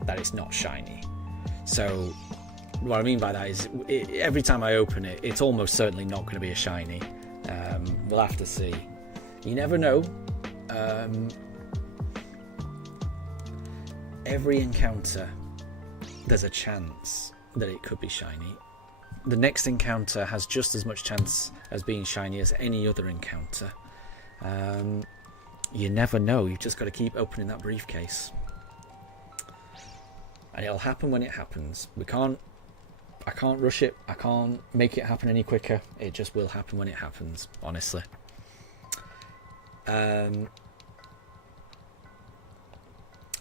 that it's not shiny. So what I mean by that is every time I open it, it's almost certainly not going to be a shiny. We'll have to see. You never know. Every encounter, there's a chance that it could be shiny. The next encounter has just as much chance as being shiny as any other encounter. You never know. You've just got to keep opening that briefcase. And it'll happen when it happens. I can't rush it. I can't make it happen any quicker. It just will happen when it happens, honestly.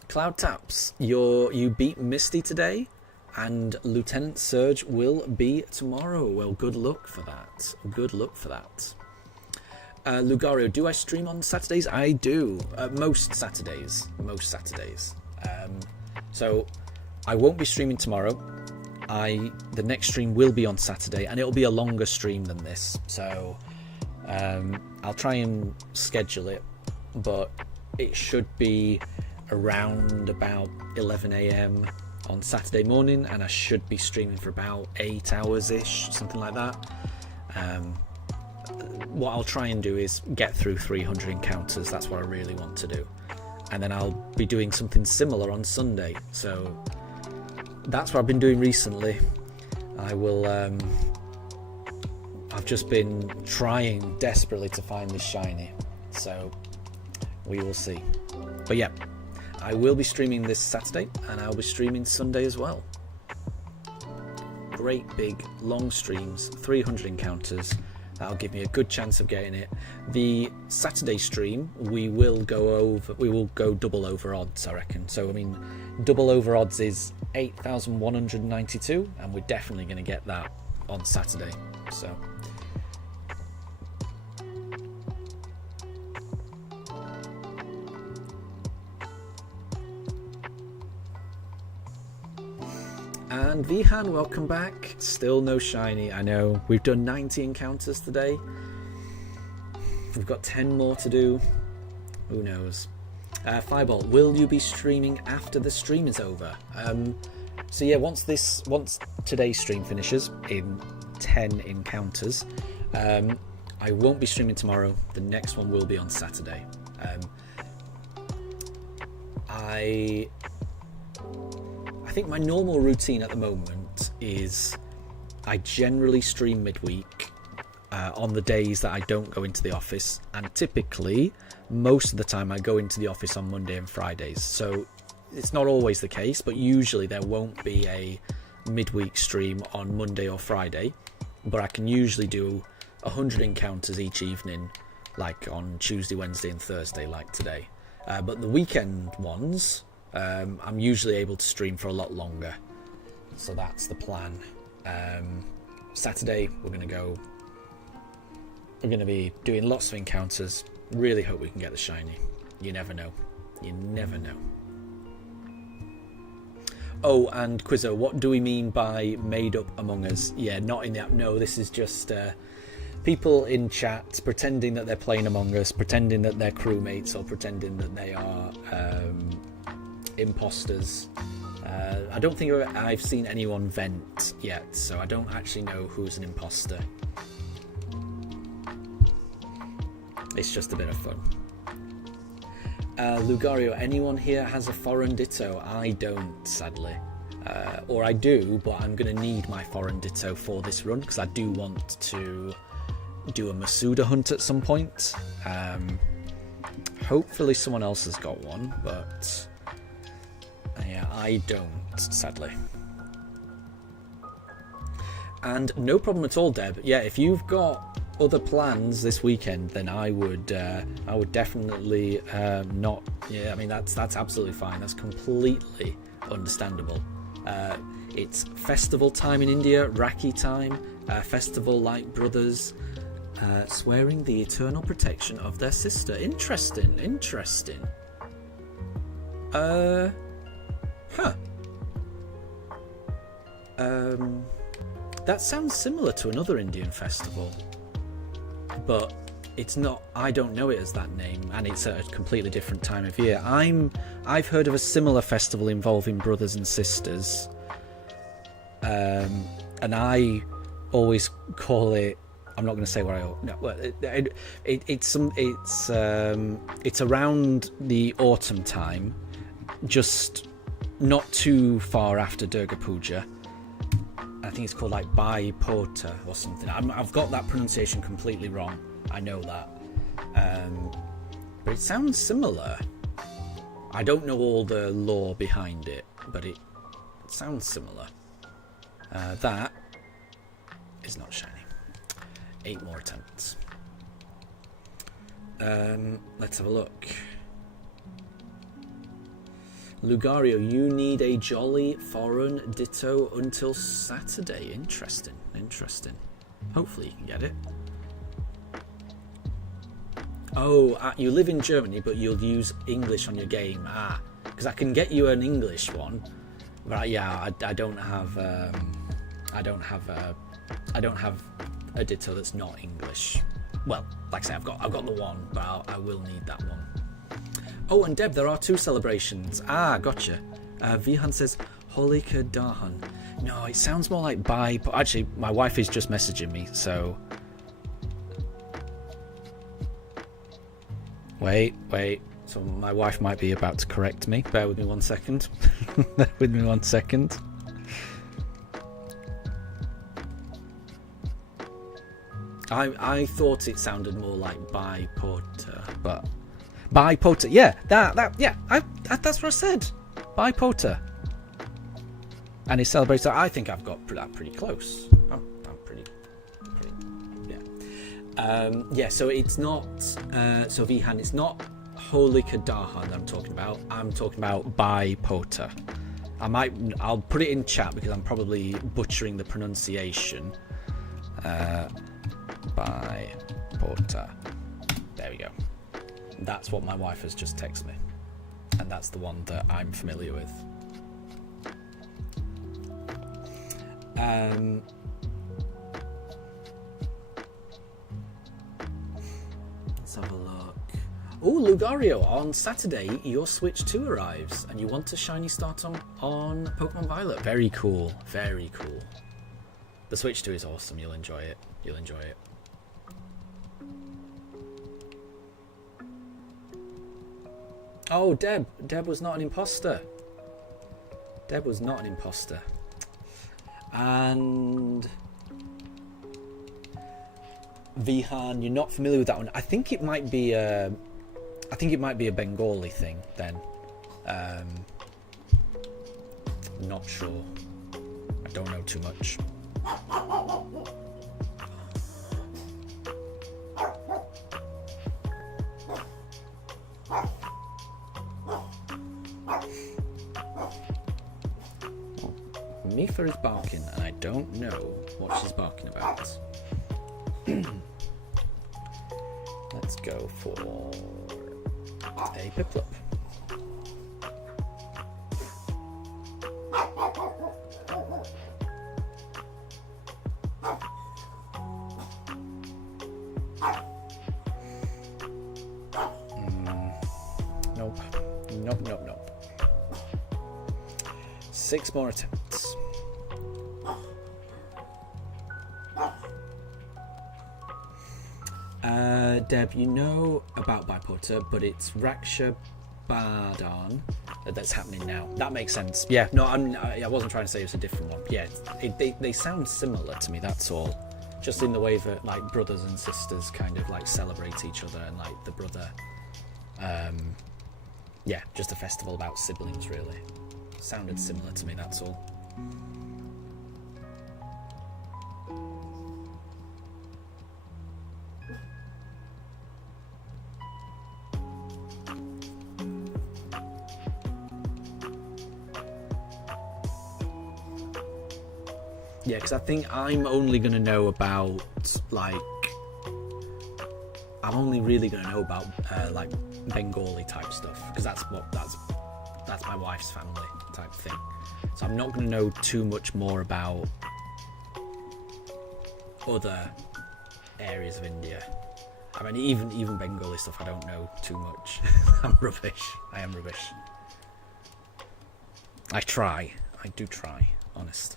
Cloud Taps, you beat Misty today, and Lieutenant Surge will be tomorrow. Well, good luck for that. Lugario, do I stream on Saturdays? I do. Most Saturdays. So I won't be streaming tomorrow. the next stream will be on Saturday, and it'll be a longer stream than this. So I'll try and schedule it, but it should be around about 11 a.m. on Saturday morning, and I should be streaming for about 8 hours-ish, something like that. What I'll try and do is get through 300 encounters. That's what I really want to do. And then I'll be doing something similar on Sunday. So that's what I've been doing recently. I've just been trying desperately to find this shiny. So we will see. But yeah, I will be streaming this Saturday, and I'll be streaming Sunday as well. Great big long streams, 300 encounters. That'll give me a good chance of getting it. The Saturday stream, we will go double over odds, I reckon. So I mean, double over odds is 8,192, and we're definitely going to get that on Saturday. So and Vihan, welcome back. Still no shiny. I know we've done 90 encounters today. We've got 10 more to do. Who knows? Fireball, will you be streaming after the stream is over? So yeah, once today's stream finishes in 10 encounters, I won't be streaming tomorrow. The next one will be on Saturday. I think my normal routine at the moment is I generally stream midweek on the days that I don't go into the office, and typically most of the time I go into the office on Monday and Fridays. So it's not always the case, but usually there won't be a midweek stream on Monday or Friday, but I can usually do 100 encounters each evening, like on Tuesday, Wednesday and Thursday like today. But the weekend ones, I'm usually able to stream for a lot longer, so that's the plan. Saturday we're going to be doing lots of encounters. Really hope we can get the shiny. You never know. Oh, and Quizzo, what do we mean by made up Among Us? Yeah, not in the app. No, this is just people in chat pretending that they're playing Among Us, pretending that they're crewmates, or pretending that they are imposters. I don't think I've seen anyone vent yet, so I don't actually know who's an imposter. It's just a bit of fun. Lugario, anyone here has a foreign ditto? I don't, sadly. Or I do, but I'm going to need my foreign ditto for this run, because I do want to do a Masuda hunt at some point. Hopefully someone else has got one, but yeah, I don't, sadly. And no problem at all, Deb. Yeah, if you've got other plans this weekend, then I would definitely not. Yeah, I mean that's absolutely fine. That's completely understandable. It's festival time in India, Rakhi time, festival like brothers swearing the eternal protection of their sister. Interesting. That sounds similar to another Indian festival, but it's not. I don't know it as that name, and it's at a completely different time of year. I've heard of a similar festival involving brothers and sisters, and I always call it. I'm not going to say what I. No, well, it's around the autumn time, just not too far after Durga Puja. I think it's called like Bai Pota or something. I've got that pronunciation completely wrong. I know that. But it sounds similar. I don't know all the lore behind it, but it sounds similar. That is not shiny. 8 more attempts. Let's have a look. Lugario, you need a jolly foreign ditto until Saturday. Interesting. Hopefully you can get it. Oh, you live in Germany, but you'll use English on your game. Because I can get you an English one, But yeah, I don't have I don't have a ditto that's not English. Well, like I say, I've got the one, but I will need that one. Oh, and Deb, there are 2 celebrations. Ah, gotcha. Vihan says Holika Dahan. No, it sounds more like bye. Actually, my wife is just messaging me, so. Wait. So my wife might be about to correct me. Bear with me 1 second. Bear with me 1 second. I thought it sounded more like bipoter, but bipoter. Yeah, that's what I said. Bipoter. And he celebrates that. I think I've got that pretty close. I'm pretty yeah. Yeah. So it's not. So Vihan, it's not Holy Kadahan that I'm talking about. I'm talking about bipoter. I'll put it in chat because I'm probably butchering the pronunciation. Bipoter. There we go. That's what my wife has just texted me, and that's the one that I'm familiar with. Let's have a look. Oh, Lugario, on Saturday your Switch 2 arrives and you want a shiny start on Pokemon Violet. Very cool, very cool. The Switch 2 is awesome. You'll enjoy it. Oh, Deb was not an imposter. And Vihan, you're not familiar with that one. I think it might be a Bengali thing then. Not sure. I don't know too much. Mifa is barking, and I don't know what she's barking about. Let's go for a Piplup. Nope. 6 more attempts. Deb, you know about bipoter, but it's Raksha Badan that's happening now. That makes sense. Yeah, no, I wasn't trying to say it's a different one. Yeah, they sound similar to me, that's all. Just in the way that like brothers and sisters kind of like celebrate each other, and like the brother, yeah, just a festival about siblings really. Sounded similar to me, that's all. Yeah, because I think I'm only going to know about, like, I'm only really going to know about, like, Bengali type stuff, because that's my wife's family type thing. So I'm not going to know too much more about other areas of India. I mean, even Bengali stuff, I don't know too much. I'm rubbish. I am rubbish. I do try, honest.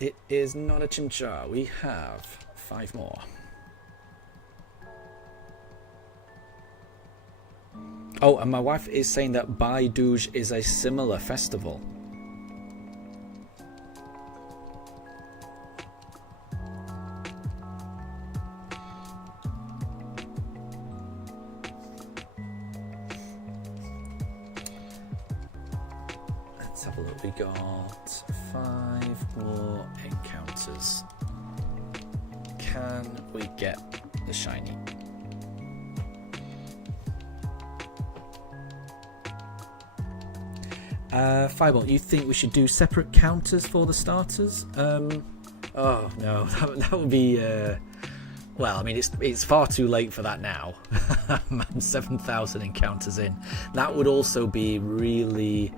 It is not a chimchar. We have 5 more. Oh, and my wife is saying that Bhai Dooj is a similar festival. Let's have a look. We got 5 more encounters. Can we get the shiny? Fireball, you think we should do separate counters for the starters? Oh no, that would be Well, I mean, it's far too late for that now. I'm 7,000 encounters in. That would also be really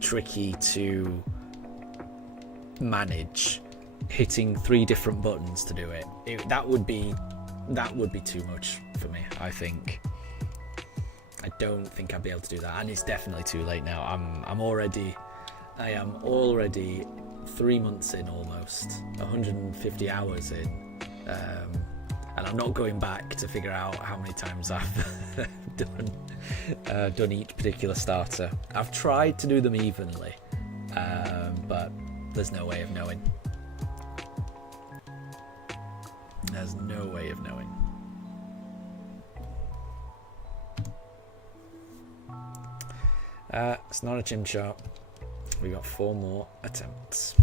tricky to manage, hitting 3 different buttons to do it. That would be too much for me, I think. I don't think I'd be able to do that, and it's definitely too late now. I am already 3 months in, almost 150 hours in, and I'm not going back to figure out how many times I've done each particular starter. I've tried to do them evenly, but there's no way of knowing. There's no way of knowing. It's not a gym chart. We got 4 more attempts.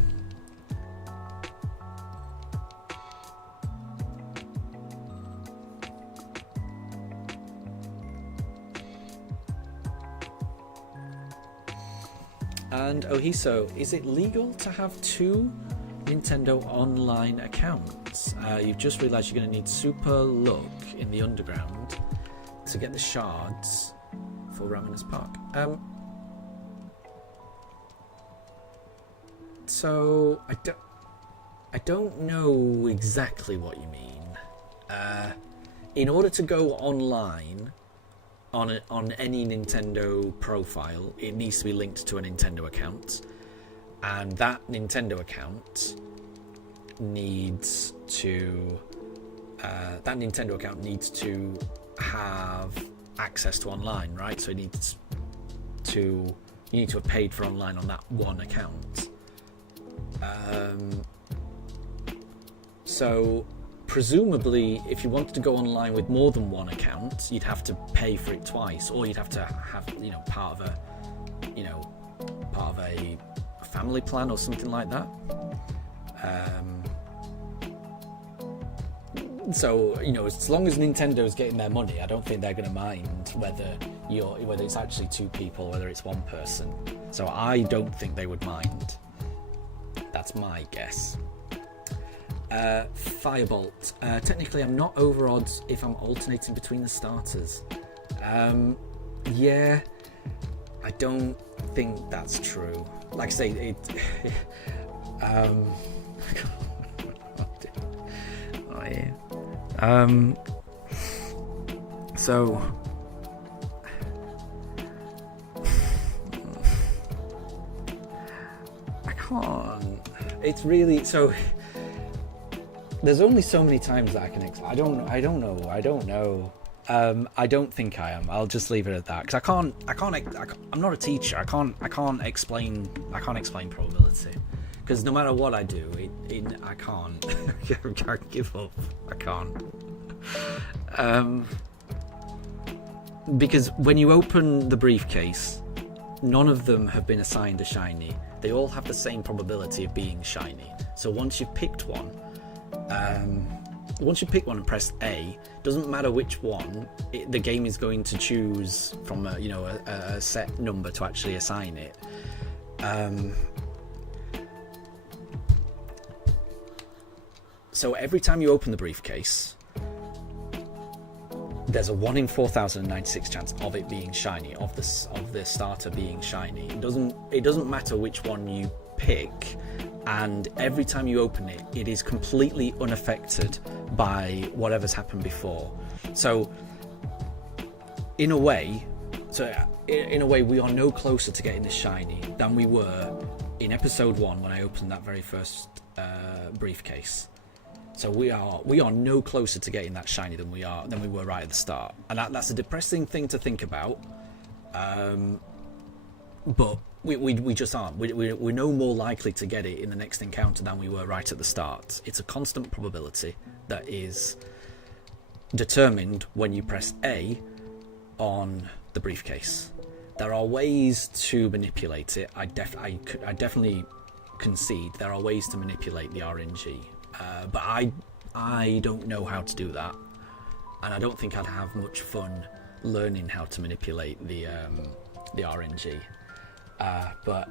And Ohiso, is it legal to have 2 Nintendo Online accounts? You've just realised you're going to need super luck in the underground to get the shards for Raminus Park. So I don't know exactly what you mean. In order to go online on any Nintendo profile, it needs to be linked to a Nintendo account, and that Nintendo account needs to have access to online, right? So you need to have paid for online on that one account. So presumably, if you wanted to go online with more than one account, you'd have to pay for it twice, or you'd have to have, part of a family plan or something like that. So as long as Nintendo's getting their money, I don't think they're going to mind whether it's actually 2 people, whether it's 1 person. So I don't think they would mind. That's my guess. Firebolt. Technically, I'm not over odds if I'm alternating between the starters. Yeah, I don't think that's true. Like I say, oh yeah. So I can't. It's really so. There's only so many times that I can. I don't know. I don't think I am. I'll just leave it at that because I'm not a teacher. I can't explain probability because no matter what I do, I can't. I can't give up. I can't. Because when you open the briefcase, none of them have been assigned a shiny. They all have the same probability of being shiny. So once you've picked one. Once you pick one and press A, doesn't matter which one, the game is going to choose from a set number to actually assign it. So every time you open the briefcase, there's a 1 in 4,096 chance of it being shiny, of the starter being shiny. It doesn't matter which one you pick. And every time you open it, it is completely unaffected by whatever's happened before. So, in a way, we are no closer to getting this shiny than we were in episode 1 when I opened that very first briefcase. So we are no closer to getting that shiny than we were right at the start, and that's a depressing thing to think about. But we just aren't. We're no more likely to get it in the next encounter than we were right at the start. It's a constant probability that is determined when you press A on the briefcase. There are ways to manipulate it. I definitely concede there are ways to manipulate the RNG, but I don't know how to do that, and I don't think I'd have much fun learning how to manipulate the RNG. But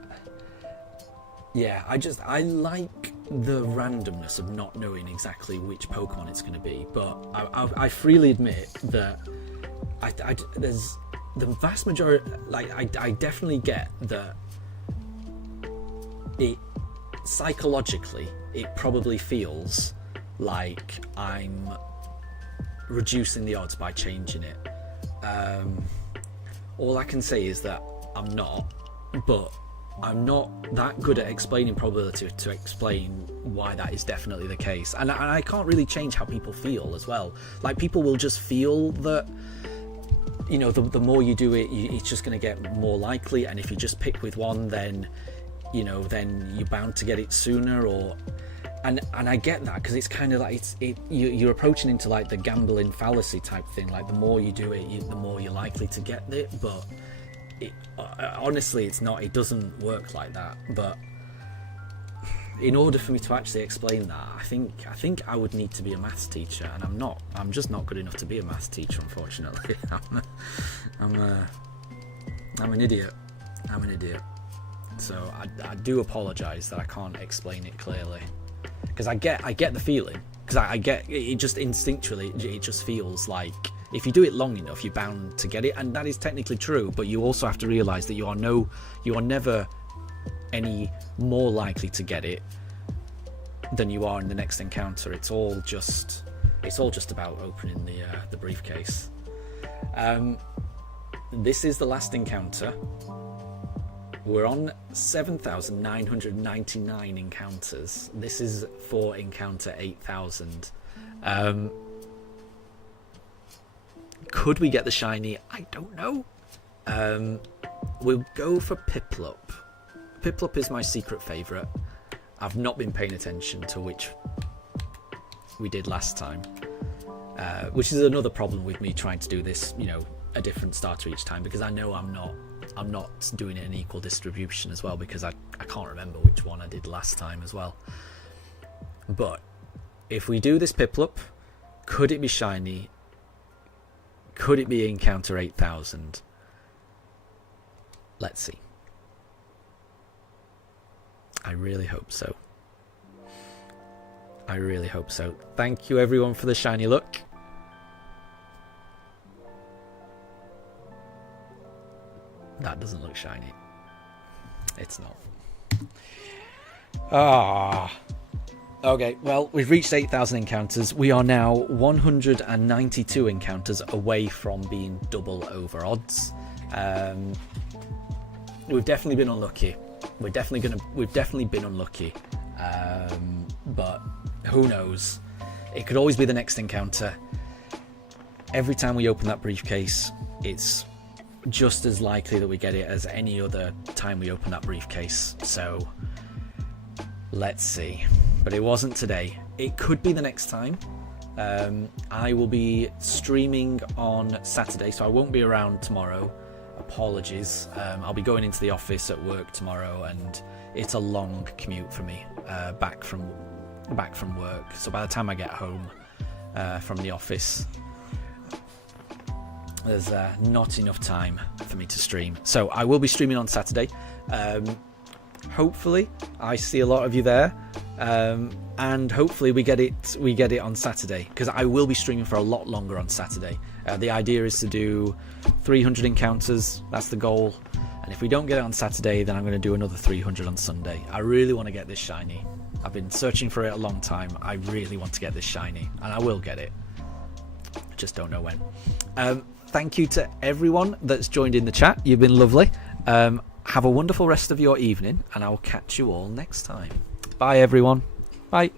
Yeah, I like the randomness of not knowing exactly which Pokemon it's going to be, but I freely admit that there's the vast majority. Like, I definitely get that it psychologically it probably feels like I'm reducing the odds by changing it. All I can say is that I'm not, but I'm not that good at explaining probability to explain why that is definitely the case. And I can't really change how people feel as well. Like, people will just feel that, you know, the more you do it, it's just going to get more likely. And if you just pick with one, then, you know, then you're bound to get it sooner. Or and I get that, because it's kind of like you're approaching into like the gambling fallacy type thing. Like, the more you do it, the more you're likely to get it. But honestly, it's not. It doesn't work like that. But in order for me to actually explain that, I think I would need to be a maths teacher, and I'm not. I'm just not good enough to be a maths teacher, unfortunately. I'm an idiot. I'm an idiot. So I do apologise that I can't explain it clearly, because I get the feeling, because I get it. Just instinctually, it just feels like if you do it long enough, you're bound to get it, and that is technically true. But you also have to realise that you are never any more likely to get it than you are in the next encounter. It's all just about opening the briefcase. This is the last encounter. We're on 7,999 encounters. This is for encounter 8,000. Could we get the shiny? I don't know. We'll go for Piplup. Piplup is my secret favourite. I've not been paying attention to which we did last time, which is another problem with me trying to do this, you know, a different starter each time, because I know I'm not doing it in equal distribution as well, because I can't remember which one I did last time as well. But if we do this Piplup, could it be shiny? Could it be encounter 8,000? Let's see. I really hope so. I really hope so. Thank you everyone for the shiny look. That doesn't look shiny. It's not. Okay, well, we've reached 8,000 encounters. We are now 192 encounters away from being double over odds. We've definitely been unlucky. We've definitely been unlucky. But who knows? It could always be the next encounter. Every time we open that briefcase, it's just as likely that we get it as any other time we open that briefcase. So let's see. But it wasn't today. It could be the next time. I will be streaming on Saturday, so I won't be around tomorrow. Apologies. I'll be going into the office at work tomorrow, and it's a long commute for me back from work. So by the time I get home from the office, there's not enough time for me to stream. So I will be streaming on Saturday. Hopefully I see a lot of you there, and hopefully we get it on Saturday, because I will be streaming for a lot longer on Saturday. The idea is to do 300 encounters. That's the goal, and if we don't get it on Saturday, then I'm going to do another 300 on Sunday. I really want to get this shiny. I've been searching for it a long time. I really want to get this shiny, and I will get it. I just don't know when. Thank you to everyone that's joined in the chat. You've been lovely. Have a wonderful rest of your evening, and I'll catch you all next time. Bye, everyone. Bye.